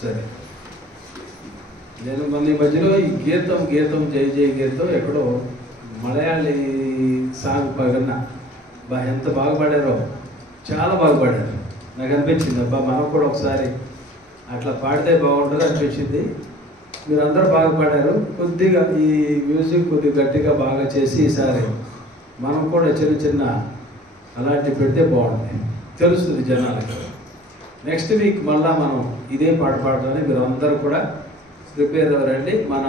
సరే, నేను మన మధ్యలో ఈ గీతం గీతం జై జై గీతం ఎక్కడో మలయాళీ సాంగ్ పగన్నా ఎంత బాగా పాడారో, చాలా బాగా పాడారు. నాకు అనిపించింది అబ్బా మనం కూడా ఒకసారి అట్లా పాడితే బాగుంటుంది అనిపించింది. మీరు అందరూ బాగా పాడారు. కొద్దిగా ఈ మ్యూజిక్ కొద్దిగా గట్టిగా బాగా చేసి ఈసారి మనం కూడా చిన్న చిన్న అలాంటివి పెడితే బాగుంటుంది, తెలుస్తుంది జనాలకి. నెక్స్ట్ వీక్ మళ్ళీ మనం ఇదే పాట పాడడానికి మీరు అందరూ కూడా ప్రిపేర్ అవ్వరండి. మన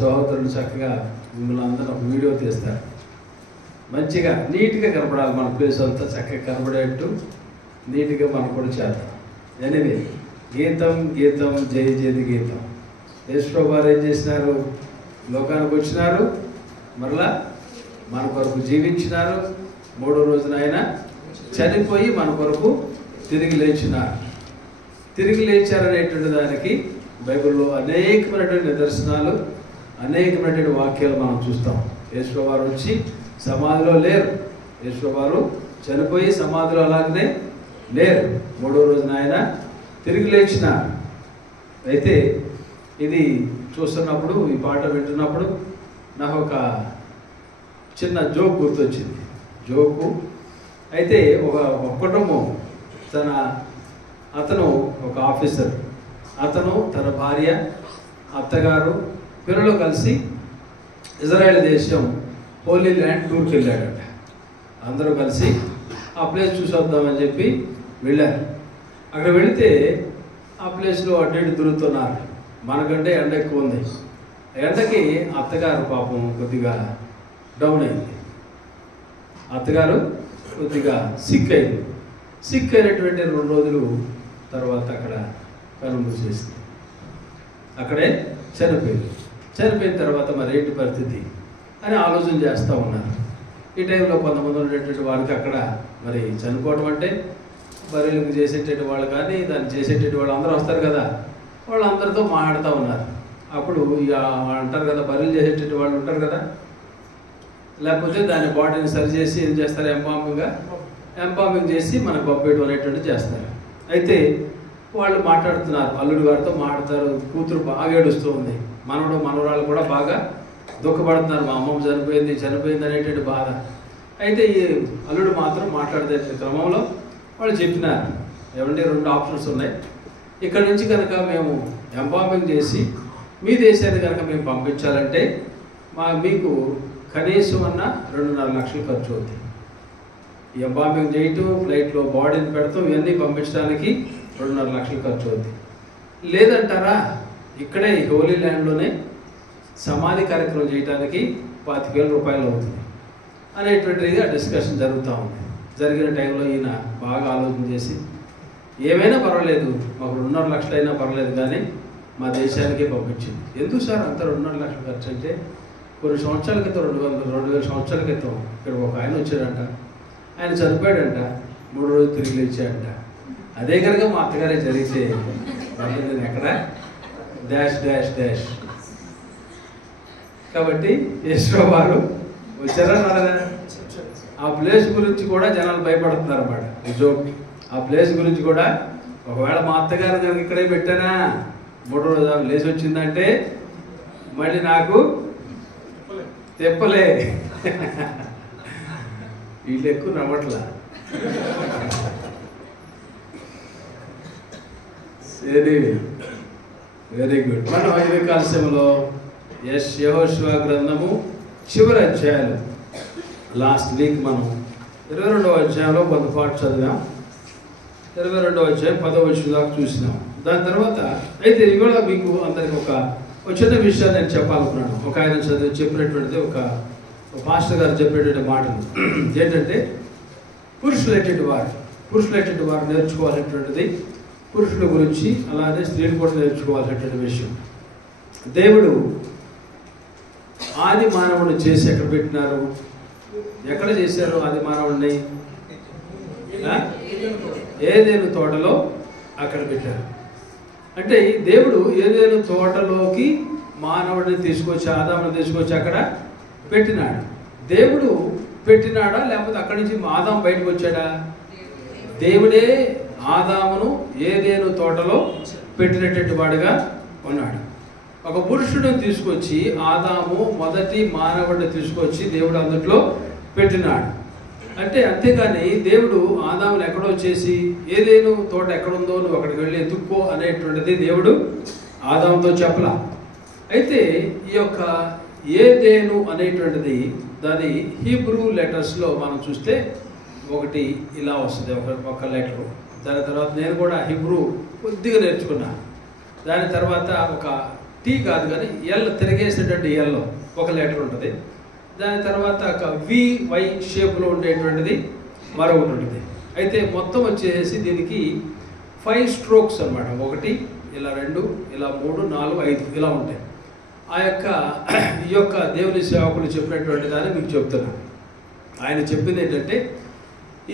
సహోదరులు చక్కగా మిమ్మల్ని అందరూ ఒక వీడియో తీస్తారు. మంచిగా నీట్గా కనపడాలి, మన ప్లేస్ అంతా చక్కగా కనపడేట్టు నీట్గా మనం కూడా చేద్దాం. ఎనివే, గీతం గీతం జై జయది గీతం. యేసు వారు ఏం చేసినారు? లోకానికి వచ్చినారు, మరలా మన కొరకు జీవించినారు. మూడో రోజున ఆయన చనిపోయి మన కొరకు తిరిగి లేచినారు. తిరిగి లేచారనేటువంటి దానికి బైబిల్లో అనేకమైనటువంటి నిదర్శనాలు, అనేకమైనటువంటి వాక్యాలు మనం చూస్తాం. యేసు వారు వచ్చి సమాధిలో లేరు, యేసు వారు చనిపోయి సమాధిలో అలాగనే లేరు. మూడో రోజున ఆయన తిరిగి లేచినారు. అయితే ఇది చూస్తున్నప్పుడు, ఈ పాట వింటున్నప్పుడు నాకు ఒక చిన్న జోక్ గుర్తొచ్చింది. జోకు అయితే ఒక కుటుంబం, అతను ఒక ఆఫీసర్, అతను తన భార్య, అత్తగారు, పిల్లలు కలిసి ఇజ్రాయెల్ దేశం హోలీ ల్యాండ్ టూర్కి వెళ్ళాడట. అందరూ కలిసి ఆ ప్లేస్ చూసొద్దామని చెప్పి వెళ్ళారు. అక్కడ వెళితే ఆ ప్లేస్లో అటు ఇటు తిరుగుతున్నారు. మనకంటే ఎండ ఎక్కువ ఉంది. ఎండకి అత్తగారు పాపం కొద్దిగా డౌన్ అయింది. అత్తగారు కొద్దిగా సిక్ అయింది. సిక్ అయినటువంటి 2 రోజులు తర్వాత అక్కడ కనుమూసేసింది. అక్కడే చనిపోయింది. చనిపోయిన తర్వాత మరి ఏంటి పరిస్థితి అని ఆలోచన చేస్తూ ఉన్నారు. ఈ టైంలో కొంతమంది ఉండేటువంటి వాళ్ళకి అక్కడ మరి చనిపోవడం అంటే బర్రెలకు చేసేటటువంటి వాళ్ళు కానీ దాన్ని చేసేటటువంటి వాళ్ళు అందరూ వస్తారు కదా, వాళ్ళందరితో మాట్లాడుతూ ఉన్నారు. అప్పుడు ఇక అంటారు కదా, బర్రెలు చేసేటటువంటి వాళ్ళు ఉంటారు కదా, లేకపోతే దాని బాడీని సరి చేసి ఏం చేస్తారు, ఎంపామింగ్ చేసి మనకు పంపేయడం అనేటువంటి చేస్తారు. అయితే వాళ్ళు మాట్లాడుతున్నారు, అల్లుడు గారితో మాట్లాడతారు. కూతురు బాగా ఏడుస్తూ ఉంది, మనవరాలు కూడా బాగా దుఃఖపడుతున్నారు. మా అమ్మమ్మ చనిపోయింది అనేటువంటి బాధ. అయితే ఈ అల్లుడు మాత్రం మాట్లాడే క్రమంలో వాళ్ళు చెప్పినారు, ఏమంటే 2 ఆప్షన్స్ ఉన్నాయి. ఇక్కడ నుంచి కనుక మేము ఎంపామింగ్ చేసి మీ దేశాన్ని కనుక మేము పంపించాలంటే మీకు కనీసం 2.5 లక్షలు ఖర్చు అవుతాయి. ఈ ఎంపామింగ్ చేయటం, ఫ్లైట్లో బాడీని పెడతాం, ఇవన్నీ పంపించడానికి 2.5 లక్షలు ఖర్చు అవుతాయి. లేదంటారా, ఇక్కడే హోలీ ల్యాండ్లోనే సమాధి కార్యక్రమం చేయడానికి 25,000 రూపాయలు అవుతుంది అనేటువంటిదిగా డిస్కషన్ జరుగుతూ ఉంది. జరిగిన టైంలో ఈయన బాగా ఆలోచన చేసి, ఏమైనా పర్వాలేదు, మాకు 2.5 లక్షలు అయినా పర్వాలేదు కానీ మా దేశానికే పంపించింది. ఎందుకు సార్ అంత 2.5 లక్షలు ఖర్చు అంటే, కొన్ని సంవత్సరాల క్రితం 2,000 సంవత్సరాల క్రితం ఇక్కడ ఒక ఆయన వచ్చాడంట, ఆయన చనిపోయాడంట, 3 రోజులు తిరిగి లేచాడంట. అదే కనుక మా అత్తగారే జరిగితే నేను ఎక్కడ డాష్ డాష్ డాష్. కాబట్టి యేసు వారు వచ్చారా రాలేదా? ఆ ప్లేస్ గురించి కూడా జనాలు భయపడుతున్నారు అన్నమాట. ఈ జోక్ ఆ ప్లేస్ గురించి కూడా, ఒకవేళ మా అత్తగారు కనుక ఇక్కడే పెట్టానా 3 రోజులు లేచి వచ్చిందంటే మళ్ళీ నాకు తెప్పలే. వీళ్ళు ఎక్కువ నమ్మట్లా. Very good. మనం 5వ కాలశంలో యెహోషువ గ్రంథము చివరి అధ్యాయాలు లాస్ట్ వీక్ మనం 22వ అధ్యాయంలో కొంత పాటు చదివాం. 22వ అధ్యాయం 10వ వచనం దాకా చూసినాం. దాని తర్వాత అయితే ఇవాళ మీకు అందరికి ఒక చిన్న విషయాన్ని నేను చెప్పాలనుకున్నాను. ఒక ఆయన చెప్పినటువంటిది, ఒక పాస్టర్ గారు చెప్పేటువంటి మాటలు ఏంటంటే, పురుషులైనటువంటి వారు నేర్చుకోవాలనేటువంటిది పురుషుల గురించి, అలానే స్త్రీలు కూడా నేర్చుకోవాల్సినటువంటి విషయం. దేవుడు ఆది మానవుడిని చేసి ఎక్కడ పెట్టినారు? ఎక్కడ చేశారు ఆది మానవుడిని? ఏదేను తోటలో అక్కడ పెట్టారు. అంటే దేవుడు ఏదేను తోటలోకి మానవుడిని తీసుకొచ్చి, ఆదాముని తీసుకొచ్చి అక్కడ పెట్టినాడు. దేవుడు పెట్టినాడా, లేకపోతే అక్కడి నుంచి ఆదాము బయటకు వచ్చాడా? దేవుడే ఆదామును ఏదేను తోటలో పెట్టినటువంటి వాడుగా ఉన్నాడు. ఒక పురుషుడిని తీసుకొచ్చి ఆదాము మొదటి మానవుడిని తీసుకొచ్చి దేవుడు అందుట్లో పెట్టినాడు. అంటే అంతేకాని దేవుడు ఆదామును ఎక్కడో చేసి ఏదేను తోట ఎక్కడుందో నువ్వు అక్కడికి వెళ్ళి ఎత్తుక్కో అనేటువంటిది దేవుడు ఆదాముతో చెప్పలా. అయితే ఈ యొక్క ఏదేను అనేటువంటిది దాని హీబ్రూ లెటర్స్లో మనం చూస్తే ఒకటి ఇలా వస్తుంది, ఒక లెటరు. దాని తర్వాత నేను కూడా హీబ్రూ కొద్దిగా నేర్చుకున్నాను. దాని తర్వాత ఒక టీ కాదు కానీ ఎల్ తిరిగేసేటువంటి ఎల్లో ఒక లెటర్ ఉంటుంది. దాని తర్వాత ఒక వివై షేప్లో ఉండేటువంటిది మరొకటి ఉంటుంది. అయితే మొత్తం వచ్చేసి దీనికి 5 స్ట్రోక్స్ అన్నమాట. 1 ఇలా 2 ఇలా 3 4 5 ఇలా ఉంటాయి. ఈ యొక్క దేవుని సేవకులు చెప్పినటువంటి దాన్ని మీకు చెప్తున్నాను. ఆయన చెప్పింది ఏంటంటే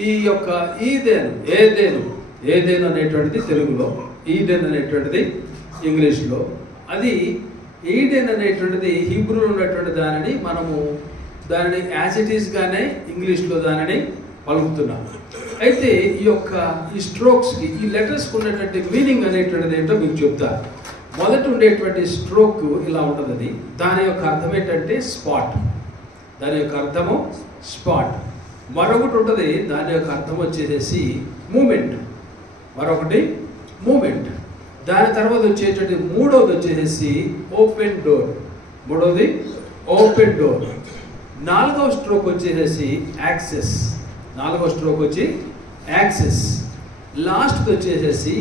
ఈ యొక్క ఏదేను అనేటువంటిది తెలుగులో, ఈడెన్ అనేటువంటిది ఇంగ్లీష్లో, అది ఈడెన్ అనేటువంటిది హీబ్రూలో ఉన్నటువంటి దానిని మనము దానిని యాజ్ ఇట్ ఈస్గానే ఇంగ్లీష్లో దానిని పలుకుతున్నాం. అయితే ఈ స్ట్రోక్స్కి ఈ లెటర్స్కి ఉన్నటువంటి మీనింగ్ అనేటువంటిది ఏంటో మీకు చెప్తాను. మొదట ఉండేటువంటి స్ట్రోక్ ఇలా ఉంటుంది. అది దాని యొక్క అర్థం ఏంటంటే స్పాట్. దాని యొక్క అర్థము స్పాట్. మరొకటి ఉంటుంది, దాని యొక్క అర్థం వచ్చేసి మూమెంట్. మరొకటి మూమెంట్. దాని తర్వాత వచ్చేటువంటి మూడవది వచ్చేసి ఓపెన్ డోర్. మూడవది ఓపెన్ డోర్. 4వ స్ట్రోక్ వచ్చేసి యాక్సెస్. 4వ స్ట్రోక్ వచ్చి యాక్సెస్. లాస్ట్ది వచ్చేసి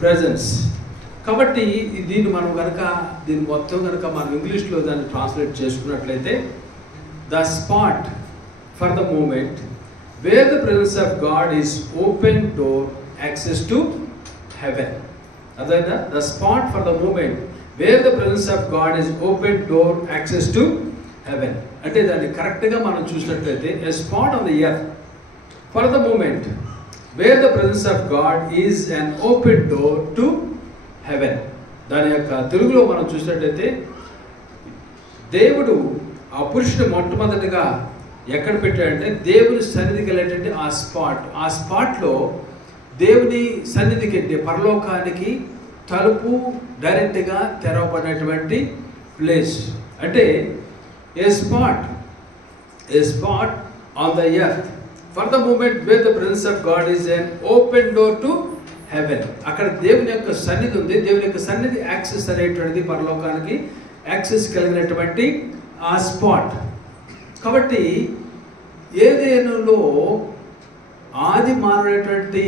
ప్రెజెన్స్. కాబట్టి దీన్ని మనం కనుక దీన్ని మొత్తం కనుక మనం ఇంగ్లీష్లో దాన్ని ట్రాన్స్లేట్ చేసుకున్నట్లయితే the spot for the moment where the presence of God is open door access to heaven. అదైనా the spot for the moment where the presence of God is open door access to heaven. అంటే దాన్ని కరెక్ట్గా మనం చూసినట్లయితే a spot on the earth for the moment where the presence of God is an open door to heaven. దాని యొక్క తెలుగులో మనం చూసినట్లయితే దేవుడు ఆ పురుషుడు మొట్టమొదటిగా ఎక్కడ పెట్టాడంటే దేవుని సన్నిధికి వెళ్ళేటంటే ఆ స్పాట్లో దేవుని సన్నిధికి అంటే పరలోకానికి తలుపు డైరెక్ట్గా తెరవబడినటువంటి ప్లేస్. అంటే a spot on the earth for the moment where the presence of God is an open door to heaven. అక్కడ దేవుని యొక్క సన్నిధి ఉంది. దేవుని యొక్క సన్నిధి యాక్సెస్ అనేటువంటిది పరలోకానికి యాక్సెస్ కలిగినటువంటి ఆ స్పాట్. కాబట్టి ఏదేనులో ఆది మానవుడైనటువంటి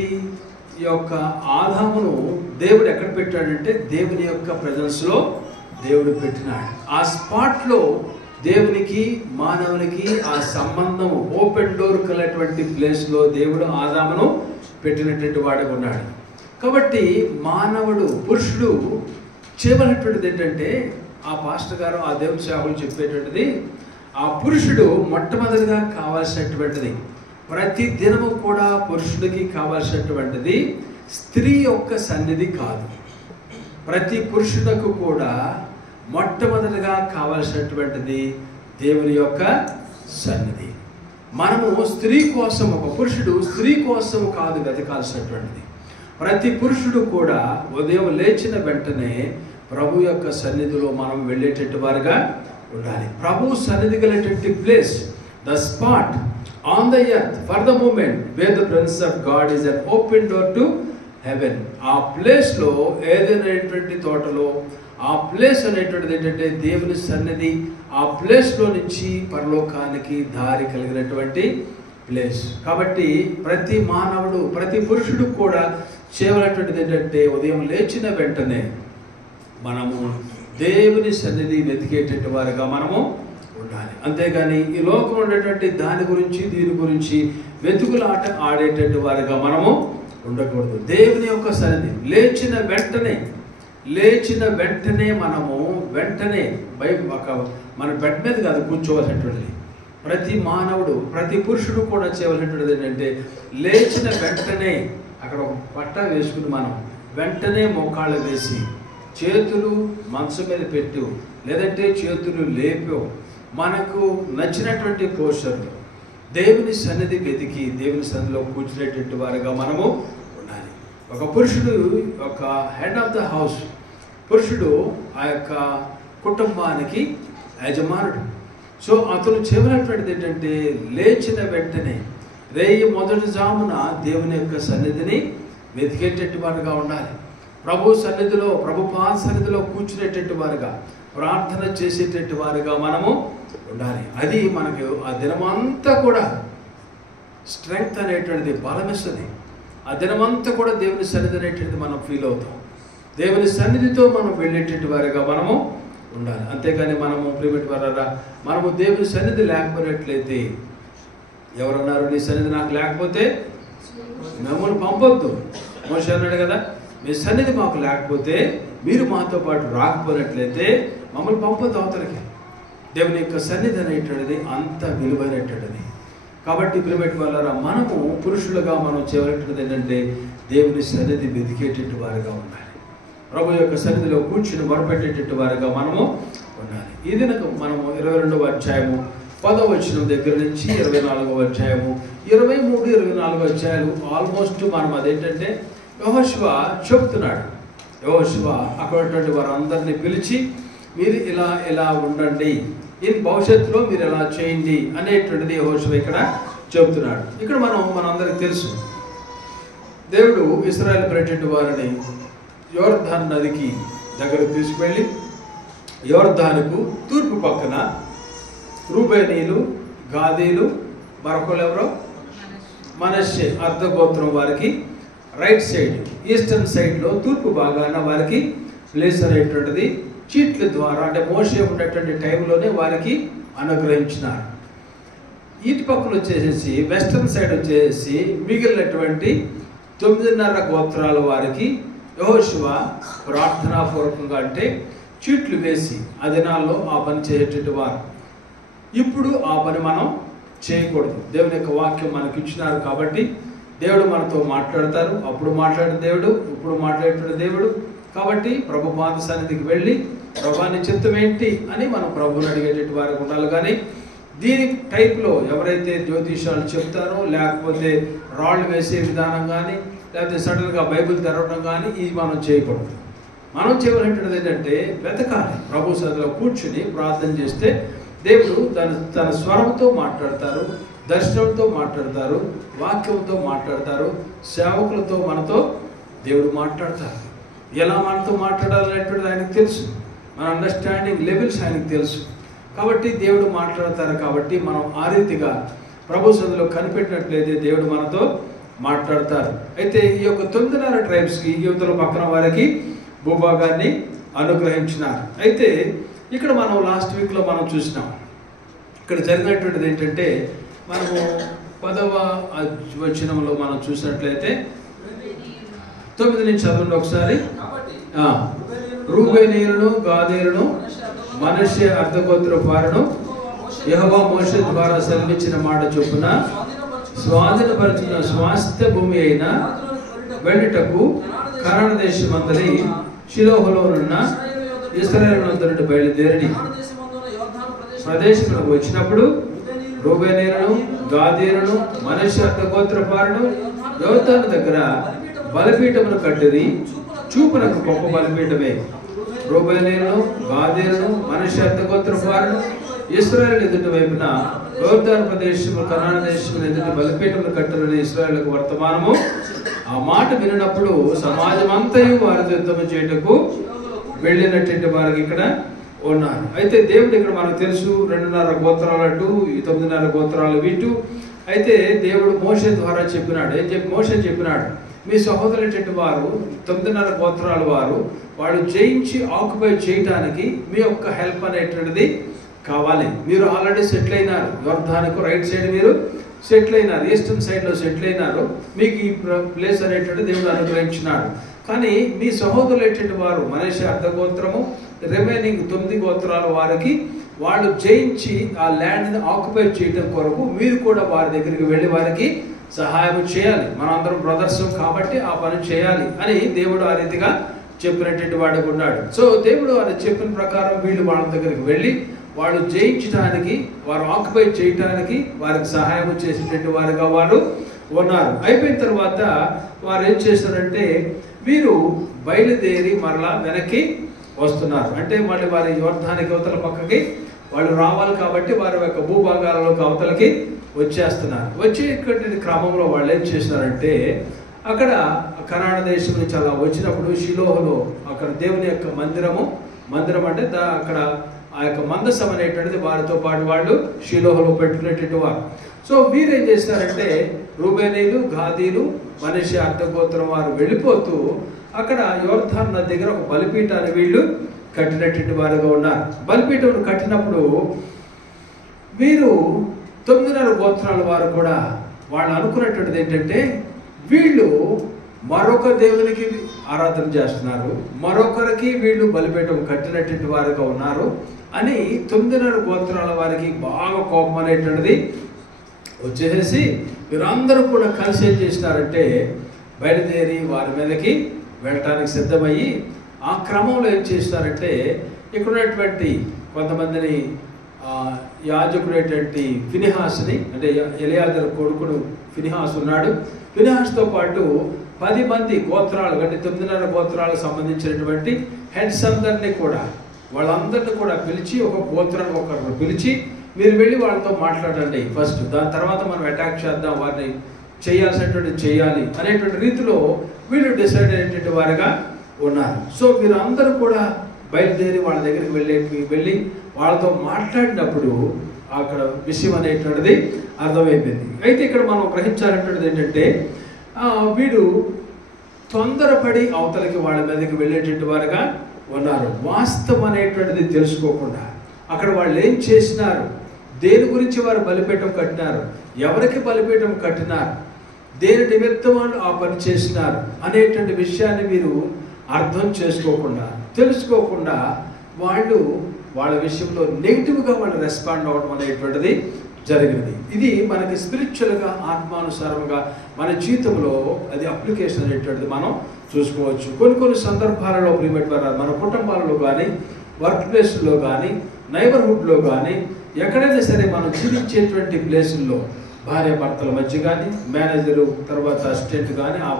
ఈ యొక్క ఆదామును దేవుడు ఎక్కడ పెట్టాడంటే దేవుని యొక్క ప్రెజెన్స్లో దేవుడు పెట్టినాడు. ఆ స్పాట్లో దేవునికి మానవునికి ఆ సంబంధం ఓపెన్ డోర్ కలిగినటువంటి ప్లేస్లో దేవుడు ఆదామును పెట్టినటువంటి వాడుగా ఉన్నాడు. కాబట్టి మానవుడు పురుషుడు చేయవలసినటువంటిది ఏంటంటే ఆ పాస్టర్ గారు ఆ దేవుని సేవకులు చెప్పేటువంటిది ఆ పురుషుడు మొట్టమొదటిగా కావాల్సినటువంటిది ప్రతి దినము కూడా పురుషుడికి కావాల్సినటువంటిది స్త్రీ యొక్క సన్నిధి కాదు. ప్రతి పురుషులకు కూడా మొట్టమొదటిగా కావాల్సినటువంటిది దేవుని యొక్క సన్నిధి. మనము స్త్రీ కోసం, ఒక పురుషుడు స్త్రీ కోసం కాదు వెతకాల్సినటువంటిది. ప్రతి పురుషుడు కూడా ఉదయం లేచిన వెంటనే ప్రభు యొక్క సన్నిధిలో మనం వెళ్ళేటట్టు వారుగా ఉండాలి. ప్రభు సన్నిధి కలిగేటువంటి place, the spot on the earth for the moment where the presence of God is an open door to heaven. ఆ ప్లేస్లో ఏదైనటువంటి తోటలో ఆ ప్లేస్ అనేటువంటిది ఏంటంటే దేవుని సన్నిధి. ఆ ప్లేస్లో నుంచి పరలోకానికి దారి కలిగినటువంటి ప్లేస్. కాబట్టి ప్రతి మానవుడు, ప్రతి పురుషుడు కూడా చేయవలసినటువంటిది ఏంటంటే ఉదయం లేచిన వెంటనే మనము దేవుని సన్నిధి వెతికేటట్టు వారుగా మనము ఉండాలి. అంతేగాని ఈ లోకంలో ఉండేటువంటి దాని గురించి దీని గురించి వెతుకులాట ఆడేటట్టు వారుగా మనము ఉండకూడదు. దేవుని యొక్క సన్నిధి లేచిన వెంటనే మనము మన బెడ్ మీద కాదు కూర్చోవలసినటువంటిది. ప్రతి మానవుడు, ప్రతి పురుషుడు కూడా చేయవలసినటువంటిది ఏంటంటే లేచిన వెంటనే అక్కడ ఒక పట్ట వేసుకుని మనం వెంటనే మోకాళ్ళు వేసి చేతులు మనసు మీద పెట్టు, లేదంటే చేతులు లేపో, మనకు నచ్చినటువంటి పోస్చర్లు దేవుని సన్నిధి వెతికి దేవుని సన్నిధిలో కూర్చునేటట్టు వారిగా మనము ఉండాలి. ఒక పురుషుడు, ఒక హెడ్ ఆఫ్ ద హౌస్, పురుషుడు ఆ యొక్క కుటుంబానికి యజమానుడు. సో అతను చేయనటువంటిది ఏంటంటే లేచిన వెంటనే రేయి మొదటి జామున దేవుని యొక్క సన్నిధిని వెతికేటట్టు వారుగా ఉండాలి. ప్రభు సన్నిధిలో, ప్రభు పాద సన్నిధిలో కూర్చునేటట్టు వారుగా, ప్రార్థన చేసేటట్టు వారుగా మనము ఉండాలి. అది మనకు ఆ దినమంతా కూడా స్ట్రెంగ్త్ అనేటువంటిది బలమిస్తుంది. ఆ దినమంతా కూడా దేవుని సన్నిధి అనేటువంటిది మనం ఫీల్ అవుతాం. దేవుని సన్నిధితో మనం వెళ్ళేటట్టు వారుగా మనము ఉండాలి. అంతేకాని మనము ప్రియమైన వారా, మనము దేవుని సన్నిధి లేకపోయినట్లయితే, ఎవరన్నారు నీ సన్నిధి నాకు లేకపోతే మిమ్మల్ని పంపొద్దు. మోషే అన్నాడు కదా, మీ సన్నిధి మాకు లేకపోతే, మీరు మాతో పాటు రాకపోయినట్లయితే మమ్మల్ని పంపొద్దు అవతలకి. దేవుని యొక్క సన్నిధి అనేటువంటిది అంత విలువైనటువంటిది. కాబట్టి ప్రియమైన వారా, మనము పురుషులుగా మనం చేయవలసినది ఏంటంటే దేవుని సన్నిధి వెతికేటట్టు వారుగా ఉండాలి. ప్రభు యొక్క సన్నిధిలో కూర్చుని మొరపెట్టేటట్టు వారుగా మనము ఉండాలి. ఈ దినకు మనము 22వ అధ్యాయము 10వ వచనం దగ్గర నుంచి 24వ అధ్యాయము 23, 24 అధ్యాయాలు ఆల్మోస్ట్ మనం అదేంటంటే యెహోషువ చెప్తున్నాడు. యెహోషువ అక్కడటువంటి వారందరినీ పిలిచి మీరు ఇలా ఉండండి, ఈ భవిష్యత్తులో మీరు ఎలా చేయండి అనేటువంటిది యెహోషువ ఇక్కడ చెప్తున్నాడు. ఇక్కడ మనందరికీ తెలుసు, దేవుడు ఇశ్రాయేలు ప్రజల వారిని యోర్దాను నదికి దగ్గరకు తీసుకువెళ్ళి, యోర్దానుకు తూర్పు పక్కన రూబేనీలు, గాదీలు, మరొకరు ఎవరో మనష్షే అర్ధగోత్రం వారికి రైట్ సైడ్, ఈస్టర్న్ సైడ్లో తూర్పు భాగాన వారికి ప్లేస్ అనేటువంటిది చీట్ల ద్వారా, అంటే మోషే ఉన్నటువంటి టైంలోనే వారికి అనుగ్రహించినారు. ఇటు పక్కన వచ్చేసేసి వెస్టర్న్ సైడ్ వచ్చేసి మిగిలినటువంటి 9.5 గోత్రాల వారికి యెహోషువ ప్రార్థనాపూర్వకంగా, అంటే చీట్లు వేసి ఆ దినాల్లో ఆ పని చేసేటట్టు వారు. ఇప్పుడు ఆ పని మనం చేయకూడదు. దేవుని యొక్క వాక్యం మనకి ఇచ్చినారు కాబట్టి దేవుడు మనతో మాట్లాడతారు. అప్పుడు మాట్లాడే దేవుడు, ఇప్పుడు మాట్లాడేటువంటి దేవుడు. కాబట్టి ప్రభు పాద సన్నిధికి వెళ్ళి ప్రభాని చిత్తం ఏంటి అని మనం ప్రభుని అడిగేటట్టు వారికి ఉండాలి. కానీ దీని టైప్లో ఎవరైతే జ్యోతిషాలు చెప్తారో, లేకపోతే రాళ్ళు వేసే విధానం కానీ, లేకపోతే సడన్గా బైబిల్ తెరవడం కానీ ఇది మనం చేయకూడదు. మనం చేయవలసినది ఏంటంటే వెతకాలి. ప్రభు సన్నిధిలో కూర్చుని ప్రార్థన చేస్తే దేవుడు తన స్వరంతో మాట్లాడతారు, దర్శనంతో మాట్లాడతారు, వాక్యంతో మాట్లాడతారు, సేవకులతో మనతో దేవుడు మాట్లాడతారు. ఎలా మనతో మాట్లాడాలనేటువంటిది ఆయనకు తెలుసు. మన అండర్స్టాండింగ్ లెవెల్స్ ఆయనకు తెలుసు. కాబట్టి దేవుడు మాట్లాడతారు. కాబట్టి మనం ఆ రీతిగా ప్రభు సన్నిధిలో కనిపెట్టినట్లయితే దేవుడు మనతో మాట్లాడతారు. అయితే ఈ యొక్క 9.5 ట్రైబ్స్కి యువతల పక్కన వారికి భూభాగాన్ని అనుగ్రహించినారు. అయితే ఇక్కడ మనం లాస్ట్ వీక్లో మనం చూసినాం. ఇక్కడ జరిగినటువంటిది ఏంటంటే, మనము 10వ వచనంలో మనం చూసినట్లయితే 9 నుంచి చదవండి ఒకసారి. రూబేనీయులను, గాదీయులను, మనష్షే అర్ధగోత్ర వారును యెహోవా మోషే ద్వారా సెలవిచ్చిన మాట చొప్పున స్వాధీనపరిచిన స్వాస్థ్య భూమి అయిన వెళ్ళుటకు కనాను దేశమందలి షిలోహులోనున్న ఇశ్రాయేలునందు నుండి బయలుదేరి ప్రదేశములకు వచ్చినప్పుడు రూబేనీయులను, గాదీయులను, మనష్షే అర్ధగోత్ర వారును యోర్దాను దగ్గర బలిపీఠమును కట్టిరి. చూపునకు గొప్ప బలిపీఠమే. రూబేనీయులను, గాదీయులను, మనష్షే అర్ధగోత్ర వారును ఇశ్రాయేలు ఎదుటి వైపున యోర్దాను ప్రదేశము కనాను దేశమును ఎదుటి బలిపీఠమును కట్టిరని ఇశ్రాయేలుకు వర్తమానము. ఆ మాట వినినప్పుడు సమాజమంతయు వారితో యుద్ధము చేయుటకు వెళ్ళినటువంటి వారికి ఇక్కడ ఉన్నారు. అయితే దేవుడు ఇక్కడ మనకు తెలుసు 2.5 గోత్రాలు అటు, 9.5 గోత్రాలు ఇటు. అయితే దేవుడు మోషే ద్వారా చెప్పినాడు. మోషే చెప్పినాడు, మీ సహోదరులైనటువంటి వారు 9.5 గోత్రాల వారు వాళ్ళు జయించి ఆక్యుపై చేయటానికి మీ యొక్క హెల్ప్ అనేటువంటిది కావాలి. మీరు ఆల్రెడీ సెటిల్ అయినారు, యోర్దానుకు రైట్ సైడ్ మీరు సెటిల్ అయినారు, ఈస్టర్న్ సైడ్లో సెటిల్ అయినారు. మీకు ఈ ప్లేస్ అనేటువంటి దేవుడు అనుగ్రహించినాడు. కానీ మీ సహోదరులైనటువంటి వారు మనష్షే అర్ధగోత్రము, రిమైనింగ్ 9 గోత్రాల వారికి వాళ్ళు జయించి ఆ ల్యాండ్ని ఆక్యుపై చేయడం కొరకు మీరు కూడా వారి దగ్గరికి వెళ్ళి వారికి సహాయం చేయాలి. మనందరం బ్రదర్స్ కాబట్టి ఆ పని చేయాలి అని దేవుడు ఆ రీతిగా చెప్పినటువంటి వాడు ఉన్నాడు. సో దేవుడు అది చెప్పిన ప్రకారం వీళ్ళు వాళ్ళ దగ్గరికి వెళ్ళి వాళ్ళు జయించడానికి, వారు ఆక్యుపై చేయడానికి వారికి సహాయం చేసేటువంటి వారుగా వారు ఉన్నారు. అయిపోయిన తర్వాత వారు ఏం చేశారంటే వీరు బయలుదేరి మరలా వెనక్కి వస్తున్నారు. అంటే మళ్ళీ వారి యోర్దానికి అవతల పక్కకి వాళ్ళు రావాలి కాబట్టి వారి యొక్క భూభాగాలలోకి అవతలకి వచ్చేస్తున్నారు. వచ్చేటువంటి క్రమంలో వాళ్ళు ఏం చేసినారంటే అక్కడ కనాన దేశం నుంచి అలా వచ్చినప్పుడు షిలోహులో అక్కడ దేవుని యొక్క మందిరం అంటే అక్కడ ఆ యొక్క మందసం అనేటువంటిది వారితో పాటు వాళ్ళు షిలోహులో పెట్టుకునేటువంటి వారు. సో వీరు ఏం చేస్తారంటే రూబేనీలు, గాదీలు, మనష్షే అర్థగోత్రం వారు వెళ్ళిపోతూ అక్కడ యోర్దాను నది దగ్గర ఒక బలిపీఠాన్ని వీళ్ళు కట్టినటువంటి వారుగా ఉన్నారు. బలిపీఠం కట్టినప్పుడు వీరు 9 గోత్రాల వారు కూడా వాళ్ళు అనుకున్నటువంటిది ఏంటంటే వీళ్ళు మరొక దేవునికి ఆరాధన చేస్తున్నారు, మరొకరికి వీళ్ళు బలిపీఠం కట్టినటువంటి వారుగా ఉన్నారు అని 9 గోత్రాల వారికి బాగా కోపం అనేటువంటిది వచ్చేసి వీరందరూ కూడా కలిసి ఏం చేసినారంటే బయలుదేరి వారి మీదకి వెళ్ళటానికి సిద్ధమయ్యి ఆ క్రమంలో ఏం చేసినారంటే ఇక్కడ ఉన్నటువంటి కొంతమందిని యాజకుడైనటువంటి ఫినిహాస్ని, అంటే ఎలియాజరు కొడుకుడు ఫినిహాస్ ఉన్నాడు. ఫినిహాస్తో పాటు 10 మంది గోత్రాలు అంటే 9 గోత్రాలకు సంబంధించినటువంటి హెడ్స్ అందరినీ కూడా వాళ్ళందరినీ కూడా పిలిచి ఒక గోత్రాన్ని ఒకరు పిలిచి మీరు వెళ్ళి వాళ్ళతో మాట్లాడండి ఫస్ట్, దాని తర్వాత మనం అటాక్ చేద్దాం, వారిని చేయాలి అనేటువంటి రీతిలో వీళ్ళు డిసైడ్ అయ్యేటువంటి వారుగా ఉన్నారు. సో వీరందరూ కూడా బయలుదేరి వాళ్ళ దగ్గరికి వెళ్ళి వాళ్ళతో మాట్లాడినప్పుడు అక్కడ విషయం అనేటువంటిది అర్థమైపోయింది. అయితే ఇక్కడ మనం గ్రహించాలనేటువంటిది ఏంటంటే వీడు తొందరపడి అవతలకి వాళ్ళ మీదకి వెళ్ళేటువంటి వారుగా ఉన్నారు. వాస్తవం అనేటువంటిది తెలుసుకోకుండా అక్కడ వాళ్ళు ఏం చేసినారు, దేని గురించి వారు బలిపీఠం కట్టినారు, ఎవరికి బలిపీఠం కట్టినారు, దేని నిమిత్తం వాళ్ళు ఆ పని చేసినారు అనేటువంటి విషయాన్ని మీరు అర్థం చేసుకోకుండా తెలుసుకోకుండా వాళ్ళ విషయంలో నెగిటివ్గా వాళ్ళు రెస్పాండ్ అవ్వడం అనేటువంటిది జరిగింది. ఇది మనకి స్పిరిచువల్గా ఆత్మానుసారంగా మన జీవితంలో అది అప్లికేషన్ అనేటువంటిది మనం చూసుకోవచ్చు. కొన్ని సందర్భాలలో ప్రియమైన మన కుటుంబాలలో కానీ, వర్క్ ప్లేస్లో కానీ, నైబర్హుడ్లో కానీ, ఎక్కడైనా సరే మనం జీవించేటువంటి ప్లేసుల్లో భార్య భర్తల మధ్య కానీ, మేనేజరు తర్వాత అసిస్టెంట్ కానీ, ఆ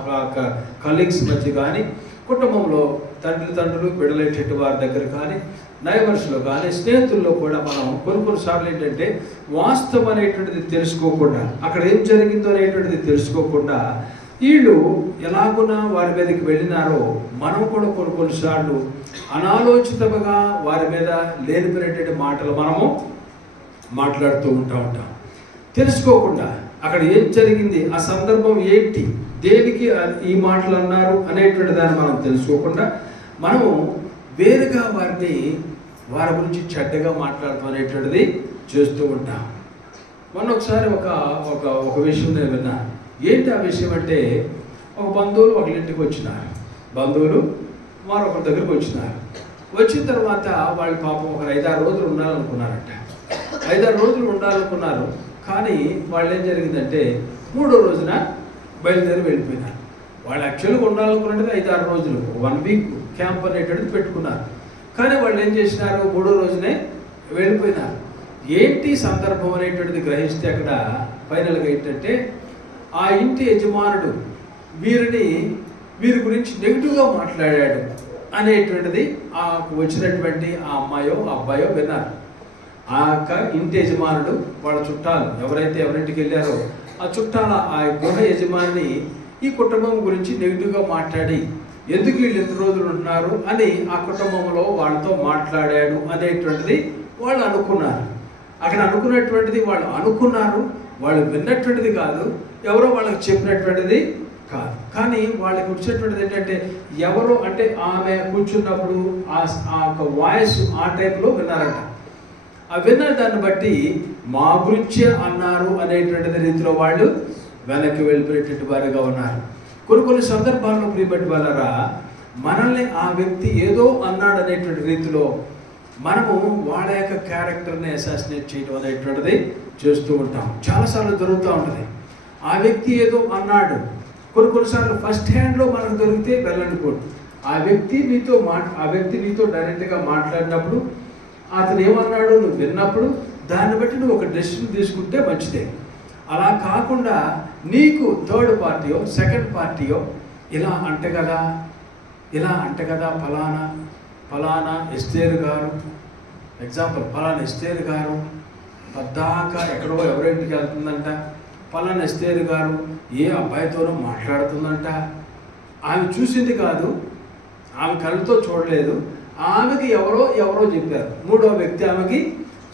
కలీగ్స్ మధ్య కానీ, కుటుంబంలో తండ్రులు బిడ్డలేటటువంటి వారి దగ్గర కానీ, నైబర్స్లో కానీ, స్నేహితుల్లో కూడా మనం కొన్నిసార్లు ఏంటంటే వాస్తవం అనేటువంటిది తెలుసుకోకుండా, అక్కడ ఏం జరిగిందో అనేటువంటిది తెలుసుకోకుండా వీళ్ళు ఎలాగున్నా వారి మీదకి వెళ్ళినారో మనం కూడా కొన్నిసార్లు అనాలోచితంగా వారి మీద లేనిపోయినటువంటి మాటలు మనము మాట్లాడుతూ ఉంటాం. తెలుసుకోకుండా అక్కడ ఏం జరిగింది, ఆ సందర్భం ఏంటి, దేనికి ఈ మాటలు అన్నారు అనేటువంటి దాన్ని మనం తెలుసుకోకుండా మనము వేరుగా వారి గురించి చెడ్డగా మాట్లాడటం అనేటువంటిది చేస్తూ ఉంటాం. మొన్న ఒకసారి ఒక విషయం నేను విన్నాను. ఏంటి ఆ విషయం అంటే ఒక బంధువులు ఒకరింటికి వచ్చినారు, బంధువులు మరొకరి దగ్గరికి వచ్చినారు. వచ్చిన తర్వాత వాళ్ళు పాపం ఒక 5-6 రోజులు ఉండాలనుకున్నారంట. 5-6 రోజులు ఉండాలనుకున్నారు. కానీ వాళ్ళు ఏం జరిగిందంటే 3వ రోజున బయలుదేరి వెళ్ళిపోయినారు. వాళ్ళు యాక్చువల్గా ఉండాలనుకున్నది 5-6 రోజులు, 1 వీక్ క్యాంప్ అనేటువంటిది పెట్టుకున్నారు. కానీ వాళ్ళు ఏం చేసినారు, 3వ రోజునే వెళ్ళిపోయినారు. ఏంటి సందర్భం అనేటువంటిది గ్రహిస్తే అక్కడ ఫైనల్గా ఏంటంటే ఆ ఇంటి యజమానుడు వీరి గురించి నెగిటివ్గా మాట్లాడాడు అనేటువంటిది వచ్చినటువంటి ఆ అమ్మాయో ఆ అబ్బాయో విన్నారు. ఆ యొక్క ఇంటి యజమానుడు వాళ్ళ చుట్టాలు ఎవరింటికి వెళ్ళారో ఆ చుట్టాల ఆ గృహ యజమాని ఈ కుటుంబం గురించి నెగిటివ్గా మాట్లాడి ఎందుకు వీళ్ళు ఎన్ని రోజులు ఉంటున్నారు అని ఆ కుటుంబంలో వాళ్ళతో మాట్లాడాడు అనేటువంటిది వాళ్ళు అనుకున్నారు. అక్కడ అనుకున్నటువంటిది వాళ్ళు అనుకున్నారు, వాళ్ళు విన్నటువంటిది కాదు, ఎవరో వాళ్ళకి చెప్పినటువంటిది కాదు. కానీ వాళ్ళకి వచ్చేటువంటిది ఏంటంటే ఎవరో అంటే ఆమె కూర్చున్నప్పుడు ఆ యొక్క వాయిస్ ఆ టైప్లో విన్నారంట. ఆ విన్న దాన్ని బట్టి మా గురించే అన్నారు అనేటువంటిది రీతిలో వాళ్ళు వెనక్కి వెళ్ళిపోయేటువంటి వారిగా ఉన్నారు. కొన్ని సందర్భాల్లో ప్రియబట్టి వాళ్ళరా మనల్ని ఆ వ్యక్తి ఏదో అన్నాడు అనేటువంటి రీతిలో మనము వాళ్ళ యొక్క క్యారెక్టర్ని అసాసినేట్ చేయడం అనేటువంటిది చేస్తూ ఉంటాం. చాలాసార్లు జరుగుతూ ఉంటుంది. ఆ వ్యక్తి ఏదో అన్నాడు, కొన్నిసార్లు ఫస్ట్ హ్యాండ్లో మనకు దొరికితే వెళ్ళనుకోండి. ఆ వ్యక్తి నీతో డైరెక్ట్గా మాట్లాడినప్పుడు అతను ఏమన్నాడు, నువ్వు విన్నప్పుడు దాన్ని బట్టి నువ్వు ఒక డెసిషన్ తీసుకుంటే మంచిదే. అలా కాకుండా నీకు థర్డ్ పార్టీయో సెకండ్ పార్టీయో ఇలా అంటే కదా ఫలానా ఎస్తేరు గారు, ఎగ్జాంపుల్ ఫలానా ఎస్తేరు గారు పద్దాకా ఎక్కడో ఎవరింటికి వెళ్తుందంట, ఫలానా ఎస్తేరు గారు ఏ అబ్బాయితోనో మాట్లాడుతుందంట, ఆమె చూసింది కాదు, ఆమె కళ్ళతో చూడలేదు, ఆమెకి ఎవరో చెప్పారు, మూడో వ్యక్తి ఆమెకి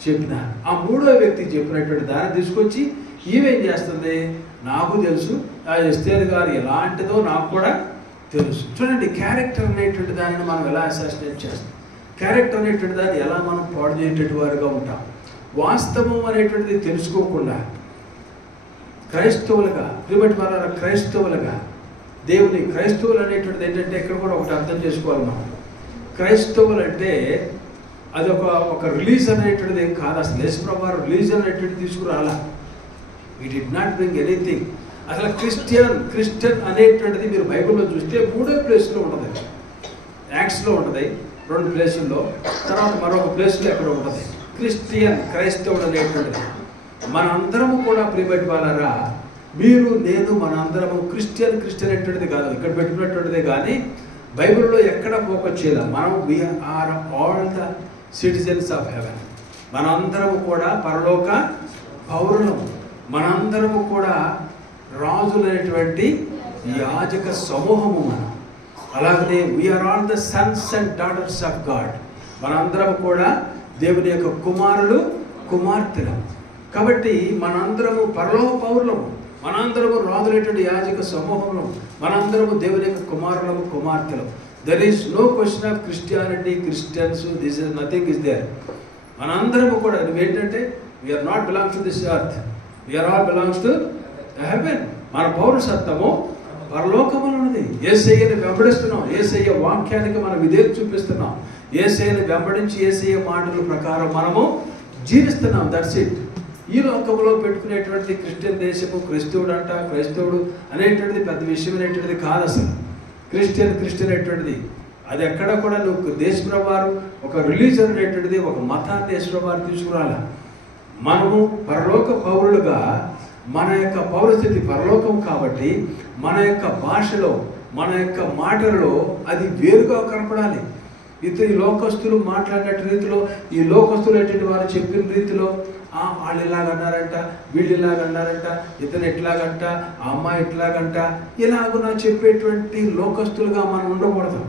చెప్పినారు. ఆ మూడో వ్యక్తి చెప్పినటువంటి దాన్ని తీసుకొచ్చి ఈమెం చేస్తుంది, నాకు తెలుసు ఆ ఎస్తేరు గారు ఎలాంటిదో నాకు కూడా తెలుసు. చూడండి, క్యారెక్టర్ అనేటువంటి దానిని మనం ఎలా అసాసినేట్ చేస్తాం, క్యారెక్టర్ అనేటువంటి దాన్ని ఎలా మనం పాడు చేసేటువంటి వారుగా ఉంటాం. వాస్తవం అనేటువంటిది తెలుసుకోకుండా క్రైస్తవులుగా దేవుని క్రైస్తవులు అనేటువంటిది ఏంటంటే ఇక్కడ కూడా ఒకటి అర్థం చేసుకోవాలి మనం. క్రైస్తవులు అంటే అది ఒక రిలీజన్ అనేటువంటిది ఏం కాదు. అసలు యేసుప్రభువు రిలీజన్ అనేటువంటిది తీసుకురాలా. We did not bring anything. అసలు క్రిస్టియన్ అనేటువంటిది మీరు బైబిల్లో చూస్తే 3 ప్లేస్లో ఉంటుంది. యాక్ట్స్లో ఉంటుంది 2 ప్లేసుల్లో, తర్వాత మరొక ప్లేస్లో ఎక్కడ ఉంటుంది. క్రైస్తవుడు అనేటువంటిది మనందరము కూడా ప్రియబట్టి వాళ్ళరా, మీరు నేను మనందరము క్రిస్టియన్ అనేటువంటిది కాదు, ఇక్కడ పెట్టుకున్నటువంటిదే. కానీ బైబిల్లో ఎక్కడ ఫోకస్ చేయాలి మనం, we are all the citizens of heaven. మనందరము కూడా పరలోక పౌరులము, మనందరము కూడా రాజులైనటువంటి యాజక సమూహము మనం. అలాగనే we are all the sons and daughters of God. మనందరం కూడా దేవుని యొక్క కుమారులు కుమార్తెలు. కాబట్టి మనందరము పరలోక పౌరులము, మనందరము రాజులైనటువంటి యాజక సమూహంలో, మనందరము దేవుని యొక్క కుమారులము కుమార్తెలు. There is no question of Christianity, Christians, this is nothing is there. మనందరము కూడా నువ్వేంటంటే we are not belongs to this earth, we are all belongs to heaven. మన పౌరసత్వము పరలోకములో ఉన్నది. యేసయ్యని వెంబడిస్తున్నాం, యేసయ్య వాక్యానికి మనం విధేయత చూపిస్తున్నాం, యేసయ్యని వెంబడించి యేసయ్య మాటల ప్రకారం మనము జీవిస్తున్నాం. That's it. ఈ లోకంలో పెట్టుకునేటువంటి క్రిస్టియన్ దేశము, క్రైస్తవుడు అనేటువంటిది పెద్ద విషయం అనేటువంటిది కాదు. అసలు క్రిస్టియన్ అనేటువంటిది అది ఎక్కడ కూడా నువ్వు దేశప్రభువారు ఒక రిలీజన్ అనేటువంటిది, ఒక మతాన్ని దేశప్రభువారు తీసుకురాలా. మనము పరలోక పౌరులుగా మన యొక్క పౌరస్థితి పరలోకం కాబట్టి మన యొక్క భాషలో, మన యొక్క మాటలలో అది వేరుగా కనపడాలి. ఈ లోకస్తులు మాట్లాడినట్టు రీతిలో, ఈ లోకస్తులు ఏంటంటే వారు చెప్పిన రీతిలో, వాళ్ళు ఇలాగన్నారంట, వీళ్ళు ఇలాగన్నారంట, ఇతను ఎట్లాగంట, ఆ అమ్మాయి ఎట్లాగంట, ఇలాగునా చెప్పేటువంటి లోకస్తులుగా మనం ఉండకూడదు.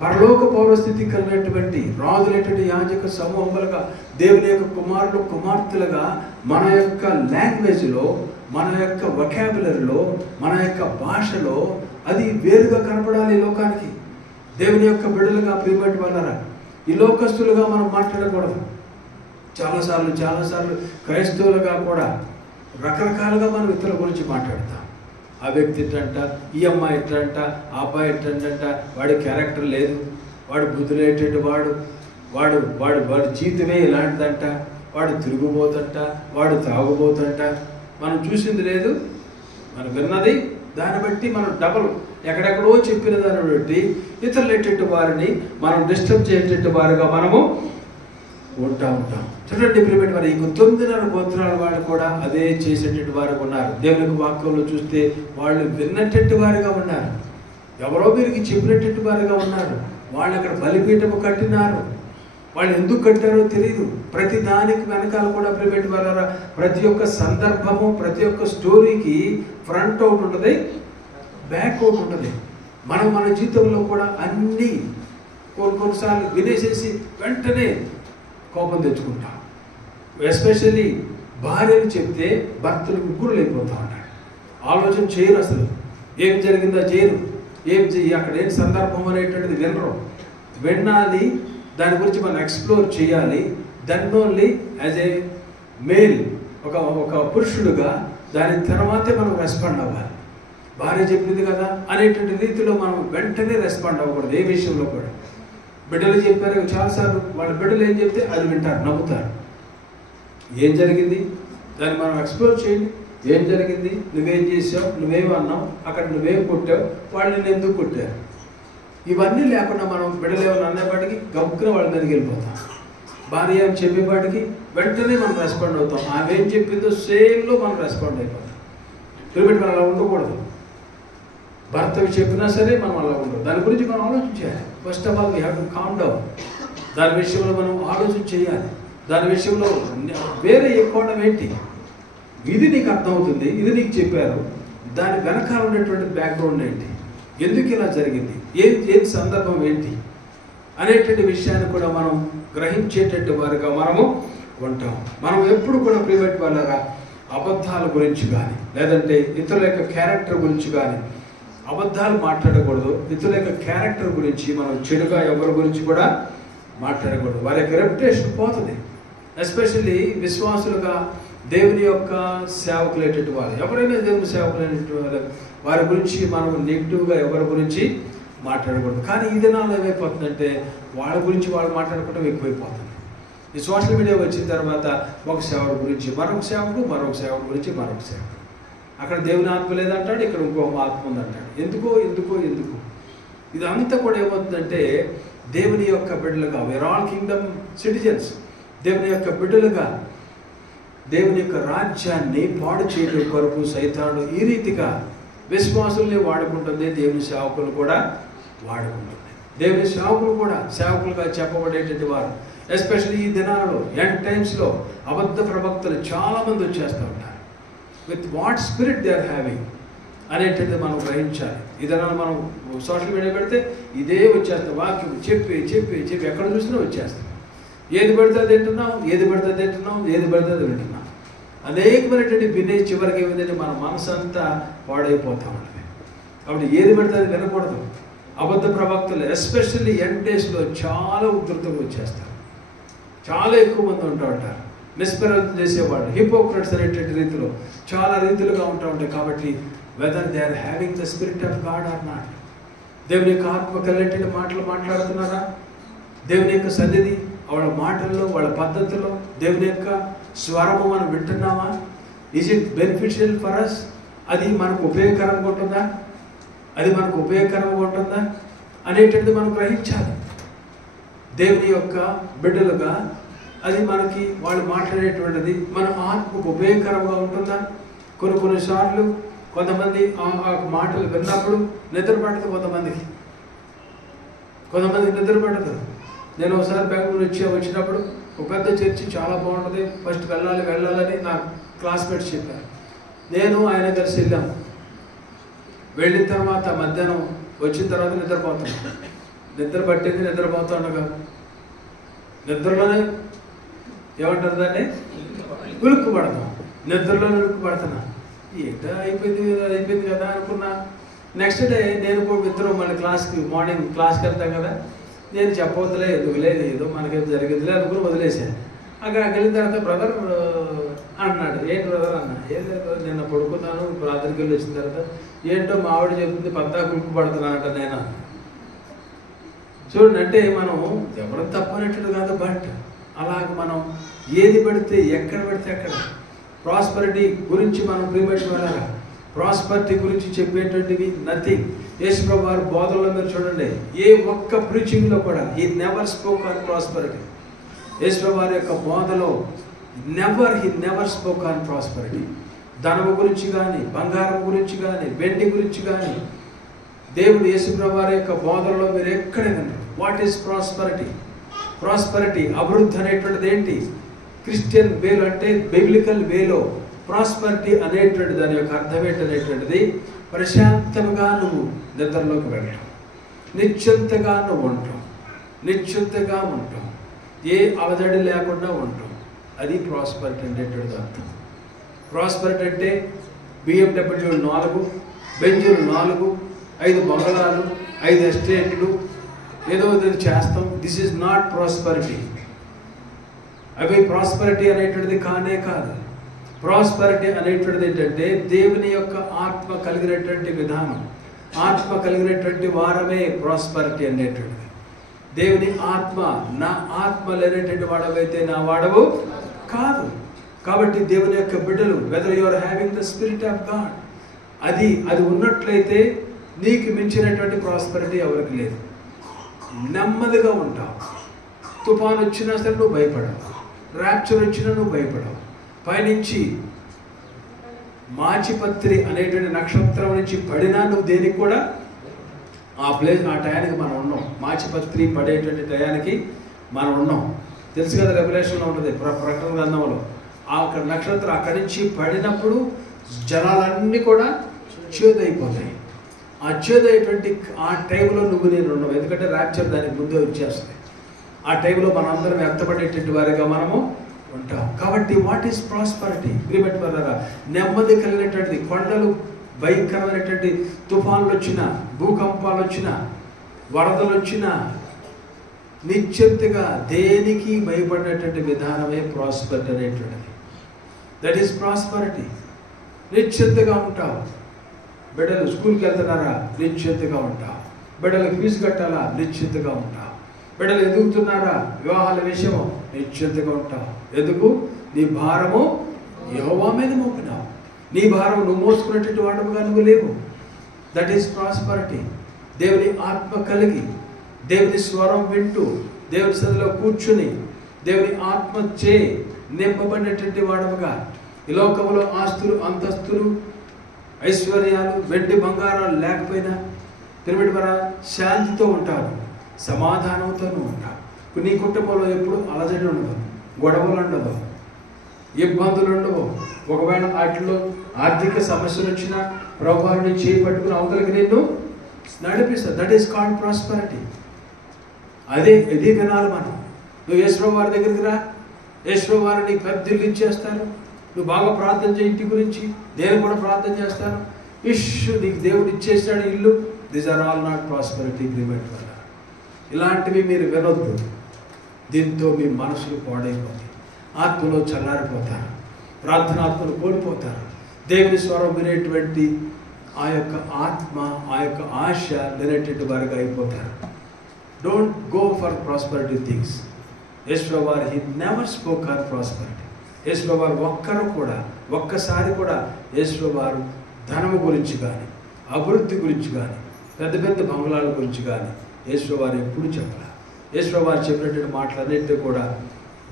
పరలోక పౌరస్థితి కలిగినటువంటి రాజులైనటువంటి యాజక సమూహములుగా, దేవుని యొక్క కుమారులు కుమార్తెలుగా మన యొక్క లాంగ్వేజ్లో, మన యొక్క వొకాబులరీలో, మన యొక్క భాషలో అది వేరుగా కనపడాలి లోకానికి. దేవుని యొక్క బిడ్డలుగా ప్రియబట్టి వాళ్ళరా, ఈ లోకస్తులుగా మనం మాట్లాడకూడదు. చాలాసార్లు క్రైస్తవులుగా కూడా రకరకాలుగా మనం ఇతరుల గురించి మాట్లాడతాం. ఆ వ్యక్తి ఎట్టంట, ఈ అమ్మాయి ఎట్టంట, ఆ అబ్బాయి ఎట్టంట, వాడి క్యారెక్టర్ లేదు, వాడు బుద్ధులేటట్టు వాడు జీవితమే ఇలాంటిదంట, వాడు తిరుగుబోతంట, వాడు తాగుబోతంట. మనం చూసింది లేదు, మనం విన్నది దాన్ని బట్టి మనం డబల్ ఎక్కడెక్కడో చెప్పిన దాన్ని బట్టి ఇతరులేటట్టు వారిని మనం డిస్టర్బ్ చేసేటట్టు వారుగా మనము ఉంటాం. చూడండి ప్రియమైన వారు, ఈ 9 గోత్రాల వాళ్ళు కూడా అదే చేసేటట్టు వారు ఉన్నారు. దేవునికి వాక్యంలో చూస్తే వాళ్ళు విన్నట్టు వారుగా ఉన్నారు, ఎవరో వీరికి చెప్పినట్టు వారుగా ఉన్నారు. వాళ్ళు అక్కడ బలిపీఠము కట్టినారు. వాళ్ళు ఎందుకు కట్టారో తెలియదు. ప్రతి దానికి వెనకాల కూడా ప్రియమైన వారు, ప్రతి ఒక్క సందర్భము, ప్రతి ఒక్క స్టోరీకి ఫ్రంట్ అవుట్ ఉంటుంది, బ్యాక్ అవుట్ ఉంటుంది. మన జీవితంలో కూడా అన్నీ కొన్నిసార్లు వినేసేసి వెంటనే కోపం తెచ్చుకుంటాం. ఎస్పెషల్లీ భార్యలు చెప్తే భర్తలు ముగ్గురు లేకపోతా ఉంటారు. ఆలోచన చేయరు, అసలు ఏం జరిగిందో చేయరు, అక్కడ ఏం సందర్భం అనేటువంటిది వినరు. వినాలి, దాని గురించి మనం ఎక్స్ప్లోర్ చేయాలి. Then only as a male, ఒక పురుషుడుగా దాని తర్వాతే మనం రెస్పాండ్ అవ్వాలి. భార్య చెప్పింది కదా అనేటువంటి రీతిలో మనం వెంటనే రెస్పాండ్ అవ్వకూడదు ఏ విషయంలో కూడా. బిడ్డలు చెప్పారు చాలాసార్లు, వాళ్ళ బిడ్డలు ఏం చెప్తే అది వింటారు, నవ్వుతారు. ఏం జరిగింది దాన్ని మనం ఎక్స్ప్లోర్ చేయండి. ఏం జరిగింది, నువ్వేం చేసావు, నువ్వేమన్నావు, అక్కడ నువ్వేం కొట్టావు, వాళ్ళు నేను ఎందుకు కొట్టారు, ఇవన్నీ లేకుండా మనం బిడ్డలు ఏమన్నా అనేపాటికి గబుక్కున వాళ్ళ మీదకి వెళ్ళిపోతాం. భార్య ఏం చెప్పేపాటికి వెంటనే మనం రెస్పాండ్ అవుతాం. ఆమె ఏం చెప్పిందో సేమ్లో మనం రెస్పాండ్ అయిపోతాం. ప్రిమిట్ మనం అలా ఉండకూడదు. భర్తవి చెప్పినా సరే మనం అలా ఉండదు. దాని గురించి మనం ఆలోచించాలి. First of all we have to calm down. దాని విషయంలో మనం ఆలోచన చేయాలి. దాని విషయంలో వేరే కోణం ఏంటి, ఇది నీకు అర్థమవుతుంది, ఇది నీకు చెప్పారు, దాని వెనకాల ఉన్నటువంటి బ్యాక్గ్రౌండ్ ఏంటి, ఎందుకు ఇలా జరిగింది, ఏం సందర్భం ఏంటి అనేటువంటి విషయాన్ని కూడా మనం గ్రహించేటట్టు వారిగా మనము ఉంటాం. మనం ఎప్పుడు కూడా ప్రైవేట్ వాళ్ళరా అబద్ధాల గురించి కానీ లేదంటే ఇతరుల యొక్క క్యారెక్టర్ గురించి కానీ అబద్ధాలు మాట్లాడకూడదు. ఇతరుల యొక్క క్యారెక్టర్ గురించి మనం చెడుగా ఎవరి గురించి కూడా మాట్లాడకూడదు. వారి యొక్క రెప్యుటేషన్ పోతుంది. ఎస్పెషల్లీ విశ్వాసులుగా దేవుని యొక్క సేవకులైనటువంటి వారు, ఎవరైనా దేవుని సేవకులైనటువంటి వారు, వారి గురించి మనం నెగిటివ్గా ఎవరి గురించి మాట్లాడకూడదు. కానీ ఈ దినాలు ఏమైపోతుందంటే వాళ్ళ గురించి వాళ్ళు మాట్లాడుకోవడం ఎక్కువైపోతుంది. ఈ సోషల్ మీడియా వచ్చిన తర్వాత ఒక సేవకుడి గురించి మరొక సేవకుడు, మరొక సేవకుడి గురించి మరొక సేవకుడు, అక్కడ దేవుని ఆత్మ లేదంటాడు, ఇక్కడ ఇంకో ఆత్మ ఉందంటాడు. ఎందుకో ఇదంతా కూడా ఏమవుతుందంటే దేవుని యొక్క బిడ్డలుగా, వీఆర్ ఆల్ కింగ్డమ్ సిటిజన్స్, దేవుని యొక్క బిడ్డలుగా దేవుని యొక్క రాజ్యాన్ని పాడు చేయడం కొరకు సైతానుడు ఈ రీతిగా విశ్వాసుల్ని వాడుకుంటుంది. దేవుని సేవకులు కూడా వాడుకుంటుంది. దేవుని సేవకులు కూడా సేవకులుగా చెప్పబడేటువంటి వారు, ఎస్పెషల్లీ ఈ దినాలలో ఎండ్ టైమ్స్లో అబద్ధ ప్రవక్తలు చాలామంది వచ్చేస్తూ ఉంటారు. With what spirit they are having అనేటువంటిది మనం గ్రహించాలి. ఇదన్నా మనం సోషల్ మీడియా పెడితే ఇదే వచ్చేస్తాం. వాక్యం చెప్పి చెప్పి చెప్పి ఎక్కడ చూసినా వచ్చేస్తాం. ఏది పడితే అది వింటున్నాం, ఏది పడితే అది వింటున్నాం. అనేకమైనటువంటి వినే చివరికి ఏమిటంటే మన మనసు అంతా పాడైపోతూ ఉంటుంది. కాబట్టి ఏది పడితే అది వినకూడదు. అబద్ధ ప్రవక్తలు ఎస్పెషల్లీ ఎండ్ డేస్లో చాలా ఉధృతంగా వచ్చేస్తారు. చాలా ఎక్కువ మంది ఉంటూ ఉంటారు. మిస్ప్రవర్తన చేసేవాళ్ళు, హిపోక్రట్స్ అనేటువంటి రీతిలో చాలా రీతిలుగా ఉంటూ ఉంటాయి. కాబట్టి whether they are having the spirit of God or not, దేవుని యొక్క ఆత్మ కలిగినటువంటి మాటలు మాట్లాడుతున్నారా, దేవుని యొక్క సన్నిధి వాళ్ళ మాటల్లో వాళ్ళ పద్ధతిలో దేవుని యొక్క స్వరము మనం వింటున్నామా, is it beneficial for us, అది మనకు ఉపయోగకరంగా ఉంటుందా అనేటువంటిది మనం గ్రహించాలి. దేవుని యొక్క బిడ్డలుగా అది మనకి వాళ్ళు మాట్లాడేటువంటిది మన ఆత్మకు ఉపయోగకరంగా ఉంటుందా. కొన్నిసార్లు కొంతమంది ఆ మాటలు విన్నప్పుడు నిద్ర పడదు, కొంతమందికి నిద్ర పడదు. నేను ఒకసారి బెంగళూరు వచ్చినప్పుడు ఒక పెద్ద చర్చి చాలా బాగుంటుంది, ఫస్ట్ వెళ్ళాలని నా క్లాస్మేట్స్ చెప్పారు. నేను ఆయన కలిసి వెళ్ళాము. వెళ్ళిన తర్వాత మధ్యాహ్నం వచ్చిన తర్వాత నిద్ర పట్టింది. నిద్రపోతూ ఉండగా నిద్రలోనే ఏమంటారు దాన్ని, ఉలుక్కు పడతాం. నిద్రలోనే ఉలుక్కు పడుతున్నా. ఏంటో అయిపోయింది కదా అనుకున్నా. నెక్స్ట్ డే నేను కూడా ఇద్దరు మళ్ళీ మార్నింగ్ క్లాస్కి వెళ్తాం కదా, నేను చెప్పవద్దులే, ఎందుకులే, ఏదో మనకేం జరిగిందిలే అనుకుని వదిలేసాను. అక్కడికి వెళ్ళిన తర్వాత బ్రదర్ అన్నాడు. ఏంటి బ్రదర్ అన్న, ఏం లేదు నిన్న పడుకున్నాను, రాత్రికి వెళ్ళి వచ్చిన తర్వాత ఏంటో మా ఆవిడ చెప్తుంది పద్దా కులుకు పడుతున్నానంట. నేను చూడండి, అంటే మనం ఎవరు తప్పనేటట్టు కాదు, బట్ అలాగ మనం ఏది పెడితే ఎక్కడ పెడితే అక్కడ ప్రాస్పరిటీ గురించి మనం ప్రిమేట్ వెళ్ళాలి. ప్రాస్పరిటీ గురించి చెప్పేటువంటివి నథింగ్. యేసుప్రభు వారి బోధనలో మీరు చూడండి, ఏ ఒక్క ప్రీచింగ్లో కూడా he never spoke on prosperity. యేసుప్రభు వారి యొక్క బోధలో he never spoke on prosperity. ధనము గురించి కానీ, బంగారం గురించి కానీ, వెండి గురించి కానీ దేవుడు యేసుప్రభు వారి యొక్క బోధనలో మీరు ఎక్కడైనా వాట్ ఈస్ ప్రాస్పరిటీ అభివృద్ధి అనేటువంటిది ఏంటి? క్రిస్టియన్ వేలో అంటే బిబ్లికల్ వేలో ప్రాస్పరిటీ అనేటువంటి దాని యొక్క అర్థం ఏంటనేటువంటిది ప్రశాంతంగా నువ్వు నిద్రలోకి వెళ్ళటం, నిశ్చింతగా నువ్వు ఉంటాం, ఏ అలజడి లేకుండా ఉంటాం. అది ప్రాస్పరిటీ అనేటువంటిది అర్థం. ప్రాస్పరిటీ అంటే BMW 4, బెంజులు 4, 5 బంగళాలు, 5 ఎస్టేట్లు, ఏదో చేస్తాం. This is not prosperity. అవి ప్రాస్పరిటీ అనేటువంటిది కానే కాదు. ప్రాస్పరిటీ అనేటువంటిది ఏంటంటే దేవుని యొక్క ఆత్మ కలిగినటువంటి విధానం, ఆత్మ కలిగినటువంటి వారమే ప్రాస్పరిటీ అనేటువంటిది. దేవుని ఆత్మ, నా ఆత్మ లేనటువంటి వాడవైతే నా వాడవు కాదు. కాబట్టి దేవుని యొక్క బిడ్డలు, whether you are having the spirit of God, అది ఉన్నట్లయితే నీకు మించినటువంటి ప్రాస్పరిటీ ఎవరికి లేదు. నెమ్మదిగా ఉంటావు, తుఫాను వచ్చినా సరే నువ్వు భయపడవు, ర్యాప్చర్ వచ్చినా నువ్వు భయపడవు. పైనుంచి మాచిపత్రి అనేటువంటి నక్షత్రం నుంచి పడినా నువ్వు దేనికి కూడా ఆ టయానికి మనం ఉన్నాం. మాచిపత్రి పడేటువంటి టయానికి మనం ఉన్నాం. తెలుసు కదా, రెవల్యూషన్లో ఉంటుంది, ప్రకటన గ్రంథంలో. అక్కడ నక్షత్రం అక్కడి నుంచి పడినప్పుడు జనాలన్నీ కూడా చేదైపోతాయి. ఆ చేదయ్యేటువంటి ఆ టైంలో నువ్వు నేను ఉన్నావు. ఎందుకంటే ర్యాప్చర్ దానికి ముందే వచ్చేస్తుంది. ఆ టైంలో మనందరం ఎత్తపడేటువంటి వారిగా మనము ఉంటాం. కాబట్టి వాట్ ఈస్ ప్రాస్పరిటీ? అగ్రిమెంట్ వల్ల నెమ్మది కలిగినటువంటి, కొండలు భయంకరమైనటువంటి తుఫాన్లు వచ్చినా, భూకంపాలు వచ్చినా, వరదలు వచ్చినా నిశ్చింతగా దేనికి భయపడినటువంటి విధానమే ప్రాస్పరిటీ అనేటువంటిది. That is prosperity. నిశ్చింతగా ఉంటావు. బిడ్డలు స్కూల్కి వెళ్తున్నారా? నిశ్చింతగా ఉంటావు. బిడ్డలకు ఫీజు కట్టాలా? నిశ్చింతగా ఉంటావు. బిడ్డలు ఎదుగుతున్నారా? వివాహాల విషయము నిశ్చింతగా ఉంటావు. ఎందుకు? నీ భారము యెహోవా మీద మోపినావు. నీ భారం నువ్వు మోసుకునేటువంటి వాడుగా నువ్వు లేవు. That is prosperity. దేవుని ఆత్మ కలిగి, దేవుని స్వరం వింటూ, దేవుని సన్నిధిలో కూర్చుని, దేవుని ఆత్మ చే నింపబడినటువంటి వాడముగా, ఈ లోకంలో ఆస్తులు, అంతస్తులు, ఐశ్వర్యాలు, వెండి బంగారాలు లేకపోయినా పిరమిడ్ ద్వారా శాంతితో ఉంటారు, సమాధానంతోనూ ఉంటారు. ఇప్పుడు నీ కుటుంబంలో ఎప్పుడు అలజడి ఉండదు, గొడవలు ఉండదు, ఇబ్బందులు ఉండవు. ఒకవేళ వాటిలో ఆర్థిక సమస్యలు వచ్చినా ప్రభువుని చేపట్టుకుని అవతలకి నిన్ను నడిపిస్తారు. That is called prosperity. ఇది వినాలి మనం. నువ్వు యేసు వారి దగ్గరికి రా, యేసు వారు నీకు పెద్ద ఇల్లు ఇచ్చేస్తారు. నువ్వు బాగా ప్రార్థన చేయి ఇంటి గురించి, నేను కూడా ప్రార్థన చేస్తాను. నీకు దేవుడు ఇచ్చేసాడు ఇల్లు. These are all not prosperity agreement వల్ల. ఇలాంటివి మీరు వినొద్దు. దీంతో మీ మనసులు పాడైపోతాయి, ఆత్మలో చల్లారిపోతారు, ప్రార్థనాత్మలు కోల్పోతారు. దేవుని స్వరం వినేటువంటి ఆ యొక్క ఆత్మ, ఆ యొక్క ఆశ వినేటువంటి వారిగా అయిపోతారు. Don't go for prosperity things. Yesu వారు he never spoke on prosperity. Yesu వారు ఒక్కసారి కూడా యేసు వారు ధనము గురించి కానీ, అభివృద్ధి గురించి కానీ, పెద్ద పెద్ద బంగ్లాల గురించి కానీ యేసు వారు ఎప్పుడు చెప్పాలి. యేసు వారు చెప్పినటువంటి మాటలన్నింటినీ కూడా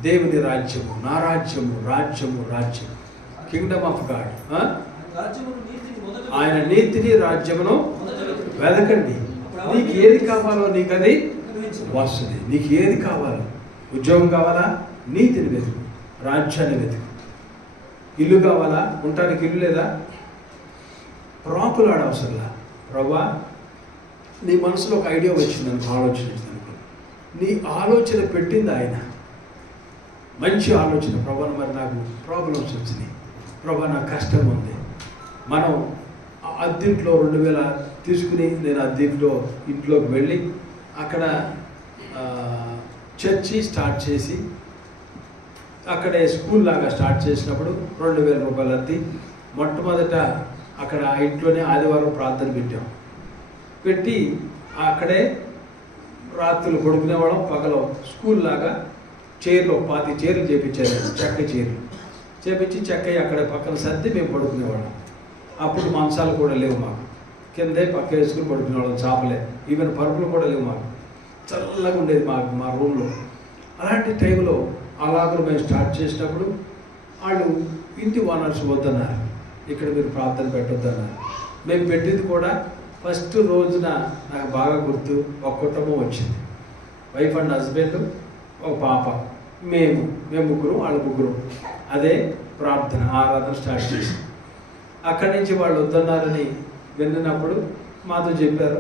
దేవుని రాజ్యము, నా రాజ్యము, రాజ్యము, రాజ్యం, కింగ్డమ్ ఆఫ్ గాడ్. ఆయన నీతిని, రాజ్యమును వెదకండి. నీకు ఏది కావాలో నీకు అది వస్తుంది. నీకు ఏది కావాలో, ఉద్యోగం కావాలా? నీతిని వెతుకు, రాజ్యాన్ని వెతుకు. ఇల్లు కావాలా? ఉండటానికి ఇల్లు లేదా? ప్రాకులాడ అవసరంలా. ప్రభా, నీ మనసులో ఒక ఐడియా వచ్చింది అనుకో, ఆలోచన వచ్చింది అనుకో, నీ ఆలోచన పెట్టింది ఆయన. మంచి ఆలోచన. ప్రభా, మరి నాకు ప్రాబ్లమ్స్ వచ్చినాయి, ప్రభా నాకు కష్టం ఉంది. మనం అద్దెంట్లో 2000 తీసుకుని నేను అద్దెంట్లో ఇంట్లోకి వెళ్ళి అక్కడ చర్చి స్టార్ట్ చేసి, అక్కడే స్కూల్ లాగా స్టార్ట్ చేసినప్పుడు 2000 రూపాయలు అద్దె. మొట్టమొదట అక్కడ ఆ ఇంట్లోనే ఆదివారం ప్రార్థన పెట్టాం. పెట్టి అక్కడే రాత్రులు పడుకునేవాళ్ళం, పగలు స్కూల్ లాగా చైర్లు 5 చైర్లు చేపించారు, చెక్క చైర్లు చేపించి చెక్కయ్య అక్కడ పక్కన సర్ది మేము పడుకునేవాళ్ళం. అప్పుడు మంచాలు కూడా లేవు మాకు, కిందే పక్క వేసుకుని పడుకునేవాళ్ళం. చాపలే, ఈవెన్ పరుపులు కూడా లేవు మాకు. చల్లగా ఉండేది మా రూమ్లో. అలాంటి టైంలో అలాగలు మేము స్టార్ట్ చేసినప్పుడు వాళ్ళు ఇంటి ఓనర్స్ వద్దన్నారు, ఇక్కడ మీరు ప్రార్థన పెట్టొద్దన్నారు. మేము పెట్టింది కూడా ఫస్ట్ రోజున నాకు బాగా గుర్తు, ఒక కుటుంబం వచ్చింది, వైఫ్ అండ్ హస్బెండ్, ఒక పాప, మేము ముగ్గురు, వాళ్ళు ముగ్గురు. అదే ప్రార్థన, ఆరాధన స్టార్ట్ చేసి అక్కడి నుంచి వాళ్ళు వద్దన్నారని విన్నప్పుడు మాతో చెప్పారు.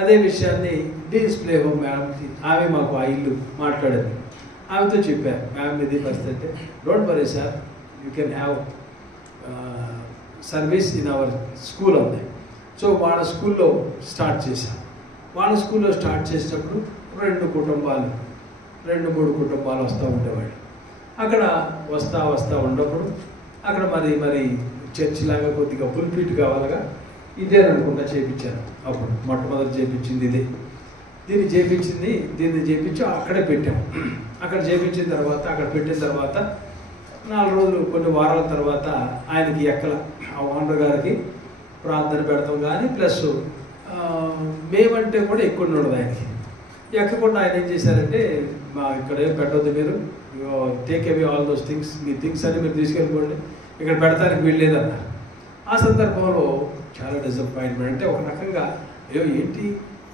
అదే విషయాన్ని డిస్ప్లే హోమ్ మ్యామ్కి, ఆమె మాకు ఆ ఇల్లు మాట్లాడేది, ఆమెతో చెప్పారు, మ్యామ్ ఇది పరిస్థితి అంటే, don't worry sir, you can have service in our school ఉంది. సో వాళ్ళ స్కూల్లో స్టార్ట్ చేశాం. వాళ్ళ స్కూల్లో స్టార్ట్ చేసినప్పుడు 2-3 కుటుంబాలు వస్తూ ఉండేవాళ్ళు. అక్కడ వస్తా ఉన్నప్పుడు అక్కడ మరి చర్చి లాగా కొద్దిగా పుల్పీట్ కావాలిగా, ఇదే అనుకుంటా చేయించాను. అప్పుడు మొట్టమొదటి చేయించింది ఇదే. దీన్ని చేయించి అక్కడే పెట్టాం. అక్కడ చేయించిన తర్వాత, అక్కడ పెట్టిన తర్వాత 4 రోజులు, కొన్ని వారాల తర్వాత ఆయనకి ఆ ఓనర్ గారికి ప్రార్థన పెడతాం కానీ ప్లస్ మేమంటే కూడా ఎక్కువ ఉండదు ఆయనకి. ఎక్కకుండా ఆయన ఏం చేశారంటే, మా ఇక్కడ ఏం పెట్టవద్దు, మీరు take away all those things, me things అన్ని మీరు తీసుకెళ్ళిపోండి, ఇక్కడ పెడతానికి వీల్లేదన్నారు. ఆ సందర్భంలో చాలా డిసప్పాయింట్మెంట్. అంటే ఒక రకంగా ఏంటి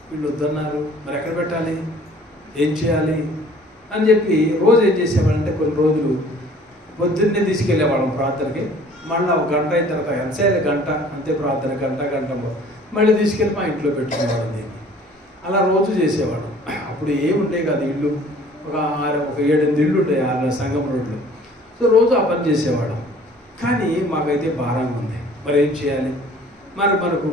వీళ్ళు వద్దన్నారు, మరి ఎక్కడ పెట్టాలి, ఏం చేయాలి అని చెప్పి రోజు ఏం చేసేవాళ్ళంటే కొన్ని రోజులు పొద్దున్నే తీసుకెళ్ళేవాళ్ళం ప్రార్థనకి, మళ్ళీ ఒక గంట అయిన తర్వాత ఎంతసేపు గంట అంతే ప్రార్థన, గంట మళ్ళీ తీసుకెళ్ళి మా ఇంట్లో పెట్టుకునేవాళ్ళం. దీన్ని అలా రోజు చేసేవాళ్ళం. అప్పుడు ఏముండే కాదు, ఇళ్ళు ఒక 7-8 ఇళ్ళు ఉంటాయి 6 సంఘం రోడ్లు. సో రోజు ఆ పని చేసేవాళ్ళం. కానీ మాకైతే భారంగా ఉంది, మరి ఏం చేయాలి, మనకు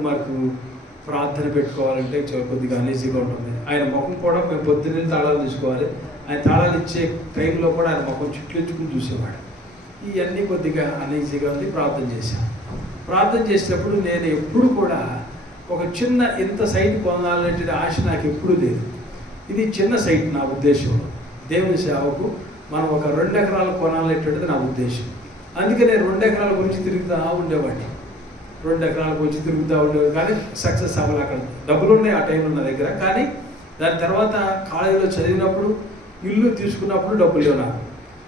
ప్రార్థన పెట్టుకోవాలంటే కొద్దిగా అనీజీగా ఉంటుంది. ఆయన ముఖం కూడా మేము పొద్దున్నే తాళాలు తీసుకోవాలి, ఆయన తాళాలు ఇచ్చే టైంలో కూడా ఆయన ముఖం చుట్లించుకుని చూసేవాడు. ఇవన్నీ కొద్దిగా అనీజీగా ఉంది. ప్రార్థన చేసేటప్పుడు నేను ఎప్పుడు కూడా ఒక చిన్న ఇంత సైట్ పొందాలనే ఆశ నాకు ఎప్పుడూ లేదు. ఇది చిన్న సైట్ నా ఉద్దేశంలో. దేవుని సేవకు మనం ఒక 2 ఎకరాలు కొనాలనేటువంటిది నా ఉద్దేశం. అందుకే నేను 2 ఎకరాల గురించి తిరుగుతూ ఉండేవాడిని. 2 ఎకరాల గురించి తిరుగుతూ ఉండేవాడు, కానీ సక్సెస్ అవ్వాలి. అక్కడ డబ్బులు ఉన్నాయి ఆ టైంలో నా దగ్గర. కానీ దాని తర్వాత కాలేజీలో చదివినప్పుడు, ఇల్లు తీసుకున్నప్పుడు డబ్బులు లేవు నాకు.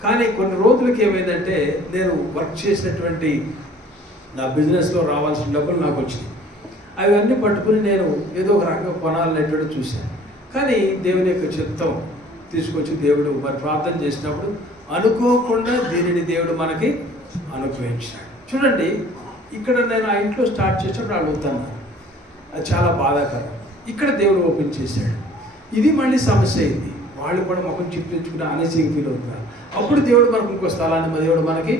కానీ కొన్ని రోజులకి ఏమైందంటే నేను వర్క్ చేసినటువంటి నా బిజినెస్లో రావాల్సిన డబ్బులు నాకు వచ్చినాయి. అవన్నీ పట్టుకుని నేను ఏదో ఒక రకంగా కొనాలనేటువంటి చూశాను. కానీ దేవుని యొక్క చిత్తం తీసుకొచ్చి దేవుడు మరి ప్రార్థన చేసినప్పుడు అనుకోకుండా దీనిని దేవుడు మనకి అనుగ్రహించాడు. చూడండి, ఇక్కడ నేను ఆ ఇంట్లో స్టార్ట్ చేసినప్పుడు అడుగుతాను, అది చాలా బాధాకరం. ఇక్కడ దేవుడు ఓపెన్ చేశాడు. ఇది మళ్ళీ సమస్య అయింది. వాళ్ళు కూడా ముఖం చిప్పించుకుని అనేసిగా ఫీల్ అవుతున్నారు. అప్పుడు దేవుడు మనకు ఇంకో స్థలాన్ని దేవుడు మనకి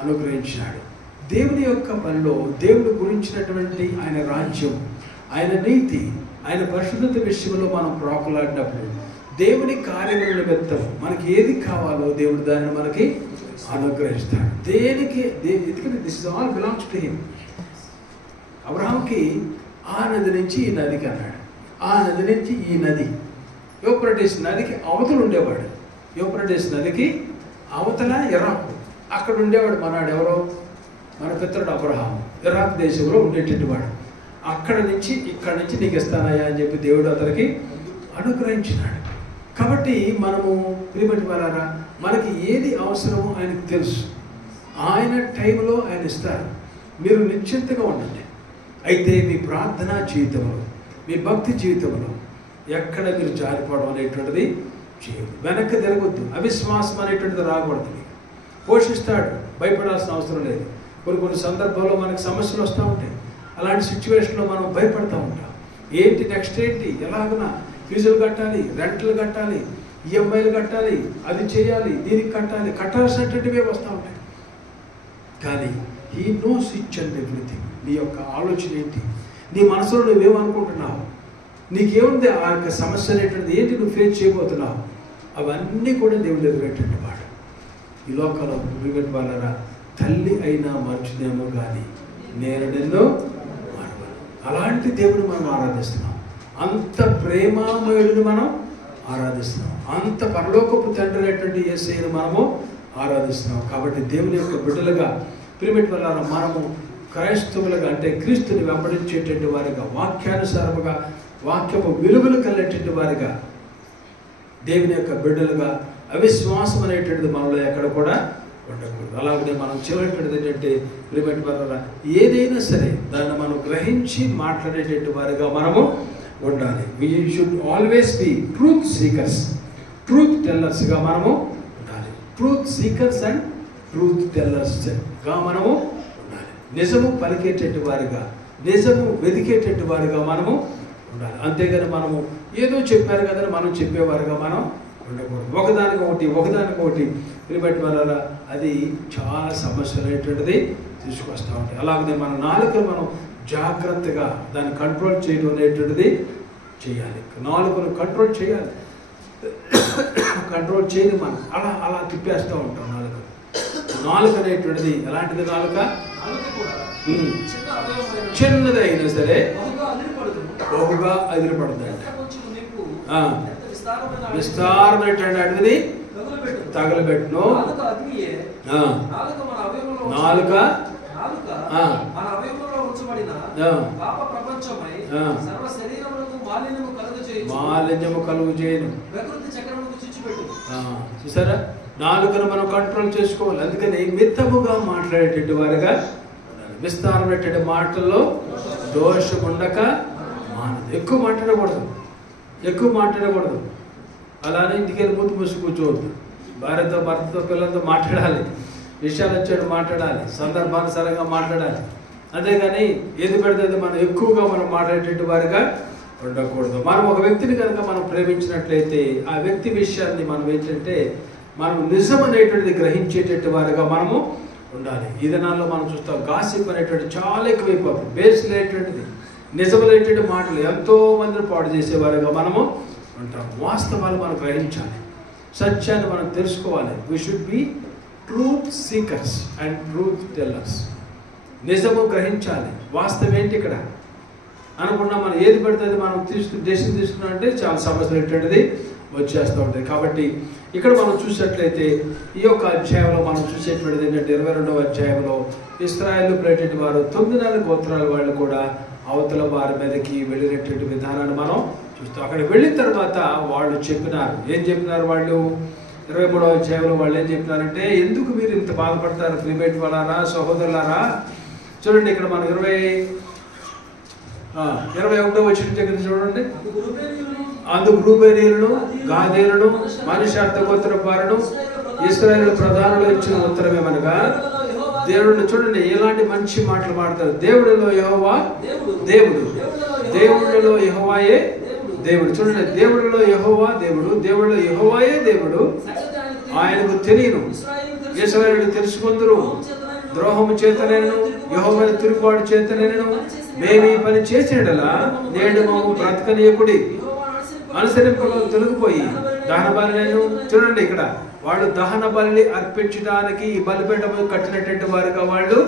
అనుగ్రహించాడు. దేవుని యొక్క పనిలో దేవుడు గురించినటువంటి ఆయన రాజ్యం, ఆయన నీతి, ఆయన పరిశుద్ధత విషయంలో మనం ప్రాకులాడినప్పుడు దేవుని కార్యముల నిమిత్తం మనకి ఏది కావాలో దేవుడు దానిని మనకి అనుగ్రహిస్తాడు. ఎందుకంటే this is all belongs to him. అబ్రహాంకి ఆ నది నుంచి ఈ నదికి అన్నాడు, ఆ నది నుంచి ఈ నది, యూఫ్రటీస్ నదికి అవతల ఉండేవాడు. యూఫ్రటీస్ నదికి అవతల ఇరాకు, అక్కడ ఉండేవాడు మనాడు ఎవరో, మన పితరుడు అబ్రహాం. ఇరాక్ దేశంలో ఉండేటటువంటి వాడు. ఇక్కడ నుంచి నీకు ఇస్తానయ్యా అని చెప్పి దేవుడు అతనికి అనుగ్రహించినాడు. కాబట్టి మనము ప్రియమైన వారారా, మనకి ఏది అవసరమో ఆయనకు తెలుసు. ఆయన టైంలో ఆయన ఇస్తారు. మీరు నిశ్చింతగా ఉండండి. అయితే మీ ప్రార్థనా జీవితంలో, మీ భక్తి జీవితంలో ఎక్కడ మీరు జారిపోవడం అనేటువంటిది చేయదు. వెనక్కి తిరగొద్దు. అవిశ్వాసం అనేటువంటిది రాకూడదు. పోషిస్తాడు, భయపడాల్సిన అవసరం లేదు. కొన్ని సందర్భాల్లో మనకు సమస్యలు వస్తూ ఉంటాయి. అలాంటి సిచ్యువేషన్లో మనం భయపడుతూ ఉంటాం. ఏంటి నెక్స్ట్ ఏంటి, ఎలాగనా ఫీజులు కట్టాలి, రెంట్లు కట్టాలి, ఈఎంఐలు కట్టాలి, అది చేయాలి, దీనికి కట్టాల్సినటువంటివే వస్తూ ఉంటాయి. కానీ he knows each and everything. నీ యొక్క ఆలోచన ఏంటి, నీ మనసులో నువ్వేమనుకుంటున్నావు, నీకేముంది ఆ యొక్క సమస్య అనేటువంటిది ఏంటి, నువ్వు ఫేస్ చేయబోతున్నావు, అవన్నీ కూడా దేవుడు ఎదురేటువంటి వాడు. ఈ లోకంలో వివేట్ వాళ్ళరా, తల్లి అయినా మర్చిదేమో కానీ నేను నిన్ను మరవను. అలాంటి దేవుడు మనం ఆరాధిస్తున్నాం. అంత ప్రేమామయుడిని మనం ఆరాధిస్తున్నాం. అంత పరలోకపు తండ్రి అనేటువంటి యేసయ్యను మనము ఆరాధిస్తున్నాం. కాబట్టి దేవుని యొక్క బిడ్డలుగా ప్రియమైన వాళ్ళ మనము క్రైస్తవులుగా, అంటే క్రీస్తుని వెంబడించేటువంటి వారిగా, వాక్యానుసారముగా, వాక్యము విలువలు కలిగేటువంటి వారిగా, దేవుని యొక్క బిడ్డలుగా అవిశ్వాసం అనేటువంటిది మనలో ఎక్కడ కూడా ఉండకూడదు. అలాగే మనం చివరిటువంటిది ఏంటంటే ప్రియమైన వాళ్ళ ఏదైనా సరే దాన్ని మనం గ్రహించి మాట్లాడేటువంటి వారిగా మనము ఉండాలి. We should always be truth seekers, truth టెల్లర్స్గా మనము ఉండాలి. ట్రూత్ సీకర్స్ అండ్ ట్రూత్ టెల్లర్స్గా మనము ఉండాలి. నిజము పలికేటట్టు వారిగా, నిజము వెతికేటట్టు వారిగా మనము ఉండాలి. అంతేగాని మనము ఏదో చెప్పారు కదా మనం చెప్పేవారుగా మనం ఉండకూడదు. ఒకదానికొకటి ప్రియమైన వాళ్ళ అది చాలా సమస్యలు అనేటువంటిది తీసుకొస్తూ ఉంటాయి. అలాగే మన నాలుకను మనం జాగ్రత్తగా దాన్ని కంట్రోల్ చేయడం అనేటువంటిది చేయాలి. నాలుకను కంట్రోల్ చేయాలి. కంట్రోల్ చేయదు మనం అలా తిప్పేస్తూ ఉంటాం. నాలుక అనేటువంటిది ఎలాంటిది, నాలుక చిన్నది అయినా సరే బహుగా అదిరిపడుతుంది అంట. విస్తారమైనటువంటి అడవిని తగలబెట్టును. నాలుక మాలిన్యము కలుగు చేయను. చూసారా, నాలుకను మనం కంట్రోల్ చేసుకోవాలి. అందుకని మితముగా మాట్లాడేటట్టు వారుగా ఉండాలి. విస్తారమైనటువంటి మాటల్లో దోషం ఉండక మానదు. ఎక్కువ మాట్లాడకూడదు. అలానే ఇంటికి వెళ్ళి ముందు మూసి కూర్చోవద్దు. భార్యతో, భర్తతో, పిల్లలతో మాట్లాడాలి. విషయాలు వచ్చాడు మాట్లాడాలి. సందర్భానుసారంగా మాట్లాడాలి. అంతేగాని ఏది పెడితే మనం ఎక్కువగా మనం మాట్లాడేటట్టు వారిగా ఉండకూడదు. మనం ఒక వ్యక్తిని కనుక మనం ప్రేమించినట్లయితే ఆ వ్యక్తి విషయాన్ని మనం ఏంటంటే మనం నిజం అనేటువంటిది గ్రహించేటట్టు వారిగా మనము ఉండాలి. ఈ దినాల్లో మనం చూస్తాం గాసిప్ అనేటువంటి చాలా ఎక్కువైపోతుంది. బేస్ లేనటువంటిది, నిజములైనటువంటి మాటలు ఎంతో మందిని పాడు చేసేవారుగా మనము ఉంటాం. వాస్తవాలు మనం గ్రహించాలి, సత్యాన్ని మనం తెలుసుకోవాలి. We should be truth seekers and truth tellers. నిజము గ్రహించాలి. వాస్తవం ఏంటి ఇక్కడ అనుకున్నా మనం ఏది పడుతుంది మనం డెసిషన్ తీసుకున్నామంటే చాలా సమస్యలు ఏంటంటే వచ్చేస్తూ ఉంటాయి. కాబట్టి ఇక్కడ మనం చూసినట్లయితే ఈ యొక్క అధ్యాయంలో మనం చూసేటువంటిది ఏంటంటే 22వ అధ్యాయంలో ఇశ్రాయేలు ప్రేటెడ్ వారు 9 గోత్రాల వాళ్ళు కూడా అవతల వారి మీదకి వెళ్ళినటువంటి విధానాన్ని మనం చూస్తాం. అక్కడికి వెళ్ళిన తర్వాత వాళ్ళు చెప్పినారు. ఏం చెప్పినారు వాళ్ళు? 23వ అధ్యాయంలో వాళ్ళు ఏం చెప్పినారంటే, ఎందుకు మీరు ఇంత బాధపడతారు ప్రిమేట్ వాళ్ళారా, సహోదరులారా? చూడండి, ఇక్కడ మనం 21వ వచనం చూడండి. అందుకు రూబేనీయులను, గాదీయులను, మనుష్యార్థ గోత్రపు వారును ఇశ్రాయేలు ప్రధానులు ఇచ్చిన ఉత్తరమేమనగా, దేవుడిని చూడండి ఎలాంటి మంచి మాటలు మాడతారు. దేవుడిలో యెహోవా దేవుడు, దేవుడిలో యెహోవాయే దేవుడు. చూడండి, దేవుడిలో యెహోవా దేవుడు, దేవుడిలో యెహోవాయే దేవుడు. ఆయనకు తెలియను, ఇశ్రాయేలు తెలుసుకుందరు. ద్రోహము చేతనైనను యెహోవాను తిరుగుబాటు చేతనైనను మేము ఈ పని చేసినలా నేడు మమ్ము బ్రతకనీయకుడి. అనుసరింపలో తొలగిపోయి దహన బలిని, చూడండి ఇక్కడ వాళ్ళు దహన బలి అర్పించడానికి ఈ బలిపీఠము కట్టినటువంటి వారుగా వాళ్ళు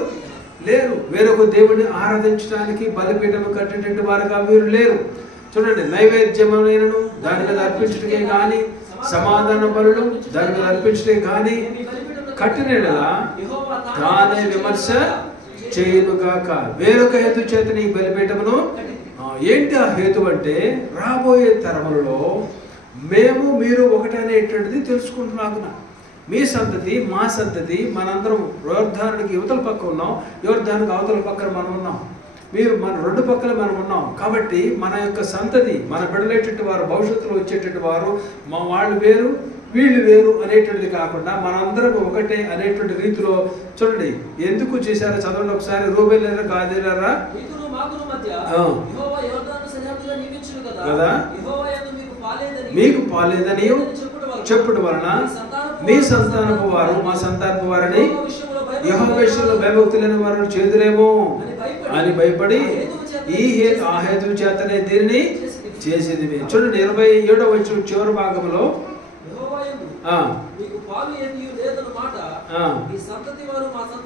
లేరు. వేరొక దేవుడిని ఆరాధించడానికి బలిపీఠము కట్టినటువంటి వారుగా వీరు లేరు. చూడండి, నైవేద్యమైనను దాని మీద అర్పించటమే కానీ, సమాధాన బలులు దాని మీద అర్పించటమే కానీ కట్టినలా దాని విమర్శ చేయునుగాక. వేరొక హేతు చేతని ఈ బలిపీఠమును, ఏంటి ఆ హేతు అంటే రాబోయే తరములలో మేము మీరు ఒకటనేటువంటిది తెలుసుకుంటున్నాను. మీ సంతతి మా సంతతి మనందరం యోర్ధానుడికి యువతల పక్క ఉన్నాం, యోర్ధానుడికి అవతల పక్కన మనం ఉన్నాం. మీరు మన రెండు పక్కల మనం ఉన్నాం. కాబట్టి మన యొక్క సంతతి, మన బిడ్డలేటువంటి వారు, భవిష్యత్తులో వచ్చేటువంటి వారు, మా వాళ్ళు వేరు వీళ్ళు వేరు అనేటువంటిది కాకుండా మనందరం ఒకటే అనేటువంటి రీతిలో చూడండి ఎందుకు చేశారో చదవండి ఒకసారి. రూబేనీయులారా, గాదీయులారా, కదా మీకు పాలేదని చెప్పుడు వలన మీ సంతానపు వారు మా సంతానపు వారిని యెహోవా విషయంలో భయభక్తి లేని వారిని చేదురేమో అని భయపడి ఆ హేతు చేతనే దీనిని చేసేది. చూడండి 27వ వచనం చివరి భాగంలో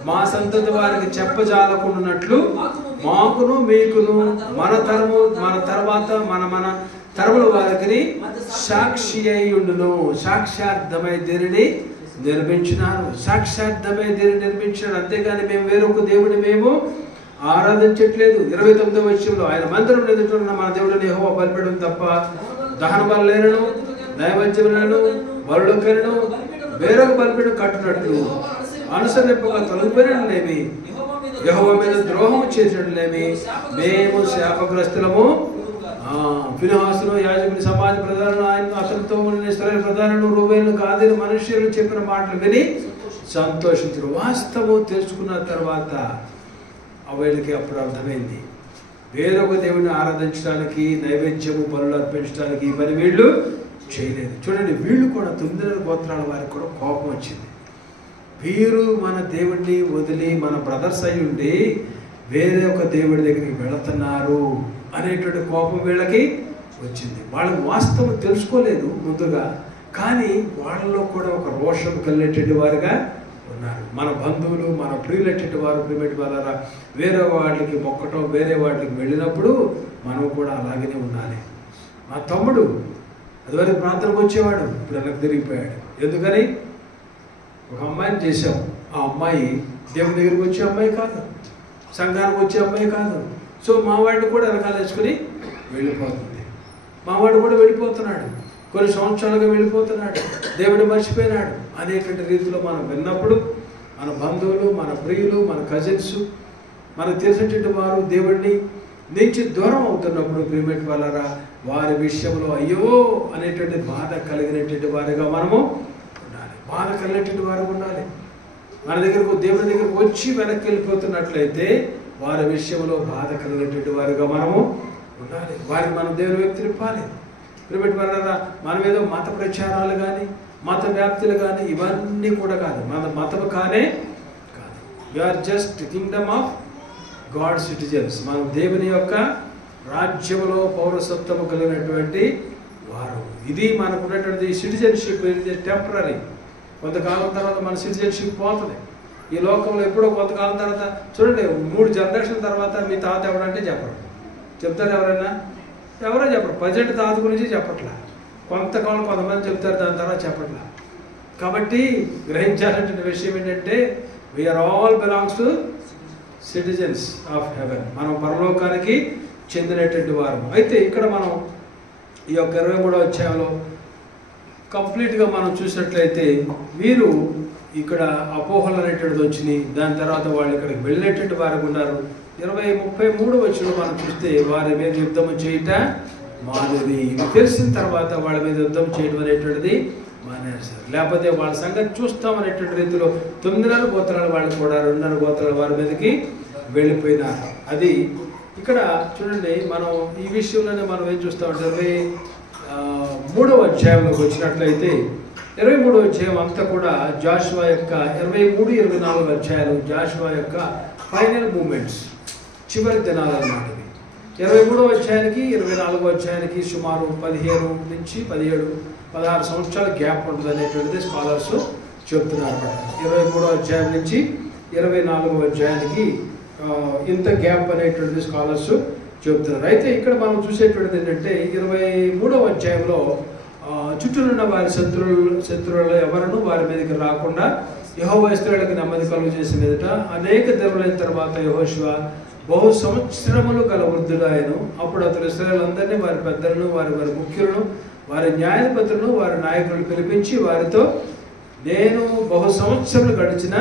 మా సంతతి వారికి చెప్పజాలకుండానట్లు మాకును మీకును మన తర్వాత మన తరముల వారికి సాక్షి అయి ఉండును. సాక్ష్యార్థమై దీనిని నిర్మించినారు. సాక్ష్యార్థమై దీనిని నిర్మించినారు. అంతేగాని మేము వేరొక దేవుడిని మేము ఆరాధించట్లేదు. 29వ వచనంలో ఆయన మందిరం ఎదుట మన దేవుడిని యెహోవా బలిపీఠం తప్ప దహన బలులను, నైవేద్యములను, బలులకైనను వేరొక బలిపీఠం కట్టునట్లు అనుసరింపగా తొలగిపోయినట్లేమి, యెహోవా మీద ద్రోహం చేసినట్లేమి మేము శాపగ్రస్తులము. ఫినెహాసును, యాజకుని సమాజ ప్రధానులు, ఆయన అతనితో ఉన్న ఇశ్రాయేలు ప్రధానులు, రూబేను, గాదీయులు మనుష్యులు చెప్పిన మాటలు విని సంతోషించరు. వాస్తవం తెలుసుకున్న తర్వాత వీళ్ళకి అప్పుడు అర్థమైంది, వేరొక దేవుడిని ఆరాధించడానికి, నైవేద్యము బలులు అర్పించడానికి ఈ పని వీళ్ళు చేయలేదు. చూడండి, వీళ్ళు కూడా 9 గోత్రాల వారికి కూడా కోపం వచ్చింది. వీరు మన దేవుడిని వదిలి మన బ్రదర్స్ అయి ఉండి వేరే ఒక దేవుడి దగ్గరికి వెళుతున్నారు అనేటువంటి కోపం వీళ్ళకి వచ్చింది. వాళ్ళకి వాస్తవం తెలుసుకోలేదు ముందుగా, కానీ వాళ్ళలో కూడా ఒక రోషం కలిగేటువంటి వారుగా ఉన్నారు. మన బంధువులు, మన ప్రియులటువంటి వారు, ప్రిమేట్ వాళ్ళ వేరే వాటికి మొక్కటం, వేరే వాటికి వెళ్ళినప్పుడు మనం కూడా అలాగనే ఉండాలి. మా తమ్ముడు అదివరకు ప్రార్థనకు వచ్చేవాడు, ఇప్పుడు వెనక్కి తిరిగిపోయాడు. ఎందుకని? ఒక అమ్మాయిని చేశాం. ఆ అమ్మాయి దేవుని దగ్గరికి వచ్చే అమ్మాయి కాదు, సంఘానికి వచ్చే అమ్మాయి కాదు. సో మా వాడిని కూడా వెనకాల వేసుకుని వెళ్ళిపోతుంది. మా వాడు కూడా వెళ్ళిపోతున్నాడు. కొన్ని సంవత్సరాలుగా వెళ్ళిపోతున్నాడు, దేవుడు మర్చిపోయినాడు అనేటువంటి రీతిలో మనం విన్నప్పుడు మన బంధువులు, మన ప్రియులు, మన కజిన్స్, మనకు తెలిసినటువంటి వారు దేవుడిని నుంచి దూరం అవుతున్నప్పుడు ప్రియమైన వాళ్ళరా వారి విషయంలో అయ్యో అనేటువంటి బాధ కలిగినటువంటి వారిగా మనము ఉండాలి. బాధ కలిగినటువంటి వారు ఉండాలి. మన దగ్గరకు దేవుడి దగ్గరకు వచ్చి వెనక్కి వెళ్ళిపోతున్నట్లయితే వారి విషయంలో బాధ కలిగినటువంటి వారిగా మనము ఉండాలి. వారికి మనం దేవుని వ్యక్తి తిప్పాలి. ప్రియమైన వాళ్ళరా మనం ఏదో మత ప్రచారాలు కానీ మత వ్యాప్తులు కానీ ఇవన్నీ కూడా కాదు, మన మతము కానే కాదు. We are just kingdom of God citizens. మనం దేవుని యొక్క రాజ్యంలో పౌరసత్వము కలిగినటువంటి వారు. ఇది మనకు ఉన్నటువంటి సిటిజన్షిప్ ఇది టెంపరీ. కొంతకాలం తర్వాత మన సిటిజన్షిప్ పోతుంది. ఈ లోకంలో ఎప్పుడో కొంతకాలం తర్వాత చూడండి, 3 జనరేషన్ల తర్వాత మీ తాత ఎవరంటే చెప్పరు. చెప్తారు ఎవరైనా? ఎవరో చెప్పరు. ప్రజెంట్ తాత గురించి చెప్పట్లా. కొంతకాలం కొంతమంది చెప్తారు, దాని తర్వాత చెప్పట్లా. కాబట్టి గ్రహించాల్సిన విషయం ఏంటంటే we are all belongs to citizens of heaven. మనం పరలోకానికి చెందినటువంటి వారు. అయితే ఇక్కడ మనం ఈ యొక్క 23వ అధ్యాయంలో కంప్లీట్గా మనం చూసినట్లయితే వీరు ఇక్కడ అపోహలు అనేటువంటిది వచ్చినాయి. దాని తర్వాత వాళ్ళు ఇక్కడికి వెళ్ళినటువంటి వారు ఉన్నారు. 20-33 వచనంలో మనం చూస్తే వారి మీద యుద్ధం చేయట మానేది. తెలిసిన తర్వాత వాళ్ళ మీద యుద్ధం చేయడం అనేటువంటిది మానేశారు. లేకపోతే వాళ్ళ సంగతి చూస్తాం అనేటువంటి రీతిలో 9 గోత్రాల వాళ్ళు కూడా 2 గోత్రాల వారి మీదకి వెళ్ళిపోయినారు. అది ఇక్కడ చూడండి, మనం ఈ విషయంలోనే మనం ఏం చూస్తామంటే 23వ అధ్యాయంలోకి వచ్చినట్లయితే 23వ అధ్యాయం అంతా కూడా జాషువా యొక్క 23-24 అధ్యాయాలు జాషువా యొక్క ఫైనల్ మూమెంట్స్, చివరి దినాలు అన్నమాట. 23వ అధ్యాయానికి 24వ అధ్యాయానికి సుమారు 15 నుంచి 17-16 సంవత్సరాల గ్యాప్ ఉంటుంది అనేటువంటిది స్కాలర్స్ చెప్తున్నారు. 23వ అధ్యాయం నుంచి 24వ అధ్యాయానికి ఇంత గ్యాప్ అనేటువంటిది స్కాలర్స్ చెప్తున్నారు. అయితే ఇక్కడ మనం చూసేటువంటిది ఏంటంటే 23వ అధ్యాయంలో చుట్టూనున్న వారి శత్రువులలో ఎవరను వారి మీదకి రాకుండా యెహోవా ఇశ్రాయేలుకు నెమ్మది కలుగు చేసిన మీదట అనేక దినములైన తర్వాత యెహోషువ బహు సంవత్సరములు గల వృద్ధుడాయను. అప్పుడు అతను ఇశ్రాయేలులందరినీ వారి పెద్దలను వారి ముఖ్యులను వారి న్యాయాధిపతులను వారి నాయకులను పిలిపించి వారితో, నేను బహు సంవత్సరములు గడిచిన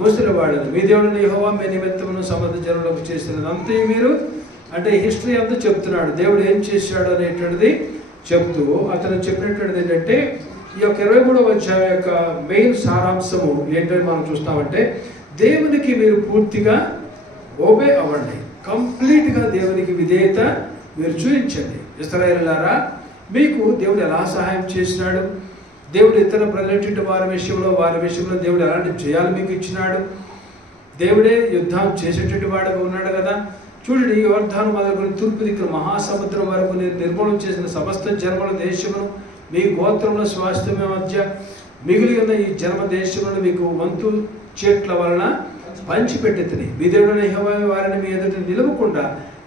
ముసలివాడను, మీ దేవుడిని యెహోవా మీ నిమిత్తమును సమర్థ జనులకు చేసినదంతా మీరు అంటే హిస్టరీ అంతా చెప్తున్నాడు. దేవుడు ఏం చేశాడు అనేటువంటిది చెప్తూ అతను చెప్పినటువంటిది ఏంటంటే ఈ యొక్క 23వ అధ్యాయం యొక్క మెయిన్ సారాంశము ఏంటని మనం చూస్తామంటే దేవునికి మీరు పూర్తిగా ఓబే అవ్వండి. కంప్లీట్గా దేవునికి విధేయత మీరు చూపించండి. ఇశ్రాయేలులారా, మీకు దేవుడు ఎలా సహాయం చేసినాడు, దేవుడు ఇతర ప్రజలైనటువంటి వారి విషయంలో దేవుడు ఎలాంటి జయాలు మీకు ఇచ్చినాడు, దేవుడే యుద్ధం చేసేటువంటి వాడుగా ఉన్నాడు కదా. చూడండి, యోర్దాను మొదలుకొని తూర్పు దిక్కున మహాసముద్రం వరకు నేను నిర్మూలన చేసిన సమస్త జన్మల దేశమును మీ గోత్రంలో స్వాస్థ్యమే మధ్య మిగిలి ఉన్న ఈ జన్మ దేశములను మీకు వంతు చెట్ల వలన పంచిపెట్టి మీ దేవుడైన యెహోవా వారిని మీ ఎదుట నిలవకుండా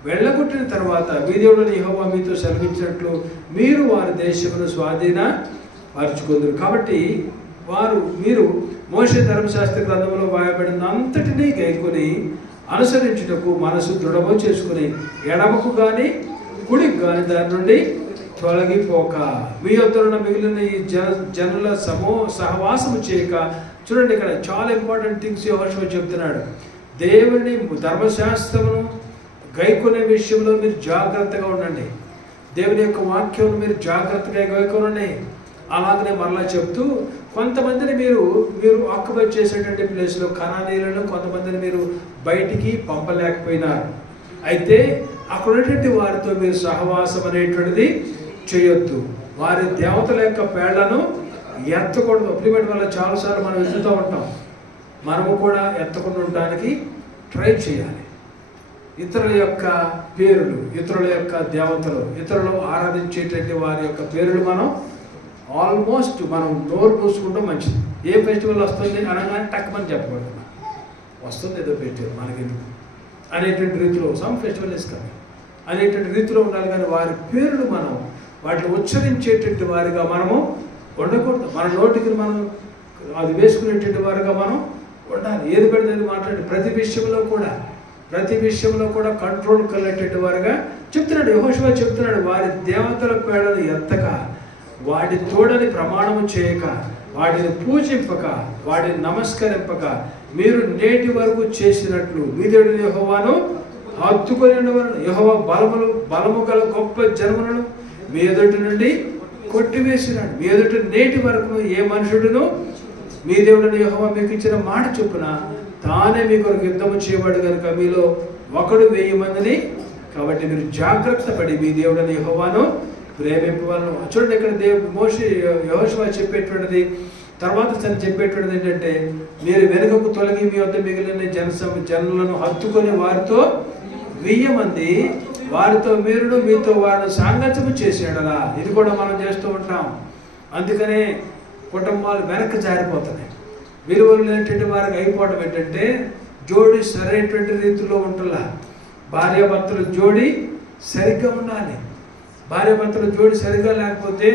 వెళ్ళగొట్టిన తర్వాత మీ దేవుడైన యెహోవా మీతో సెలవించినట్లు మీరు వారి దేశమును స్వాధీనపరుచుకుందరు. కాబట్టి మీరు మోషే ధర్మశాస్త్ర గ్రంథంలో వాయబడిన అంతటినీ గైకొని అనుసరించుటకు మనసు దృఢము చేసుకుని ఎడమకు కానీ కుడికి కానీ దాని నుండి తొలగిపోక మీ యొద్దరున్న మిగిలిన ఈ జనుల సహవాసము చేయక. చూడండి, ఇక్కడ చాలా ఇంపార్టెంట్ థింగ్స్ యెహోషువ చెప్తున్నాడు. దేవుని ధర్మశాస్త్రమును గైకొనే విషయంలో మీరు జాగ్రత్తగా ఉండండి. దేవుని యొక్క వాక్యం మీరు జాగ్రత్తగా గైకొనండి. అలాగనే మరలా చెప్తూ కొంతమందిని మీరు ఆక్యుపై చేసేటువంటి ప్లేస్లో కనానీయులను కొంతమందిని మీరు బయటికి పంపలేకపోయినారు. అయితే అక్కడ ఉన్నటువంటి వారితో మీరు సహవాసం అనేటువంటిది చేయొద్దు. వారి దేవతల యొక్క పేళ్లను ఎత్తకూడదు. అప్లిమెంట్ వల్ల చాలాసార్లు మనం ఎత్తుతూ ఉంటాం. మనము కూడా ఎత్తకుండా ఉండడానికి ట్రై చేయాలి. ఇతరుల యొక్క పేర్లు, ఇతరుల యొక్క దేవతలు, ఇతరులు ఆరాధించేటువంటి వారి యొక్క పేర్లు మనం ఆల్మోస్ట్ నోరు పూసుకుంటాం మంచిది. ఏ ఫెస్టివల్ వస్తుంది అనగానే టక్కుమని చెప్పకూడదు. వస్తుంది ఏదో ఫెస్టివల్ మనకెందుకు అనేటువంటి రీతిలో సమ్ ఫెస్టివల్ ఇస్తాం అనేటువంటి రీతిలో ఉండాలి. కానీ వారి పేర్లు మనం వాటిని ఉచ్చరించేటువంటి వారిగా మనము ఉండకూడదు. మన నోటికి మనం అది వేసుకునేటువంటి వారిగా మనం ఉండాలి. ఏది పెడితే మాట్లాడి ప్రతి విషయంలో కూడా కంట్రోల్ కలిగేటువంటి వారుగా చెప్తున్నాడు. యెహోషువ చెప్తున్నాడు, వారి దేవతల పేడను ఎత్తక వాటి తోడని ప్రమాణము చేయక, వాటిని పూజింపక, వాటిని నమస్కరింపక, మీరు నేటి వరకు చేసినట్లు మీ దేవుడు యెహోవాను హత్తుకొని ఉండవలను. యెహోవా బలము గల గొప్ప జనములను మీ ఎదుటి నుండి కొట్టివేసినాడు. మీ ఎదుటి నేటి వరకు ఏ మనుషుడును మీ దేవుడిని యెహోవా మీకు ఇచ్చిన మాట చొప్పున తానే మీ కొరకు యుద్ధము చేయబడు కనుక మీలో ఒకడు 1000 మందిని. కాబట్టి మీరు జాగ్రత్త పడి మీ దేవుడిని యెహోవాను ప్రేమింపవలను. చూడండి, ఇక్కడ యెహోషువ చెప్పేటువంటిది, తర్వాత తను చెప్పేటువంటిది ఏంటంటే, మీరు వెనుకకు తొలగి మీ వద్ద మిగిలిన జనులను హత్తుకొని వారితో 1000 మంది, వారితో మీరును మీతో వారిని సాంగత్యము చేసేడలా. ఇది కూడా మనం చేస్తూ ఉంటాం. అందుకనే కుటుంబాలు వెనక్కి జారిపోతున్నాయి. విలువలు లేనటువంటి వారికి అయిపోవడం ఏంటంటే, జోడి సరైనటువంటి రీతిలో ఉంటుందా. భార్యాభర్తలు జోడి సరిగ్గా ఉండాలి. భార్యాభర్తలు జోడి సరిగ్గా లేకపోతే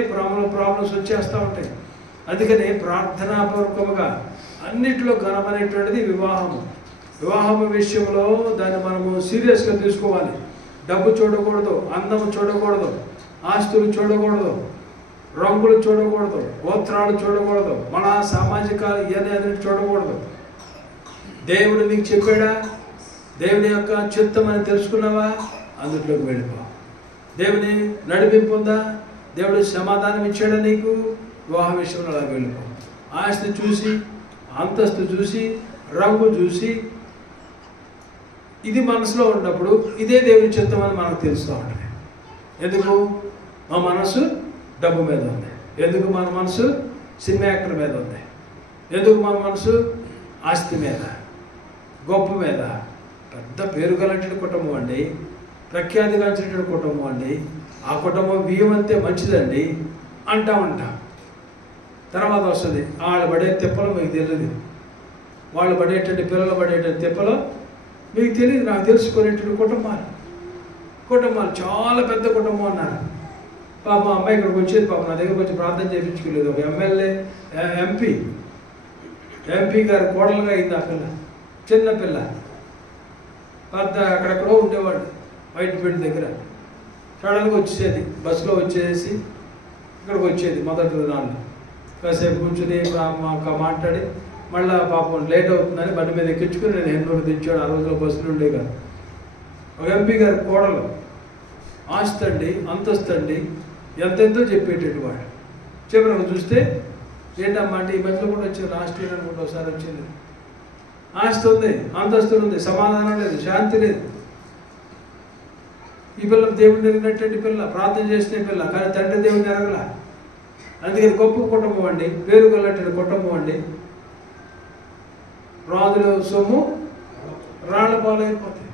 ప్రాబ్లమ్స్ వచ్చేస్తూ ఉంటాయి. అందుకని ప్రార్థనాపూర్వకముగా అన్నిట్లో ఘనమైనటువంటిది వివాహము. వివాహము విషయంలో దాన్ని మనము సీరియస్గా తీసుకోవాలి. డబ్బు చూడకూడదు, అందము చూడకూడదు, ఆస్తులు చూడకూడదు, రంగులు చూడకూడదు, గోత్రాలు చూడకూడదు, మన సామాజికాలు ఇవన్నీ చూడకూడదు. దేవుడు నీకు చెప్పాడా? దేవుని యొక్క చిత్తం అని తెలుసుకున్నావా? అందులోకి వెళ్ళిపో. దేవుని నడిపింపు ఉందా? దేవుడు సమాధానం ఇచ్చాడా నీకు? వివాహ విషయంలో అలా వెళ్ళిపో. ఆస్తి చూసి, అంతస్తు చూసి, రంగు చూసి, ఇది మనసులో ఉన్నప్పుడు ఇదే దేవుని చిత్తం అని మనకు తెలుస్తూ ఉంటుంది. ఎందుకు? మా మనసు డబ్బు మీద ఉంది. ఎందుకు మన మనసు సినిమా యాక్టర్ మీద ఉంది? ఎందుకు మన మనసు ఆస్తి మీద, గొప్ప మీద? పెద్ద పేరు కలిగిన కుటుంబం అండి, ప్రఖ్యాతిగాంచినటువంటి కుటుంబం అండి, ఆ కుటుంబం బియ్యం అంతే మంచిదండి అంటా ఉంటాం. తర్వాత వస్తుంది వాళ్ళు పడే తిప్పలు మీకు తెలియదు, వాళ్ళు పడేటువంటి పిల్లలు పడేటువంటి తిప్పలు మీకు తెలియదు. నాకు తెలుసుకునేటువంటి కుటుంబాలు చాలా పెద్ద కుటుంబం అన్నారు. పాప అమ్మాయి ఇక్కడికి వచ్చేది, పాప నా దగ్గరకు వచ్చి ప్రార్థన చేయించుకోలేదు. ఒక ఎమ్మెల్యే ఎంపీ గారు కోడలుగా అయింది. ఆ పిల్ల చిన్న పిల్ల, పెద్ద అక్కడెక్కడో ఉండేవాడు వైట్పేట దగ్గర. సడన్గా వచ్చేది, బస్సులో వచ్చేసి ఇక్కడికి వచ్చేది. మొదటి నాన్న కాసేపు కూర్చుని మాట్లాడి మళ్ళీ పాపం లేట్ అవుతుందని బండి మీద ఎక్కించుకుని నేను ఎన్నోరు తెచ్చాడు. ఆ రోజులో బస్సులు ఉండే కాదు. ఒక ఎంపీ గారి కోడలు ఆస్తి అండి, అంతస్తు అండి, ఎంతెంతో చెప్పేటట్టు వాడు. చివరికి చూస్తే ఏంటమ్మా అంటే, ఈ మధ్యలో కూడా వచ్చారు, లాస్ట్ ఇయర్ అనుకుంటే ఒకసారి వచ్చింది. ఆస్తి ఉంది, అంతస్తులు ఉంది, సమాధానం లేదు, శాంతి లేదు. ఈ పిల్ల దేవుడిని ఎరిగినటువంటి పిల్ల, ప్రార్థన చేసిన పిల్ల, కానీ తండ్రి దేవుడిని ఎరగల. అందుకని గొప్ప కుటుంబం అండి, పేరు కలిగినటువంటి కుటుంబం అండి. రాజుల సొమ్ము రాళ్ల పాలైపోతుంది,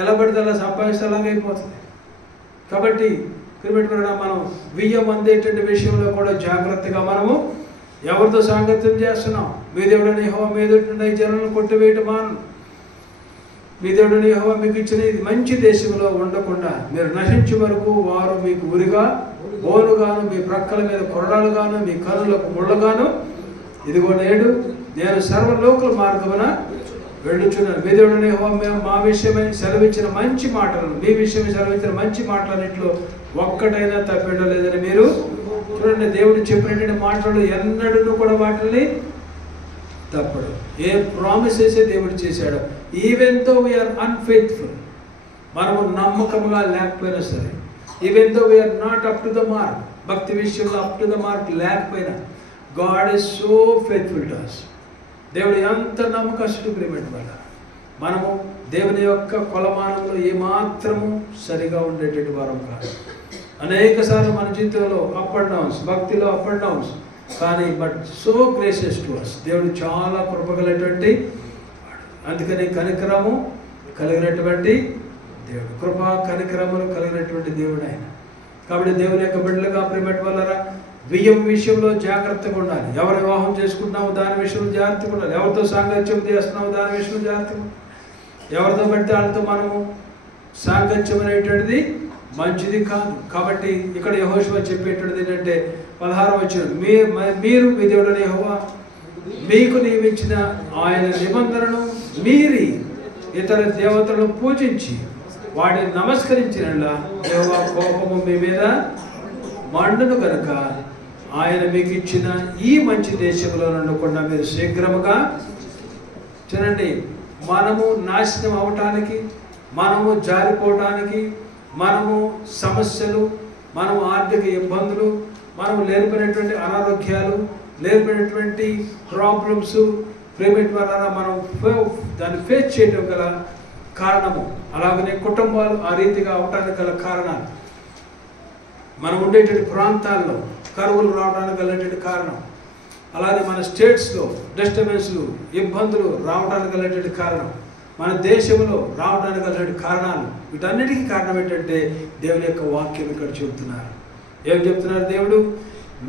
ఎలా పడితే అలా సంపాదిస్తే అలాగైపోతుంది. కాబట్టి మనం బియ్యం అందేటువంటి విషయంలో కూడా జాగ్రత్తగా మనము ఎవరితో సాంగత్యం చేస్తున్నాం. మీ దేవుడని యెహోవా మీ ఎదుట ఈ జనులను కొట్టివేయటం మాను. మీ దేవుడని యెహోవా మీకు ఇచ్చిన ఇది మంచి దేశంలో ఉండకుండా మీరు నశించే వరకు వారు మీకు ఉరిగా, బోనుగాను, మీ ప్రక్కల మీద కొరడాలుగాను, మీ కనులకు ముళ్ళగాను, ఇదిగో నేడు నేను సర్వలోకుల మార్గమున వెళ్ళుచున్నాను. మీ దేవుడని యెహోవా మా విషయమై సెలవిచ్చిన మంచి మాటలను, మీ విషయమై సెలవిచ్చిన మంచి మాటలన్నింటిలో ఒక్కటైనా తప్పెట్టలేదని మీరు చూడండి. దేవుడు చెప్పినటువంటి మాటలు ఎన్నడూ కూడా వాటిని తప్పడు. ఏ ప్రామిసెస్ దేవుడు చేశాడో, ఈవెన్ దో వీఆర్ అన్ఫెయిత్ఫుల్, మనము నమ్మకంగా లేకపోయినా సరే, even though we are not up to the mark, భక్తి విషయంలో అప్ టు ద మార్క్ లేకపోయినా, God is so faithful to us. దేవుడు ఎంత నమ్మకస్తుడు ప్రేమటి వల్ల మనము దేవుని యొక్క కొలమానంలో ఏమాత్రము సరిగా ఉండేటటువంటి వారం కాదు. అనేక సార్లు మన జీవితంలో అప్ అండ్ డౌన్స్, భక్తిలో అప్ అండ్ డౌన్స్, కానీ but so gracious to us. దేవుడు చాలా కృపగలటువంటి, అందుకని కనికరము కలిగినటువంటి దేవుడు, కృపా కనికరములు కలిగినటువంటి దేవుడు ఆయన. కాబట్టి దేవుని యొక్క బిడ్డలుగా ప్రేమటి వల్లరా బియ్యం విషయంలో జాగ్రత్తగా ఉండాలి. ఎవరు వివాహం చేసుకుంటున్నామో దాని విషయంలో జాగ్రత్తగా ఉండాలి. ఎవరితో సాంగత్యం చేస్తున్నామో దాని విషయంలో జాగ్రత్తగా ఉండాలి. ఎవరితో పడితే వాళ్ళతో మనము సాంగత్యం అనేటువంటిది మంచిది కాదు. కాబట్టి ఇక్కడ యెహోషువ చెప్పేటువంటిది ఏంటంటే 16వ వచనం, మీరు మీ దేవుడైన యెహోవా మీకు నియమించిన ఆయన నిబంధనను మీరి ఇతర దేవతలను పూజించి వాటిని నమస్కరించిన యెహోవా కోపము మీ మీద మండును కనుక ఆయన మీకు ఇచ్చిన ఈ మంచి దేశంలో ఉండకుండా మీరు శీఘ్రముగా చూడండి. మనము నాశనం అవటానికి, మనము జారిపోవటానికి, మనము సమస్యలు, మనము ఆర్థిక ఇబ్బందులు, మనము లేనిపోయినటువంటి అనారోగ్యాలు, లేనిపోయినటువంటి ప్రాబ్లమ్స్ ప్రేమిట్ వలన మనం దాన్ని ఫేస్ చేయడం గల కారణము, అలాగనే కుటుంబాలు ఆ రీతిగా అవటానికి గల కారణాలు, మనం ఉండేటువంటి ప్రాంతాల్లో కరువులు రావడానికి గలటువంటి కారణం, అలాగే మన స్టేట్స్లో డిస్టర్బెన్స్లు, ఇబ్బందులు రావడానికి గలటువంటి కారణం, మన దేశంలో రావడానికి గలటువంటి కారణాలు, వీటన్నిటికీ కారణం ఏంటంటే దేవుని యొక్క వాక్యం ఇక్కడ చెబుతున్నారు. ఏం చెప్తున్నారు దేవుడు?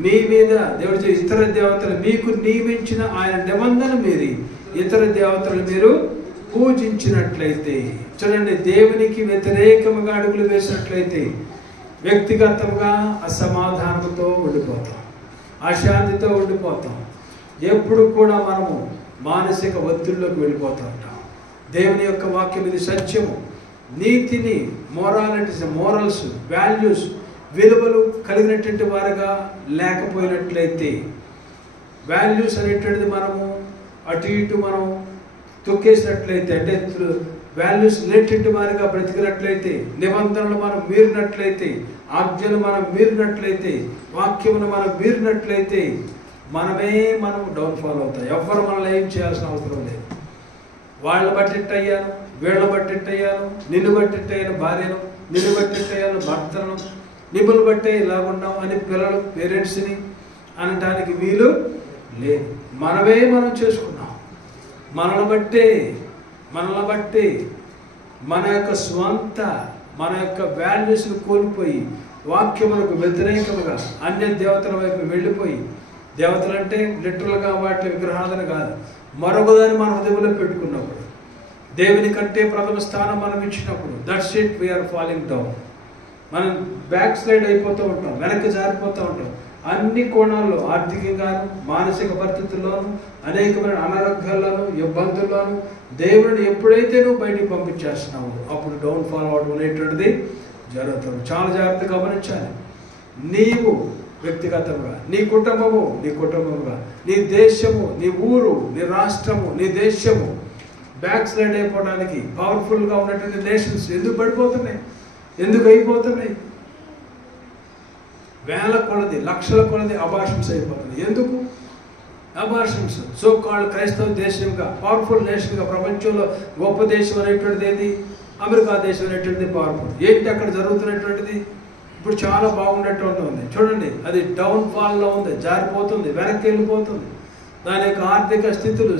మీ మీద దేవుడు ఇతర దేవతలు మీకు నియమించిన ఆయన నిబంధన మీరి ఇతర దేవతలు మీరు పూజించినట్లయితే, చూడండి, దేవునికి వ్యతిరేకముగా అడుగులు వేసినట్లయితే వ్యక్తిగతంగా అసమాధానంతో ఉండిపోతాం, అశాంతితో ఉండిపోతాం, ఎప్పుడు కూడా మనము మానసిక ఒత్తిడిలోకి వెళ్ళిపోతూ ఉంటాం. దేవుని యొక్క వాక్యం ఇది సత్యము. నీతిని, మోరల్స్, వాల్యూస్, విలువలు కలిగినటువంటి వారుగా లేకపోయినట్లయితే, వాల్యూస్ అనేటువంటిది మనము అటు ఇటు మనం తొక్కేసినట్లయితే, అంటే వాల్యూస్ లేనటువంటి వారిగా బ్రతికినట్లయితే, నిబంధనలు మనం మీరినట్లయితే, ఆజ్ఞలు మనం మీరినట్లయితే, వాక్యమును మనం మీరినట్లయితే మనం డౌన్ఫాల్ అవుతాం. ఎవరు మనల్ని ఏం చేయాల్సిన అవసరం లేదు. వాళ్ళని బట్టిట్టయ్యాను, వీళ్ళ బట్టిట్టయ్యాను, నిన్ను బట్టిట్టయ్యాను భార్యను, నిన్ను బట్టిట్టయ్యాను భర్తను, నిన్ను బట్టే ఇలాగున్నాం అని పిల్లలు పేరెంట్స్ని అనటానికి వీలు లేదు. మనం చేసుకున్నాం. మనల్ని బట్టి మన యొక్క స్వంత మన యొక్క వాల్యూస్ని కోల్పోయి వాక్యములకు వ్యతిరేకముగా అన్య దేవతల వైపు వెళ్ళిపోయి, దేవతలు అంటే లిటరల్గా వాటి విగ్రహాలను కాదు, మరొకదాన్ని మన హృదయంలో పెట్టుకున్నప్పుడు, దేవుని కంటే ప్రథమ స్థానం మనం ఇచ్చినప్పుడు, that's it, we are falling down. మనం బ్యాక్ స్లైడ్ అయిపోతూ ఉంటాం, వెనక్కి జారిపోతూ ఉంటాం. అన్ని కోణాల్లో, ఆర్థికంగాను, మానసిక పరిస్థితుల్లోనూ, అనేకమైన అనారోగ్యాల్లోనూ, ఇబ్బందుల్లోనూ దేవుడిని ఎప్పుడైతే నువ్వు బయటికి పంపించేస్తున్నావు అప్పుడు డౌన్ఫాల్ అవడం అనేటువంటిది జరుగుతుంది. చాలా జాగ్రత్తగా గమనించాలి. నీవు వ్యక్తిగతంగా, నీ కుటుంబముగా, నీ దేశము, నీ ఊరు, నీ రాష్ట్రము, నీ దేశము బ్యాక్ స్లైడ్ అయిపోవడానికి పవర్ఫుల్గా ఉన్నటువంటి నేషన్స్ ఎందుకు పడిపోతున్నాయి, ఎందుకు అయిపోతున్నాయి? వేల కొలది, లక్షల కొలది అబార్షన్స్ అయిపోతున్నాయి. ఎందుకు అబార్షన్స్? సో కాల్డ్ క్రైస్తవ దేశంగా, పవర్ఫుల్ నేషన్గా, ప్రపంచంలో గొప్ప దేశం అనేటువంటిది ఏది? అమెరికా దేశం అనేటువంటిది పవర్ఫుల్. ఏంటి అక్కడ జరుగుతున్నటువంటిది? ఇప్పుడు చాలా బాగున్నట్టు ఉంది. చూడండి, అది డౌన్ఫాల్లో ఉంది, జారిపోతుంది, వెనక్కి వెళ్ళిపోతుంది. దాని యొక్క ఆర్థిక స్థితులు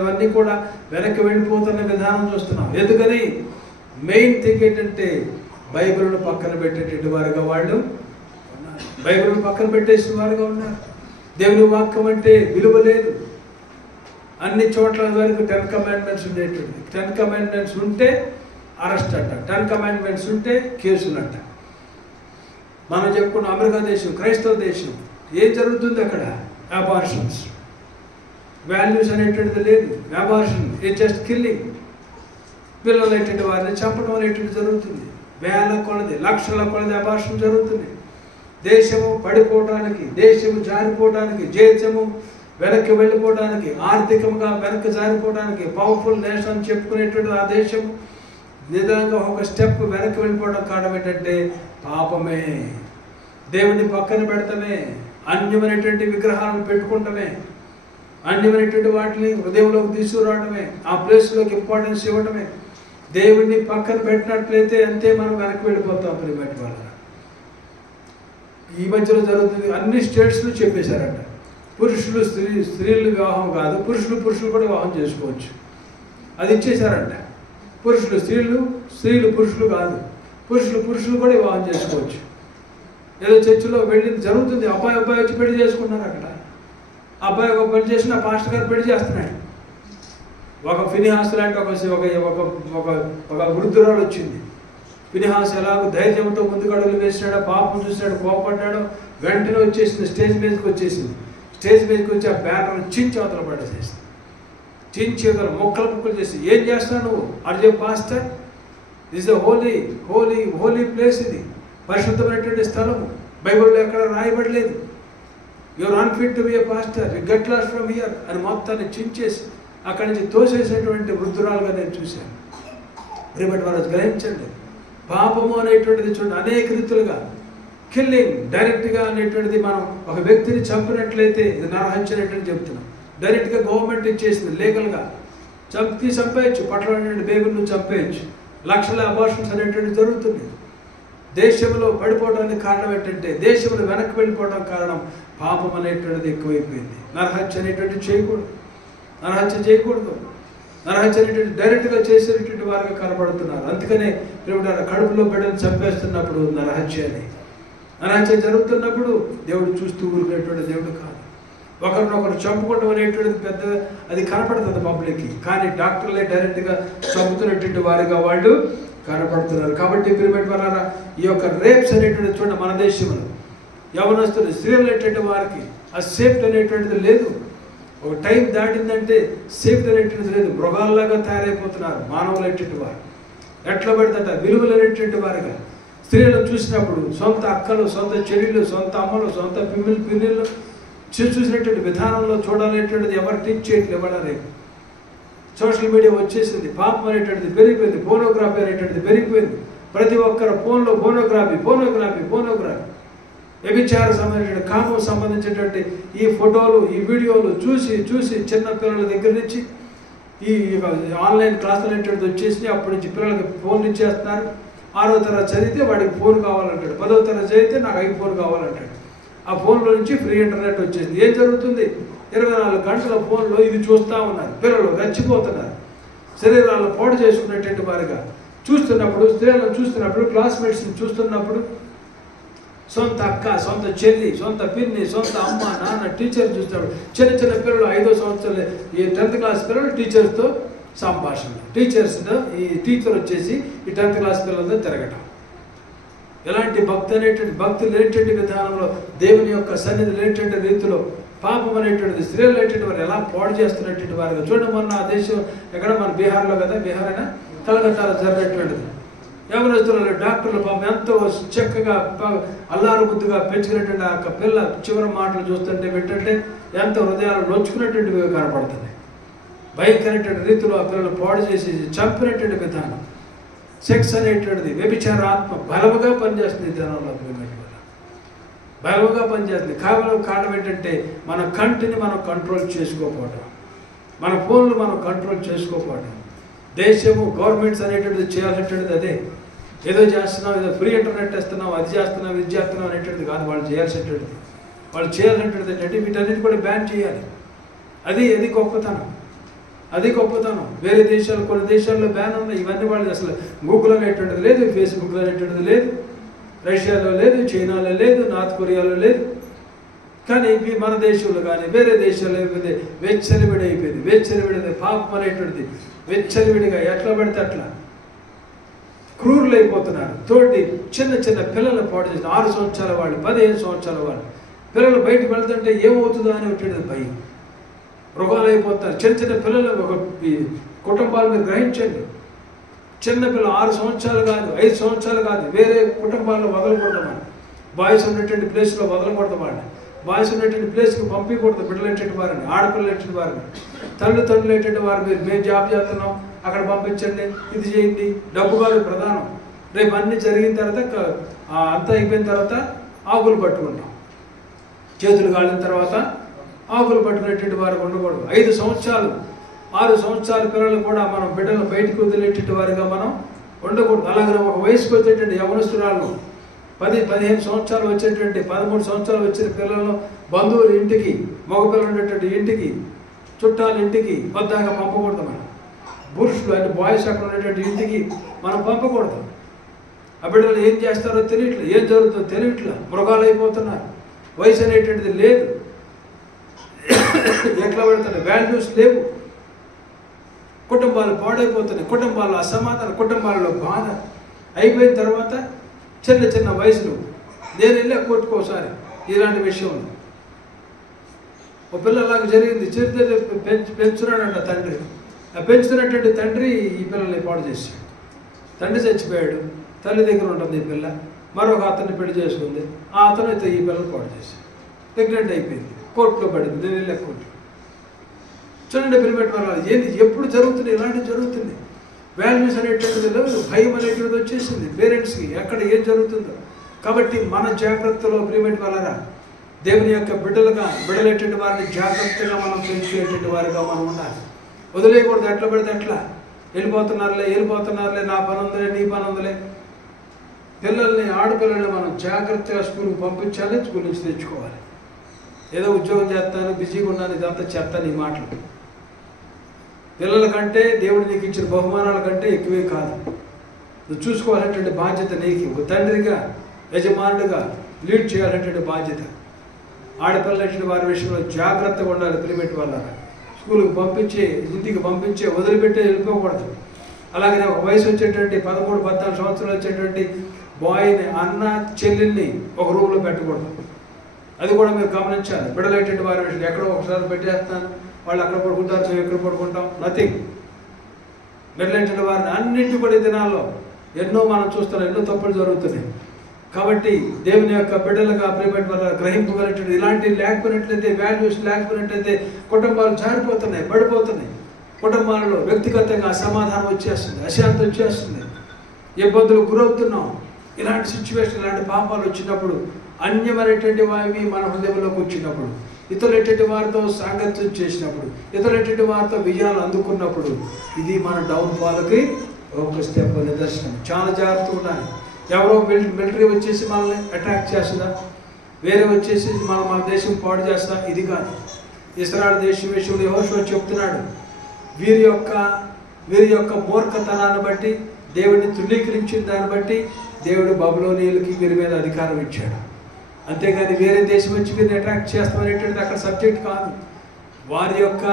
ఇవన్నీ కూడా వెనక్కి వెళ్ళిపోతున్న విధానం చూస్తున్నాం. ఎందుకని? మెయిన్ థింగ్ ఏంటంటే బైబిల్ను పక్కన పెట్టేటువంటి వారుగా వాళ్ళు ఉన్నారు. బైబిల్ను పక్కన పెట్టేసిన వారుగా ఉన్నారు. దేవుని వాక్యం అంటే విలువ లేదు. అన్ని చోట్ల వరకు 10 కమాండ్మెంట్స్ ఉండేటువంటి, 10 కమాండ్మెంట్స్ ఉంటే అరెస్ట్ అంట, 10 కమాండ్మెంట్స్ ఉంటే కేసులు అంట. మనం చెప్పుకున్న అమెరికా దేశం, క్రైస్తవ దేశం, ఏం జరుగుతుంది అక్కడ? అబార్షన్స్. వాల్యూస్ అనేటువంటిది లేదు. Abortion it just killing. పిల్లలు అనేటువంటి వారిని చంపడం అనేటువంటి జరుగుతుంది. వేల కొలది, లక్షల కొలది అబార్షన్ జరుగుతుంది. దేశము పడిపోవడానికి, దేశము జారిపోవడానికి, దేశము వెనక్కి వెళ్ళిపోవడానికి, ఆర్థికంగా వెనక్కి జారిపోవడానికి, పవర్ఫుల్ నేషన్ అని చెప్పుకునేటువంటి ఆ దేశం నిజంగా ఒక స్టెప్ వెనక్కి వెళ్ళిపోవడం కారణం ఏంటంటే పాపమే. దేవుడిని పక్కన పెడతామే, అన్యమైనటువంటి విగ్రహాలను పెట్టుకుంటామే, అన్యమైనటువంటి వాటిని హృదయంలోకి తీసుకురావడమే, ఆ ప్లేస్లోకి ఇంపార్టెన్స్ ఇవ్వడమే. దేవుడిని పక్కన పెట్టినట్లయితే అంతే మనం వెనక్కి వెళ్ళిపోతాం. ప్రియమైన వాళ్ళ, ఈ మధ్యలో జరుగుతుంది. అన్ని స్టేట్స్లో చెప్పేశారంట, పురుషులు స్త్రీలు వివాహం కాదు, పురుషులు కూడా వివాహం చేసుకోవచ్చు. అది ఇచ్చేశారంట. పురుషులు స్త్రీలు పురుషులు కాదు, పురుషులు కూడా వివాహం చేసుకోవచ్చు. ఏదో చర్చిలో వెళ్ళింది జరుగుతుంది. అబ్బాయి వచ్చి పెళ్లి చేసుకున్నారు. అక్కడ అబ్బాయి ఒక పెళ్లి చేసిన పాస్టర్ గారు పెళ్లి చేస్తున్నాడు. ఒక ఫినిహాస్ లాంటి ఒక వృద్ధురాలు వచ్చింది. ఫినిహాస్ ఎలాగో ధైర్యంతో ముందుకు అడుగులు వేసాడో, పాపం చూసాడు, కోపడ్డాడో, వెంటనే వచ్చేసింది, స్టేజ్ మీదకి వచ్చేసింది. స్టేజ్ మీదకి వచ్చి ఆ బ్యానర్ చించి అవతల పడేసేసింది. చించి అవతల ముక్కలు చేసి, ఏం చేస్తావు నువ్వు? అర్జే pastor, this the holy place. ఇది పరిశుద్ధమైనటువంటి స్థలము. బైబిల్లో ఎక్కడ రాయబడలేదు. Your unfit to be a pastor, you get lost from here అని మొత్తాన్ని చించేసి అక్కడి నుంచి తోసేసేటువంటి వృద్ధురాలుగా నేను చూశాను. ప్రియమైన వారు గ్రహించండి, పాపము అనేటువంటిది చూడండి అనేక రీతులుగా కిల్లింగ్ డైరెక్ట్గా అనేటువంటిది మనం ఒక వ్యక్తిని చంపినట్లయితే ఇది నరహత్య అనేటువంటి చెప్తున్నాం. డైరెక్ట్గా గవర్నమెంట్ ఇచ్చేసింది లీగల్గా చంపేయచ్చు, పట్ల బేబీలను చంపేయచ్చు. లక్షల అబార్షన్స్ అనేటువంటిది జరుగుతుంది. దేశంలో పడిపోవడానికి కారణం ఏంటంటే దేశంలో వెనక్కి వెళ్ళిపోవడానికి కారణం పాపం అనేటువంటిది ఎక్కువైపోయింది. నరహత్య అనేటువంటిది చేయకూడదు, నరహత్య చేయకూడదు. నరహత్య అనేటువంటి డైరెక్ట్గా చేసేటువంటి వారుగా కనబడుతున్నారు. అందుకనే కడుపులో బిడ్డను చంపేస్తున్నప్పుడు నరహత్య జరుగుతున్నప్పుడు దేవుడు చూస్తూ ఊరుకునేటువంటి దేవుడు కాదు. ఒకరినొకరు చంపుకోవడం అనేటువంటిది పెద్ద అది కనపడుతుంది పబ్లిక్కి, కానీ డాక్టర్లే డైరెక్ట్గా చంపుతున్నటువంటి వారిగా వాళ్ళు కనపడుతున్నారు. కాబట్టి ప్రియమైన ఈ యొక్క రేప్స్ అనేటువంటిది చూడండి మన దేశంలో యవనస్తులు స్త్రీలు అనేటువంటి వారికి ఆ సేఫ్టీ అనేటువంటిది లేదు. ఒక టైం దాటిందంటే సేఫ్టీ అనేటువంటిది లేదు. మృగాల్లాగా తయారైపోతున్నారు మానవులు అనేటువంటి వారు. ఎట్లా పడితే విలువలు అనేటువంటి వారుగా స్త్రీలను చూసినప్పుడు సొంత అక్కలు, సొంత చెల్లెళ్ళు, సొంత అమ్మలు, సొంత పిన్నిళ్ళు చూసినటువంటి విధానంలో చూడాలనేటువంటిది ఎవరు టీచ్ చేయట్లేదు. ఇవ్వడానికి సోషల్ మీడియా వచ్చేసింది, పాపం అనేటువంటిది పెరిగిపోయింది, ఫోనోగ్రఫీ అనేటువంటిది పెరిగిపోయింది. ప్రతి ఒక్కరు ఫోన్లో ఫోనోగ్రఫీ వ్యభిచార సంబంధించిన కామం సంబంధించినటువంటి ఈ ఫోటోలు ఈ వీడియోలు చూసి చిన్న పిల్లల దగ్గర నుంచి ఈ ఆన్లైన్ క్లాసులు అనేటువంటిది వచ్చేసి అప్పటి నుంచి పిల్లలకి ఫోన్లు ఇచ్చేస్తున్నారు. 6వ తరగతి చదివితే వాడికి ఫోన్ కావాలంటాడు, 10వ తరగతి చదివితే నాకు ఐఫోన్ కావాలంటాడు. ఆ ఫోన్లో నుంచి ఫ్రీ ఇంటర్నెట్ వచ్చేసింది. ఏం జరుగుతుంది? 24 గంటల ఫోన్లో ఇది చూస్తూ ఉన్నారు. పిల్లలు రెచ్చిపోతున్నారు, శరీరాలను పాడు చేసుకునేటువంటి వారిగా చూస్తున్నప్పుడు, స్త్రీలను చూస్తున్నప్పుడు, క్లాస్మేట్స్ని చూస్తున్నప్పుడు, సొంత అక్క, సొంత చెల్లి, సొంత పిన్ని, సొంత అమ్మ, నాన్న, టీచర్ చూస్తాడు. చిన్న పిల్లలు 5వ సంవత్సరాలు ఈ 10th క్లాస్ పిల్లలు టీచర్స్తో సంభాషణ, ఈ టీచర్ వచ్చేసి ఈ 10th క్లాస్ పిల్లలతో తిరగటం. ఎలాంటి భక్తి లేనటువంటి విధానంలో దేవుని యొక్క సన్నిధి లేనటువంటి రీతిలో పాపం అనేటువంటిది స్త్రీలు లేనటువంటి వారు ఎలా పాడు చేస్తున్నటువంటి వారుగా చూడండి. మొన్న ఆ దేశం ఎక్కడ మన బీహార్లో కదా, బీహార్ అయినా కలకత్తాలో జరిగినటువంటిది. యవనస్తులు డాక్టర్లు పాపం ఎంతో చక్కగా అల్లారు ముద్దుగా పెంచుకునేటువంటి ఆ పిల్ల చివరి మాటలు చూస్తుంటే వింటుంటే ఎంతో హృదయాలు నొచ్చుకునేటువంటివి కనపడుతుంది. భయంకరమైనటువంటి రీతిలో ఆ పిల్లలు పాడు చేసి చంపినటువంటి విధానం, సెక్స్ అనేటువంటిది వ్యభిచార ఆత్మ బలముగా పనిచేస్తుంది. జనంలో బలముగా పనిచేస్తుంది. కారణం ఏంటంటే మన కంటిని మనం కంట్రోల్ చేసుకోకపోవడం, మన ఫోన్లు మనం కంట్రోల్ చేసుకోకపోవడం. దేశము గవర్నమెంట్స్ అనేటువంటిది చేయాల్సినటువంటిది అదే. ఏదో చేస్తున్నాం, ఏదో ఫ్రీ ఇంటర్నెట్ ఇస్తున్నాం, అది చేస్తున్నాం, ఇది చేస్తున్నాం అనేటువంటిది కాదు. వాళ్ళు చేయాల్సినటువంటిది ఏంటంటే వీటన్నిటి కూడా బ్యాన్ చేయాలి. అది గొప్పతనం. వేరే దేశాలు, కొన్ని దేశాల్లో బ్యాన్ ఉన్నాయి. ఇవన్నీ వాళ్ళు అసలు గూగుల్ అనేటువంటిది లేదు, ఫేస్బుక్లో అనేటువంటిది లేదు, రష్యాలో లేదు, చైనాలో లేదు, నార్త్ కొరియాలో లేదు. కానీ ఇవి మన దేశంలో కానీ వేరే దేశాల్లో అయిపోయింది. వెచ్చలివిడి పాపం అనేటువంటిది వెచ్చలివిడిగా ఎట్లా పడితే అట్లా క్రూరులు అయిపోతున్నారు. తోటి చిన్న పిల్లలు పాడు చేసిన 6 సంవత్సరాల వాళ్ళు, 15 సంవత్సరాల వాళ్ళు పిల్లలు బయటకు వెళ్తుంటే ఏమవుతుందో అనేటువంటిది భయం. మృగాలు అయిపోతారు. చిన్న పిల్లలు ఒక కుటుంబాలు మీరు గ్రహించండి. చిన్నపిల్ల 6 సంవత్సరాలు కాదు, 5 సంవత్సరాలు కాదు, వేరే కుటుంబాల్లో వదలకూడదు. బాయ్స్ ఉన్నటువంటి ప్లేస్లో వదలకూడదు. బాయ్స్ ఉన్నటువంటి ప్లేస్కి పంపించకూడదు. బిడ్డలేటువంటి వారిని, ఆడపిల్లలేటువంటి వారిని, తల్లిదండ్రులేటువంటి వారు మేము జాబ్ చేస్తున్నాం అక్కడ పంపించండి, ఇది చేయండి. డబ్బు కాదు ప్రధానం. రేపు అన్నీ జరిగిన తర్వాత అంతా అయిపోయిన తర్వాత ఆకులు పట్టుకుంటాం. చేతులు కాలిన తర్వాత ఆకులు పట్టుకునేటువంటి వారు ఉండకూడదు. 5 సంవత్సరాలు 6 సంవత్సరాల పిల్లలు కూడా మనం బిడ్డలు బయటకు వదిలేటువంటి వారిగా మనం ఉండకూడదు. అలాగే ఒక వయసుకు వచ్చేటువంటి యవనస్తురాలను 10-15 సంవత్సరాలు వచ్చేటువంటి 13 సంవత్సరాలు వచ్చిన పిల్లలను బంధువుల ఇంటికి, మగపిల్లలు ఉండేటువంటి ఇంటికి, చుట్టాల ఇంటికి వద్దాగా పంపకూడదు. మనం పురుషులు అంటే బాయ్స్ అక్కడ ఉండేటువంటి ఇంటికి మనం పంపకూడదు. ఆ బిడ్డలు ఏం చేస్తారో తెలియట్లేదు, ఏం జరుగుతుందో తెలియట్లేదు, మృగాలు అయిపోతున్నారు. వయసు అనేటువంటిది లేదు, ఎట్లా పెడుతున్నాయి, వాల్యూస్ లేవు, కుటుంబాలు పాడైపోతున్నాయి, కుటుంబాల్లో అసమాధానం, కుటుంబాలలో బాధ అయిపోయిన తర్వాత చిన్న వయసులో నేను వెళ్ళి కొట్టుకోసారి ఇలాంటి విషయంలో ఒక పిల్లలాగా జరిగింది. చిరుత పెంచున్నాడంట తండ్రి. ఆ పెంచుతున్నటువంటి తండ్రి ఈ పిల్లల్ని పాడు చేశాడు. తండ్రి చచ్చిపోయాడు, తల్లి దగ్గర ఉంటుంది ఈ పిల్ల. మరొక అతన్ని పెళ్లి చేసుకుంది. ఆ అతను అయితే ఈ పిల్లలు పాడు చేశాడు, ప్రెగ్నెంట్ అయిపోయింది, కోర్టులో పడింది, నేను లెక్కుంటు. చూడండి ప్రియమైన వాళ్ళ, ఏంది ఎప్పుడు జరుగుతుంది, ఇలాంటివి జరుగుతుంది. వాల్యూస్ అనేటువంటిది లేదు, భయం అనేటువంటిది వచ్చేసింది పేరెంట్స్కి, ఎక్కడ ఏం జరుగుతుందో. కాబట్టి మన జాగ్రత్తలో ప్రియమైన వాళ్ళరా, దేవుని యొక్క బిడ్డలేటువంటి వారిని జాగ్రత్తగా మనం పెంచేటువంటి వారిగా మనం ఉండాలి. వదిలేయకూడదు, ఎట్లా పెడితే ఎట్లా, వెళ్ళిపోతున్నారులే, నా పని ఉందిలే, నీ పని ఉందిలే. పిల్లల్ని, ఆడపిల్లల్ని మనం జాగ్రత్తగా స్కూల్కి పంపించాలి, స్కూల్ నుంచి తెచ్చుకోవాలి. ఏదో ఉద్యోగం చేస్తాను, బిజీగా ఉన్నాను, ఇదంతా చెప్తాను ఈ మాటలు. పిల్లల కంటే దేవుడు నీకు ఇచ్చిన బహుమానాల కంటే ఎక్కువే కాదు. నువ్వు చూసుకోవాలనేటువంటి బాధ్యత నీకు, ఒక తండ్రిగా, యజమానుడిగా లీడ్ చేయాలనేటువంటి బాధ్యత. ఆడపిల్లల వారి విషయంలో జాగ్రత్తగా ఉండాలి ప్రియమైన వాళ్ళ. స్కూల్కి పంపించే, ఇంటికి పంపించే, వదిలిపెట్టే వెళ్ళిపోకూడదు. అలాగే ఒక వయసు వచ్చేటువంటి 13-14 సంవత్సరాలు వచ్చేటువంటి బాయ్ని, అన్న చెల్లెల్ని ఒక రూమ్లో పెట్టకూడదు. అది కూడా మీరు గమనించాలి. బిడ్డలేటువంటి వారి విషయంలో ఎక్కడో ఒకసారి పెట్టేస్తాను, వాళ్ళు అక్కడ పడుకుంటారు, మేము ఎక్కడ పడుకుంటాం, నథింగ్. బిడ్డలేటువంటి వారిని అన్నింటి కూడా దినాల్లో ఎన్నో మనం చూస్తున్నాం, ఎన్నో తప్పులు జరుగుతున్నాయి. కాబట్టి దేవుని యొక్క బిడ్డలుగా ప్రియమైన వల్ల గ్రహింపగలిగినట్టు ఇలాంటివి లేకపోయినట్లయితే, వాల్యూస్ లేకపోయినట్లయితే కుటుంబాలు జారిపోతున్నాయి, పడిపోతున్నాయి. కుటుంబాలలో వ్యక్తిగతంగా అసమాధానం వచ్చేస్తుంది, అశాంతి వచ్చేస్తుంది, ఇబ్బందులు గురవుతున్నాం. ఇలాంటి సిచ్యువేషన్, ఇలాంటి పాపాలు వచ్చినప్పుడు, అన్యమైనటువంటి వారివి మన హృదయంలోకి వచ్చినప్పుడు, ఇతరులటువంటి వారితో సాంగత్యం చేసినప్పుడు, ఇతరులటువంటి వారితో విజయాలు అందుకున్నప్పుడు, ఇది మన డౌన్ఫాల్కి ఒక స్టెప్ నిదర్శనం. చాలా జాగ్రత్తగా ఉండాలి. ఎవరో మిలిటరీ వచ్చేసి మనల్ని అటాక్ చేస్తుందా, వేరే వచ్చేసి మన దేశం పాడు చేస్తా, ఇది కాదు. ఇశ్రాయేలు దేశం విషయంలో యెహోషువ చెప్తున్నాడు, వీరి యొక్క మూర్ఖతనాన్ని బట్టి, దేవుడిని తృణీకరించిన దాన్ని బట్టి దేవుడు బబులోనీయులకి వీరి మీద అధికారం ఇచ్చాడు. అంతేగాని వేరే దేశం వచ్చి వీరిని అటాక్ చేస్తామనేటువంటిది అక్కడ సబ్జెక్ట్ కాదు. వారి యొక్క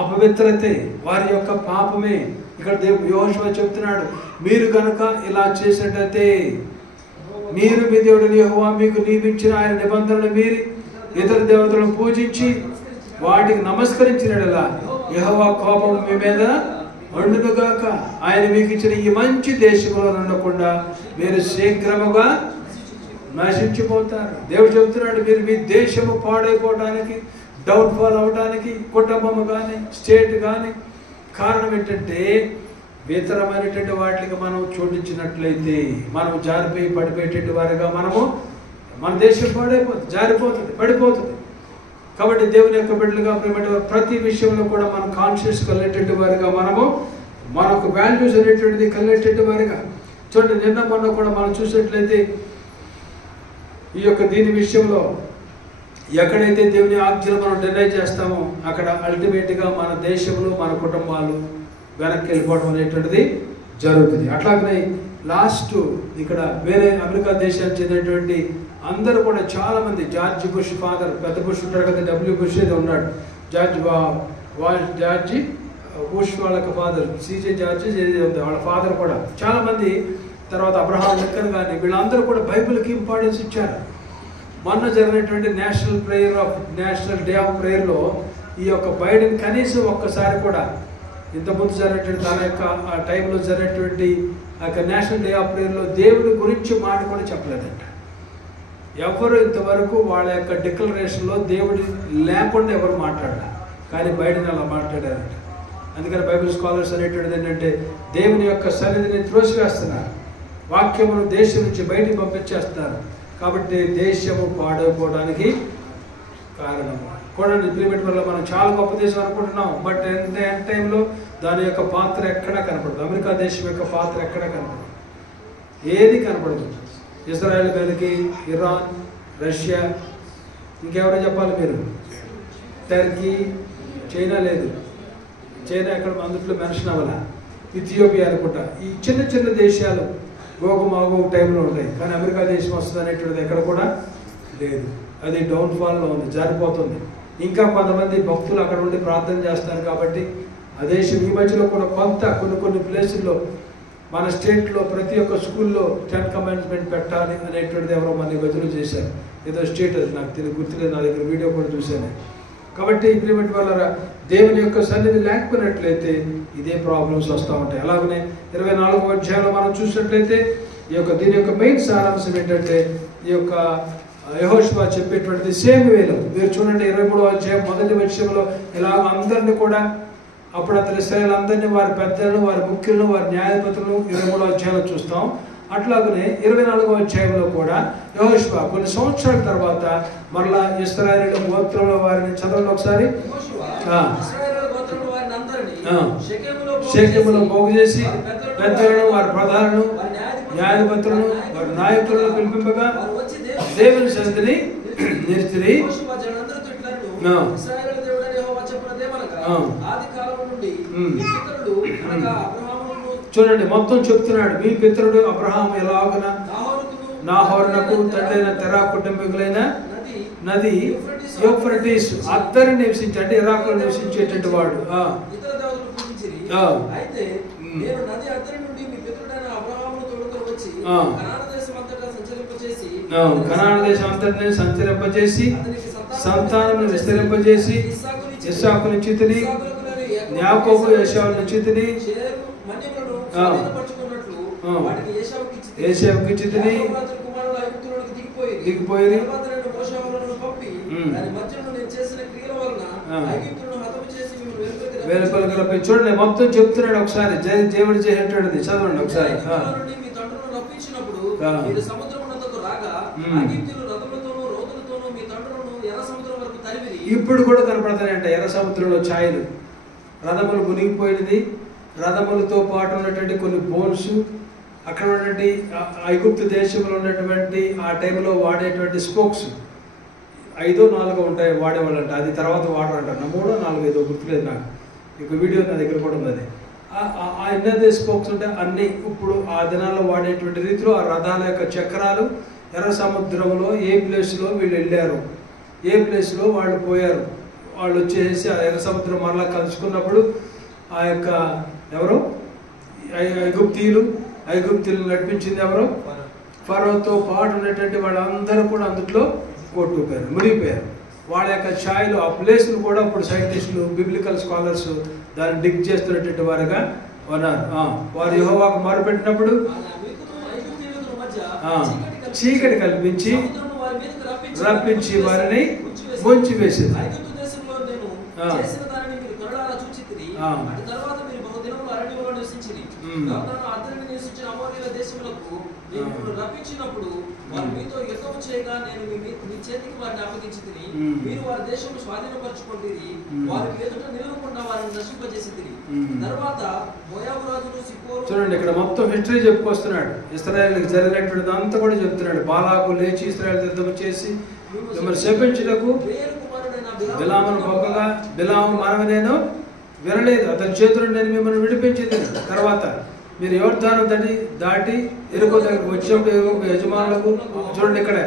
అపవిత్రతే, వారి యొక్క పాపమే ఇక్కడ యెహోషువ చెప్తున్నాడు. మీరు కనుక ఇలా చేసినట్లయితే, మీరు మీ దేవుడిని యెహోవా మీకు నియమించిన ఆయన నిబంధనలు మీరి ఇతర దేవతలను పూజించి వాటికి నమస్కరించినలా యెహోవా కోపం మీ మీద మండునుగాక. ఆయన మీకు ఇచ్చిన ఈ మంచి దేశంలో ఉండకుండా మీరు శీఘ్రముగా నశించిపోతారు. దేవుడు చెప్తున్నాడు, మీరు మీ దేశము పాడైపోవడానికి, డౌన్ఫాల్ అవడానికి, కుటుంబము కానీ, స్టేట్ కానీ కారణం ఏంటంటే, ఇతరమైనటువంటి వాటికి మనం చోటించినట్లయితే మనం జారిపోయి పడిపోయేటువంటి వారిగా మన దేశం పాడైపోతుంది, జారిపోతుంది, పడిపోతుంది. కాబట్టి దేవుని యొక్క బిడ్డలుగా ప్రియమైన ప్రతి విషయంలో కూడా మనం కాన్షియస్ కలిగేటువంటి వారిగా, మనకు వాల్యూస్ అనేటువంటిది కలిగేటువంటి వారిగా. చూడండి, నిన్న మొన్న కూడా మనం చూసినట్లయితే ఈ యొక్క దీని విషయంలో ఎక్కడైతే దేవుని ఆజ్ఞలు మనం డినై చేస్తామో అక్కడ అల్టిమేట్గా మన దేశంలో మన కుటుంబాలు వెనక్కి వెళ్ళిపోవడం అనేటువంటిది జరుగుతుంది. అట్లాగనే లాస్ట్ ఇక్కడ వేరే అమెరికా దేశానికి చెందినటువంటి అందరూ కూడా చాలామంది, జార్జ్ బుష్ ఫాదర్, పెద్ద బుష్ ఉంటాడు కదా, డబ్ల్యూ బుష్ ఏదో ఉన్నాడు, జార్జ్ బుష్ వాళ్ళ ఫాదర్, సీజే జార్జ్ ఏది ఉంది వాళ్ళ ఫాదర్ కూడా, చాలామంది, తర్వాత అబ్రహాం లింకన్ కానీ, వీళ్ళందరూ కూడా బైబిల్కి ఇంపార్టెన్స్ ఇచ్చారు. మొన్న జరిగినటువంటి నేషనల్ డే ఆఫ్ ప్రేయర్లో ఈ యొక్క బైడెన్ కనీసం ఒక్కసారి కూడా ఇంతకుముందు జరిగినటువంటి తన యొక్క ఆ టైంలో జరిగినటువంటి ఆ యొక్క నేషనల్ డే ఆఫ్ ప్రేయర్లో దేవుడి గురించి మాట కూడా చెప్పలేదంట. ఎవరు ఇంతవరకు వాళ్ళ యొక్క డిక్లరేషన్లో దేవుడి లేకుండా ఎవరు మాట్లాడారు, కానీ బైడెన్ అలా మాట్లాడారంట. అందుకని బైబిల్ స్కాలర్స్ అనేటువంటిది ఏంటంటే, దేవుని యొక్క సన్నిధిని త్రోసివేస్తున్నారు, వాక్యమును దేశం నుంచి బయటికి పంపించేస్తున్నారు. కాబట్టి దేశము పాడైపోవడానికి కారణం కూడా ఇంప్లిమెంట్ వల్ల మనం చాలా గొప్ప దేశం అనుకుంటున్నాం, బట్ ఎండ్ టైంలో దాని యొక్క పాత్ర ఎక్కడా కనపడదు. అమెరికా దేశం యొక్క పాత్ర ఎక్కడా కనపడదు, ఏది కనపడదు. ఇజ్రాయెల్ మీదకి ఇరాన్, రష్యా, ఇంకెవరో చెప్పాలి మీరు, టర్కీ, చైనా లేదు, చైనా ఎక్కడ అందుట్లో మెన్షన్ అవ్వాల, ఇథియోపియా అనుకుంటా. ఈ చిన్న చిన్న దేశాలు గోగుమాగో టైంలో ఉంటాయి, కానీ అమెరికా దేశం వస్తుంది అనేటువంటిది ఎక్కడ కూడా లేదు. అది డౌన్ఫాల్లో ఉంది, జారిపోతుంది. ఇంకా కొంతమంది భక్తులు అక్కడ ఉండి ప్రార్థన చేస్తారు కాబట్టి ఆ దేశం ఈ మధ్యలో కూడా కొన్ని ప్లేసుల్లో మన స్టేట్లో ప్రతి ఒక్క స్కూల్లో 10 కమాండ్మెంట్ పెట్టాలి అనేటువంటిది ఎవరో మన బదులు చేశారు. ఏదో స్టేట్ అది నాకు గుర్తులేదు, నా దగ్గర వీడియో కూడా చూశాను. కాబట్టి ఇంప్లిమెంట్ వల్ల దేవుని యొక్క సన్నిధి లేకపోయినట్లయితే ఇదే ప్రాబ్లమ్స్ వస్తూ ఉంటాయి. అలాగనే 24వ అధ్యాయంలో మనం చూసినట్లయితే దీని యొక్క మెయిన్ సారాంశం ఏంటంటే ఈ యొక్క యెహోషువ చెప్పేటువంటిది సేమ్ వేలో మీరు చూడండి 23వ అధ్యాయం మొదటి వచనంలో ఇలా అందరినీ కూడా అప్పుడు అతని ఇశ్రాయేలులందరినీ వారి పెద్దలను వారి ముఖ్యులను వారి న్యాయాధిపతులను 23వ అధ్యాయంలో చూస్తాం. అట్లాగనే 24వ అధ్యాయంలో కూడా యెహోషువ కొన్ని సంవత్సరాల తర్వాత మరలా ఇశ్రాయేలు గోత్రంలో వారిని చదవండి ఒకసారి. షేకెములో పోగు చేసి పెద్దలను వారి ప్రధానులను న్యాయాధిపతులను వారి నాయకులను పిలిపింపగా దేవుని సన్నిధిని నిలిచిరి. చూడండి మొత్తం చెప్తున్నాడు. మీ పితరుడు అబ్రహాము ఎలాగున నాహోరునకు తండ్రైన తెరా కుటుంబీకులైన నది యూఫ్రటీస్ అద్దరు నివసించి అంటే ఇరాకులో నివసించేటువంటి వాడు. కనాను దేశం అంతటిని సంచరింపజేసి సంతానం విస్తరింపజేసి ఇస్సాకు నిశ్చితిని యాకోబు ఏశావు నిశ్చితిని ఏశావుకి ఇచ్చితిని దిగిపోయి వేలపలకలపై చూడండి మొత్తం చెప్తున్నాడు. ఒకసారి దేవుడు చేసేటువంటిది చదవండి ఒకసారి. ఇప్పుడు కూడా కనపడతాయంట ఎర్ర సముద్రంలో ఛాయలు, రథములు మునిగిపోయినది, రథములతో పాటు ఉన్నటువంటి కొన్ని బోన్స్, అక్కడ ఉన్నటువంటి ఐగుప్తు దేశంలో ఉన్నటువంటి ఆ టైంలో వాడేటువంటి స్పోక్స్ 5 or 4 ఉంటాయి వాడేవాళ్ళంట. అది తర్వాత వాడరంట 3 or 4 ఏదో గుర్తులేదు నాకు. ఇక వీడియో నా దగ్గర కూడా ఉంది. ఆ ఎన్నదే స్పోక్స్ ఉంటే అన్ని ఇప్పుడు ఆ దినాల్లో వాడేటువంటి రీతిలో ఆ రథాల యొక్క చక్రాలు ఎర్ర సముద్రంలో ఏ ప్లేస్లో వీళ్ళు వెళ్ళారు, ఏ ప్లేస్లో వాళ్ళు పోయారు, వాళ్ళు వచ్చేసి ఆ ఎర్ర సముద్రం మరలా కలుసుకున్నప్పుడు ఆ యొక్క ఎవరు ఐగుప్తీయులు నడిపించింది ఎవరు? ఫరోతో పాటు ఉన్నటువంటి వాళ్ళందరూ కూడా అందులో కొట్టుకుపోయారు, మునిగిపోయారు. వాళ్ళ యొక్క ఛాయలు ఆ ప్లేస్ను కూడా ఇప్పుడు సైంటిస్టులు బిబ్లికల్ స్కాలర్స్ దాన్ని డిగ్ చేస్తున్నటువంటి వారుగా ఉన్నారు. వారు యెహోవాకు మొరపెట్టినప్పుడు చీకటి కల్పించి రప్పించి వారిని ముంచివేసింది. రప్పించినప్పుడు వారు మీతో యుద్ధం చేయగా నేను మీ చేతికి వారిని అప్పగించితిని. మీరు వారి దేశంలో స్వాధీనపరచుకుంటుని, వారి ఎదుట నిలవకుండా వారిని నశింపజేసితిని. తర్వాత మోయాబు రాజును సిప్పోరు. చూడండి ఇక్కడ మొత్తం హిస్టరీ చెప్పుకొస్తున్నాడు. ఇశ్రాయేలుకి జరిగినటువంటిది అంతా కూడా చెప్తున్నాడు. బాలాకు లేచి ఇశ్రాయేలు యుద్ధం చేసి మిమ్మల్ని శపించుటకు బిలామును పంపగా బిలాము మనవి నేను వినలేదు, అతని చేతులు నేను మిమ్మల్ని విడిపించింది. తర్వాత మీరు యోర్దాను దాటి ఎరుకో దగ్గరకు వచ్చినప్పుడు యజమానులకు చూడండి ఇక్కడ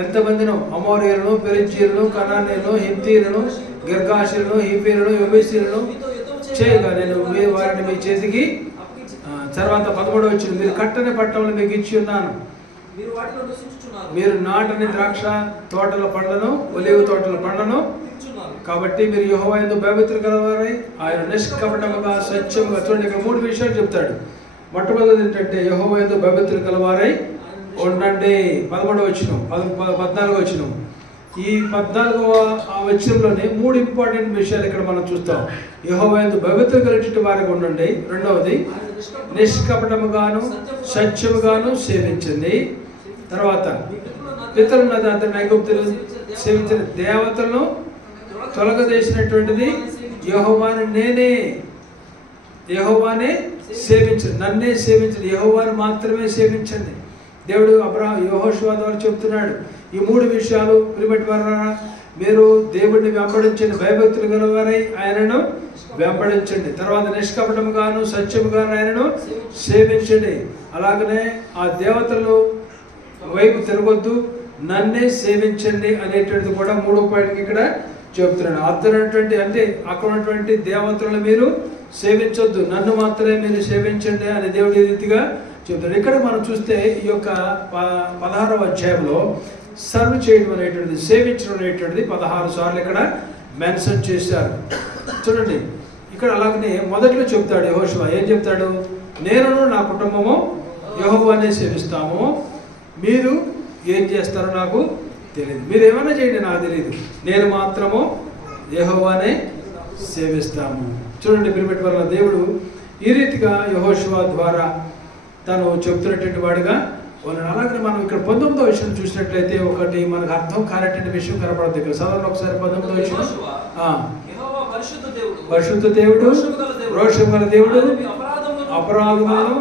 ఎంతమందినో అమోరీయులను, పెరిజ్జీయులను, కనానీయులను, హిత్తీయులను, గిర్గాషీయులను, హీఫీయులను, యెబూసీయులను చేయగా నేను వారిని మీ చేతికి. తర్వాత 13వ వచనం, మీరు కట్టని పట్టణంలో మీకు ఇచ్చి ఉన్నాను, మీరు నాటని ద్రాక్ష తోటల పండ్లను, ఒలీవ తోటల పండ్లను. కాబట్టి మీరు యెహోవా యందు భయభక్తులు గలవారై ఆయన నిష్కపటముగా స్వచ్ఛముగా. చూడండి ఇక్కడ 3 విషయాలు చెప్తాడు. మొట్టమొదటి ఏంటంటే యెహోవా యందు భయభక్తులు గలవారై ఉండండి. 11వ వచనం 14వ వచనం. ఈ 14వ వచనంలోనే 3 ఇంపార్టెంట్ విషయాలు ఇక్కడ మనం చూస్తాం. యెహోవా యందు భయభక్తులు కలిగిన వారికి ఉండండి. రెండవది నిష్కపటముగాను సత్యముగాను సేవించండి. తర్వాత పితరుల అతని ఐగుప్తులు సేవించిన దేవతలను తొలగదేసినటువంటిది యెహోవానే సేవించండి, నన్నే సేవించండి, యెహోవాను మాత్రమే సేవించండి. దేవుడు యెహోషువ ద్వారా చెప్తున్నాడు ఈ 3 విషయాలు. ప్రియమైన వారా, మీరు దేవుడిని వెంబడించండి, భయభక్తులు గలవారై ఆయనను వెంబడించండి. తర్వాత నిష్కపటముగాను సత్యముగాను ఆయనను సేవించండి. అలాగనే ఆ దేవతలు వైపు తిరగొద్దు, నన్నే సేవించండి అనేటువంటిది కూడా 3వ పాయింట్కి ఇక్కడ చెప్తున్నాడు. అర్థమైనటువంటి అంటే అక్కడ ఉన్నటువంటి దేవతలను మీరు సేవించొద్దు, నన్ను మాత్రమే మీరు సేవించండి అని దేవుడి రీతిగా చెప్తాడు. ఇక్కడ మనం చూస్తే ఈ యొక్క 16వ అధ్యాయంలో సర్వ్ చేయడం అనేటువంటిది, సేవించడం అనేటువంటిది 16 సార్లు ఇక్కడ మెన్షన్ చేశారు. చూడండి ఇక్కడ అలాగనే మొదట్లో చెప్తాడు యెహోషువ ఏం చెప్తాడు? నేనును నా కుటుంబము యెహోవానే సేవిస్తాము, మీరు ఏం చేస్తారో నాకు తెలియదు, మీరు ఏమైనా చేయండి నాకు తెలియదు, నేను మాత్రము యెహోవానే సేవిస్తాము. చూడండి ప్రియమైన వల్ల దేవుడు ఈ రీతిగా యెహోషువ ద్వారా తను చెప్తున్నటువంటి వాడిగా ఉన్నాడు. అలాగే మనం ఇక్కడ 19వ విషయం చూసినట్లయితే ఒకటి మనకు అర్థం కానటువంటి విషయం కనపడుతుంది. ఇక్కడ చదవండి ఒకసారి 19వ విషయం. పరిశుద్ధ దేవుడు, రోషం గల దేవుడు, అపరాధములను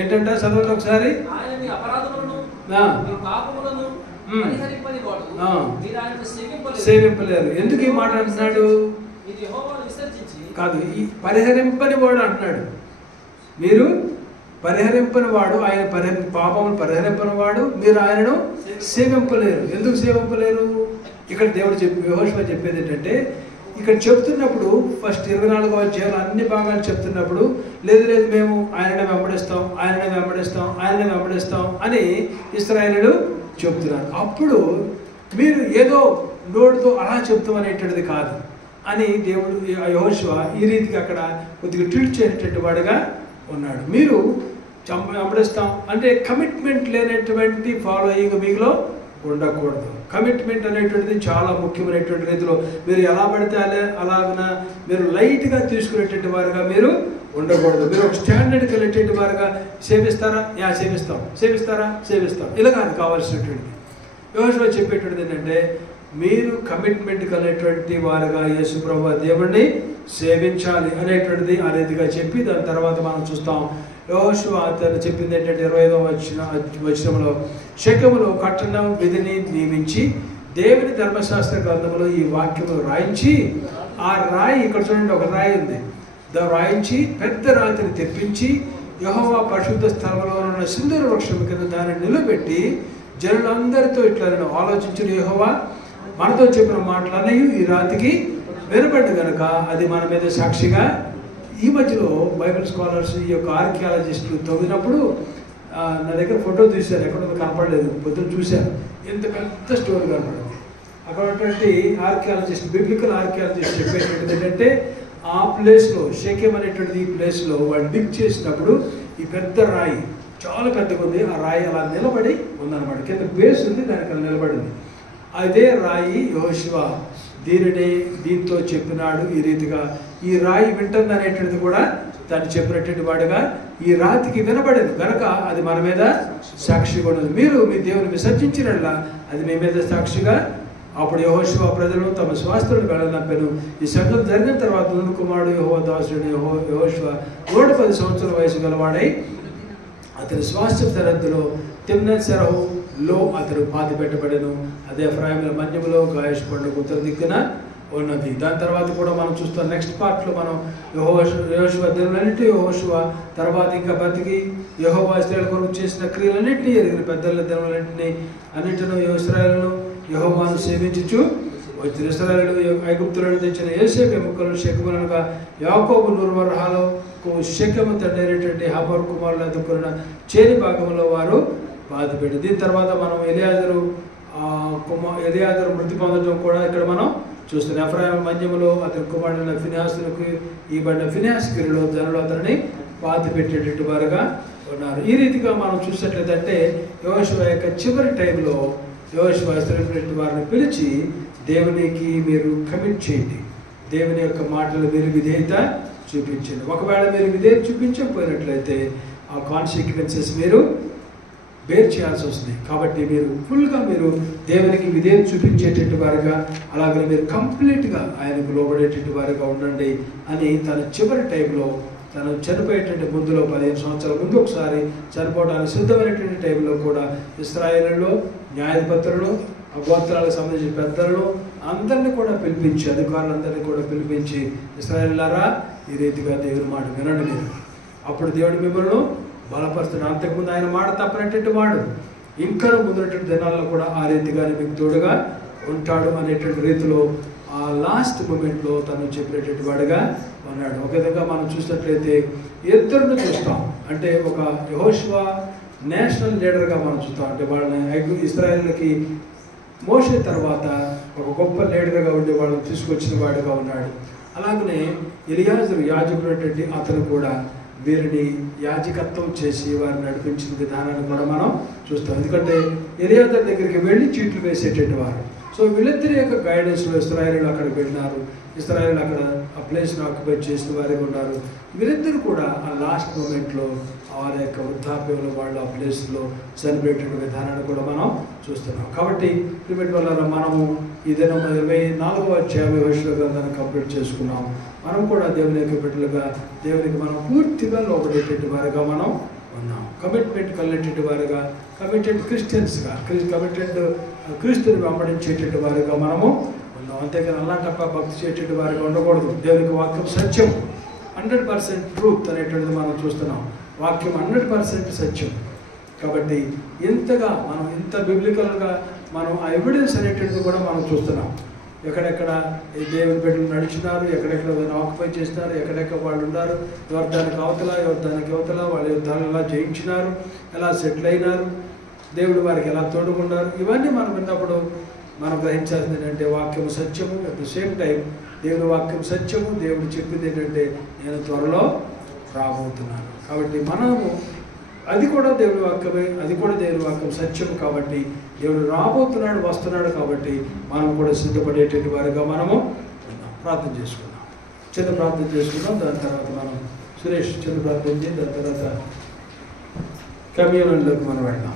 ఏంటంటే చదవండి ఒకసారి. సేవింపలేరు. ఎందుకు ఈ మాట అంటున్నాడు? కాదు, ఈ పరిహరింపని వాడు అంటున్నాడు. మీరు పరిహరింపని వాడు, ఆయన పాపములు పరిహరింపని వాడు, మీరు ఆయనను సేవింపలేరు. ఎందుకు సేవింపలేరు? ఇక్కడ దేవుడు యెహోషువ చెప్పేది ఏంటంటే, ఇక్కడ చెప్తున్నప్పుడు ఫస్ట్ 24వ అధ్యాయంలో అన్ని భాగాలు చెప్తున్నప్పుడు లేదు లేదు మేము ఆయననే వెంబడిస్తాం, ఆయననే వెంబడిస్తాం, ఆయననే వెంబడిస్తాం అని ఇశ్రాయేలీయులు చెప్తున్నారు. అప్పుడు మీరు ఏదో నోటితో అలా చెప్తాం అనేటువంటిది కాదు అని దేవుడు యెహోషువ ఈ రీతిగా అక్కడ కొద్దిగా ట్రీట్ చేసేటటువంటి వాడుగా ఉన్నాడు. మీరు వెంబడిస్తాం అంటే కమిట్మెంట్ లేనటువంటి ఫాలోయింగ్ మీలో ఉండకూడదు. కమిట్మెంట్ అనేటువంటిది చాలా ముఖ్యమైనటువంటి రీతిలో మీరు ఎలా పడితే అలాగన మీరు లైట్గా తీసుకునేటువంటి వారుగా మీరు ఉండకూడదు. మీరు ఒక స్టాండర్డ్కి వెళ్ళేటువంటి వారుగా సేవిస్తారా? సేవిస్తాం. సేవిస్తారా? సేవిస్తాం. ఇలా కాదు కావాల్సినటువంటిది. యెహోషువ చెప్పేటువంటిది ఏంటంటే, మీరు కమిట్మెంట్ కలిగినటువంటి వారుగా యేసు ప్రభువు దేవుణ్ణి సేవించాలి అనేటువంటిది ఆ రీతిగా చెప్పి దాని తర్వాత మనం చూస్తాం. యెహోషువ తను చెప్పింది ఏంటంటే 25వ వచనంలో, షెకెములో కట్టణ విధిని నియమించి దేవుని ధర్మశాస్త్ర గ్రంథంలో ఈ వాక్యము రాయించి, ఆ రాయి ఇక్కడ చూడండి ఒక రాయి ఉంది, రాయించి పెద్ద రాతిని తెప్పించి యెహోవా పరిశుద్ధ స్థలంలో ఉన్న సింధూర వృక్షం కింద దానిని నిలబెట్టి జనులందరితో ఇట్లా ఆలోచించిన యెహోవా మనతో చెప్పిన మాటలన్నీ ఈ రాతికి వినబడ్డు కనుక అది మన మీద సాక్షిగా. ఈ మధ్యలో బైబిల్ స్కాలర్స్ ఈ యొక్క ఆర్కియాలజిస్టులు తవ్వినప్పుడు నా దగ్గర ఫోటో తీశారు, ఎక్కడో కనపడలేదు, పొద్దున చూశారు, ఎంత పెద్ద స్టోరీ కనపడింది. అక్కడ ఉన్నటువంటి ఆర్కియాలజిస్ట్, బిబ్లికల్ ఆర్కియాలజిస్ట్ చెప్పేటువంటిది ఏంటంటే, ఆ ప్లేస్లో షెకెం అనేటువంటిది ఈ ప్లేస్లో వాళ్ళు డిగ్ చేసినప్పుడు ఈ పెద్ద రాయి చాలా పెద్దగా ఉంది, ఆ రాయి అలా నిలబడి ఉందన్నమాట, కింద బేస్ ఉంది, దానికి అలా నిలబడింది. అదే రాయి యెహోషువ దీంతో చెప్పినాడు ఈ రీతిగా. ఈ రాయి వింటుంది అనేటువంటిది కూడా దాన్ని చెప్పినటువంటి వాడుగా ఈ రాతికి వినబడేది కనుక అది మన మీద సాక్షిగా ఉండదు. మీరు మీ దేవుని విసర్జించినట్లా అది మీ మీద సాక్షిగా. అప్పుడు యెహోషువ ప్రజలు తమ స్వాస్థ్యులను వెళ్ళనంపాను. ఈ సంఘటన జరిగిన తర్వాత నూను కుమారుడు యెహోవా దాసుడు యెహోషువ 110 సంవత్సరాల వయసు గలవాడై అతని స్వాస్థ్య సరహద్దులో తిమ్నత్ సెరహులో అతడు పాతి పెట్టబడెను. అదే ఎఫ్రాయిముల మన్యములో గాయష్ కొండకు ఉత్తర దిక్కున ఉన్నది. దాని తర్వాత కూడా మనం చూస్తాం నెక్స్ట్ పార్ట్లో మనం యెహోషువ దినములన్నిటి యెహోషువ తర్వాత ఇంకా బతికి యెహోవా ఇశ్రాయేలు కొరకు చేసిన క్రియలన్నింటినీ ఎరిగిన పెద్దల దినములన్నింటినీ అన్నింటినూ ఇశ్రాయేలును యెహోవాను సేవించుచు వచ్చిన ఇశ్రాయేలు ఐగుప్తులను తెచ్చిన యోసేపు ఎముకలు షెకెమునగా యాకోబు నూర్వరహాలకు షెకెము తండ్రి హబోరు కుమారులు అందుకున్న చేరి భాగంలో వారు బాధపెట్టి. దీని తర్వాత మనం ఎలియాజరు మృతి పొందడం కూడా ఇక్కడ మనం చూస్తున్నాం. ఎఫ్రాయిము మన్యములో అతని కుమారుడైన ఫినెహాసులకు ఈ బడిన ఫినెహాస్ గిరిలో జనులు అతనిని బాధ పెట్టేటట్టు వారుగా ఉన్నారు. ఈ రీతిగా మనం చూసినట్లయితే యెహోషువ యొక్క చివరి టైంలో యెహోషువ ఇశ్రాయేలు వారిని పిలిచి దేవునికి మీరు కమిట్ చేయండి, దేవుని యొక్క మాటలు మీరు విధేయత చూపించండి. ఒకవేళ మీరు విధేయత చూపించకపోయినట్లయితే ఆ కాన్సిక్వెన్సెస్ మీరు బేర్ చేయాల్సి వస్తుంది. కాబట్టి మీరు ఫుల్గా మీరు దేవునికి విధేయత చూపించేటట్టు వారుగా, అలాగే మీరు కంప్లీట్గా ఆయనకు లోబడేటట్టు వారుగా ఉండండి అని తన చివరి టైంలో తను చనిపోయేటువంటి ముందులో 15 సంవత్సరాల ముందు ఒకసారి చనిపోవడానికి సిద్ధమైనటువంటి టైంలో కూడా ఇశ్రాయేలులో న్యాయాధిపతులను గోత్రాలకు సంబంధించిన పెద్దలను అందరినీ కూడా పిలిపించి, అధికారులందరినీ కూడా పిలిపించి, ఇశ్రాయేలులారా ఈ రీతిగా దేవుని మాట వినండి మీరు, అప్పుడు దేవుడు మిమ్మల్ని బలపరుస్తాడు. అంతకుముందు ఆయన మాట తప్పనటువంటి వాడు ఇంకా ముందున్నటువంటి దినాల్లో కూడా ఆ రీతిగానే మీకు తోడుగా ఉంటాడు అనేటువంటి రీతిలో ఆ లాస్ట్ మూమెంట్లో తను చెప్పినటువంటి వాడుగా ఉన్నాడు. ఒక విధంగా మనం చూసినట్లయితే ఇద్దరిని చూస్తాం. అంటే ఒక యెహోషువ నేషనల్ లీడర్గా మనం చూస్తాం. అంటే వాళ్ళని ఇశ్రాయేలుకి మోషే తర్వాత ఒక గొప్ప లీడర్గా ఉండి వాళ్ళని తీసుకొచ్చిన వాడుగా ఉన్నాడు. అలాగనే ఎలియాజరు యాజకుడైనటువంటి అతను కూడా వీరిని యాజకత్వం చేసి వారిని నడిపించిన విధానాన్ని కూడా మనం చూస్తాం. ఎందుకంటే ఎలియాజరు దగ్గరికి వెళ్ళి చీట్లు వేసేటటువంటి వారు. సో వీళ్ళిద్దరి యొక్క గైడెన్స్లో ఇశ్రాయేలీయులు అక్కడికి వెళ్ళినారు. ఇశ్రాయేలీయులు అక్కడ ఆ ప్లేస్ను ఆక్యుపై చేసిన వారిగా ఉన్నారు. వీరిద్దరు కూడా ఆ లాస్ట్ మూమెంట్లో వారి యొక్క వృద్ధాప్యంలో వాళ్ళు ఆ ప్లేస్లో చనిపోయేటువంటి విధానాన్ని కూడా మనం చూస్తున్నాం. కాబట్టి ప్రిమిట్ వల్ల మనము ఈ దినం 24వ అధ్యాయం యెహోషువ గ్రంథాన్ని కంప్లీట్ చేసుకున్నాం. మనం కూడా దేవుని యొక్క బిడ్డలుగా దేవునికి మనం పూర్తిగా లోబడేటువంటి వారిగా మనం ఉన్నాం. కమిట్మెంట్ కలిగేటువంటి వారిగా, కమిటెడ్ క్రిస్టియన్స్గా, కమిటెడ్ క్రీస్తుని వెంబడించేటువంటి వారిగా మనము ఉన్నాం. అంతేకాని అలాంటప్ప భక్తి చేసేటువంటి వారిగా ఉండకూడదు. దేవునికి వాక్యం సత్యం, 100% ట్రూత్ అనేటువంటిది మనం చూస్తున్నాం. వాక్యం 100% సత్యం. కాబట్టి ఇంతగా మనం ఇంత బిబ్లికల్గా మనం ఆ ఎవిడెన్స్ అనేటువంటిది కూడా మనం చూస్తున్నాం. ఎక్కడెక్కడ దేవుని బిడ్డలు నడిచినారు, ఎక్కడెక్కడ ఆక్యుపై చేసినారు, ఎక్కడెక్కడ వాళ్ళు ఉన్నారు, ఎవరు దానికి అవతల, ఎవరు దానికి అవతల, వాళ్ళ యుద్ధాలు ఎలా జయించినారు, ఎలా సెటిల్ అయినారు, దేవుడు వారికి ఎలా తోడుకున్నారు, ఇవన్నీ మనం విన్నప్పుడు మనం గ్రహించాల్సింది ఏంటంటే వాక్యం సత్యము, అట్ ద సేమ్ టైం దేవుని వాక్యం సత్యము. దేవుడు చెప్పింది ఏంటంటే నేను త్వరలో రాబోతున్నాను. కాబట్టి మనము అది కూడా దేవుని వాక్యమే, అది కూడా దేవుని వాక్యం సత్యము. కాబట్టి దేవుడు రాబోతున్నాడు, వస్తున్నాడు. కాబట్టి మనం కూడా సిద్ధపడేటువంటి వారిగా మనము ప్రార్థన చేసుకున్నాం. చిన్న ప్రార్థన చేసుకున్నాం. దాని తర్వాత మనం సురేష్ చిన్న ప్రార్థన చేసి దాని తర్వాత కమ్యూనల్లోకి మనం వెళ్దాం.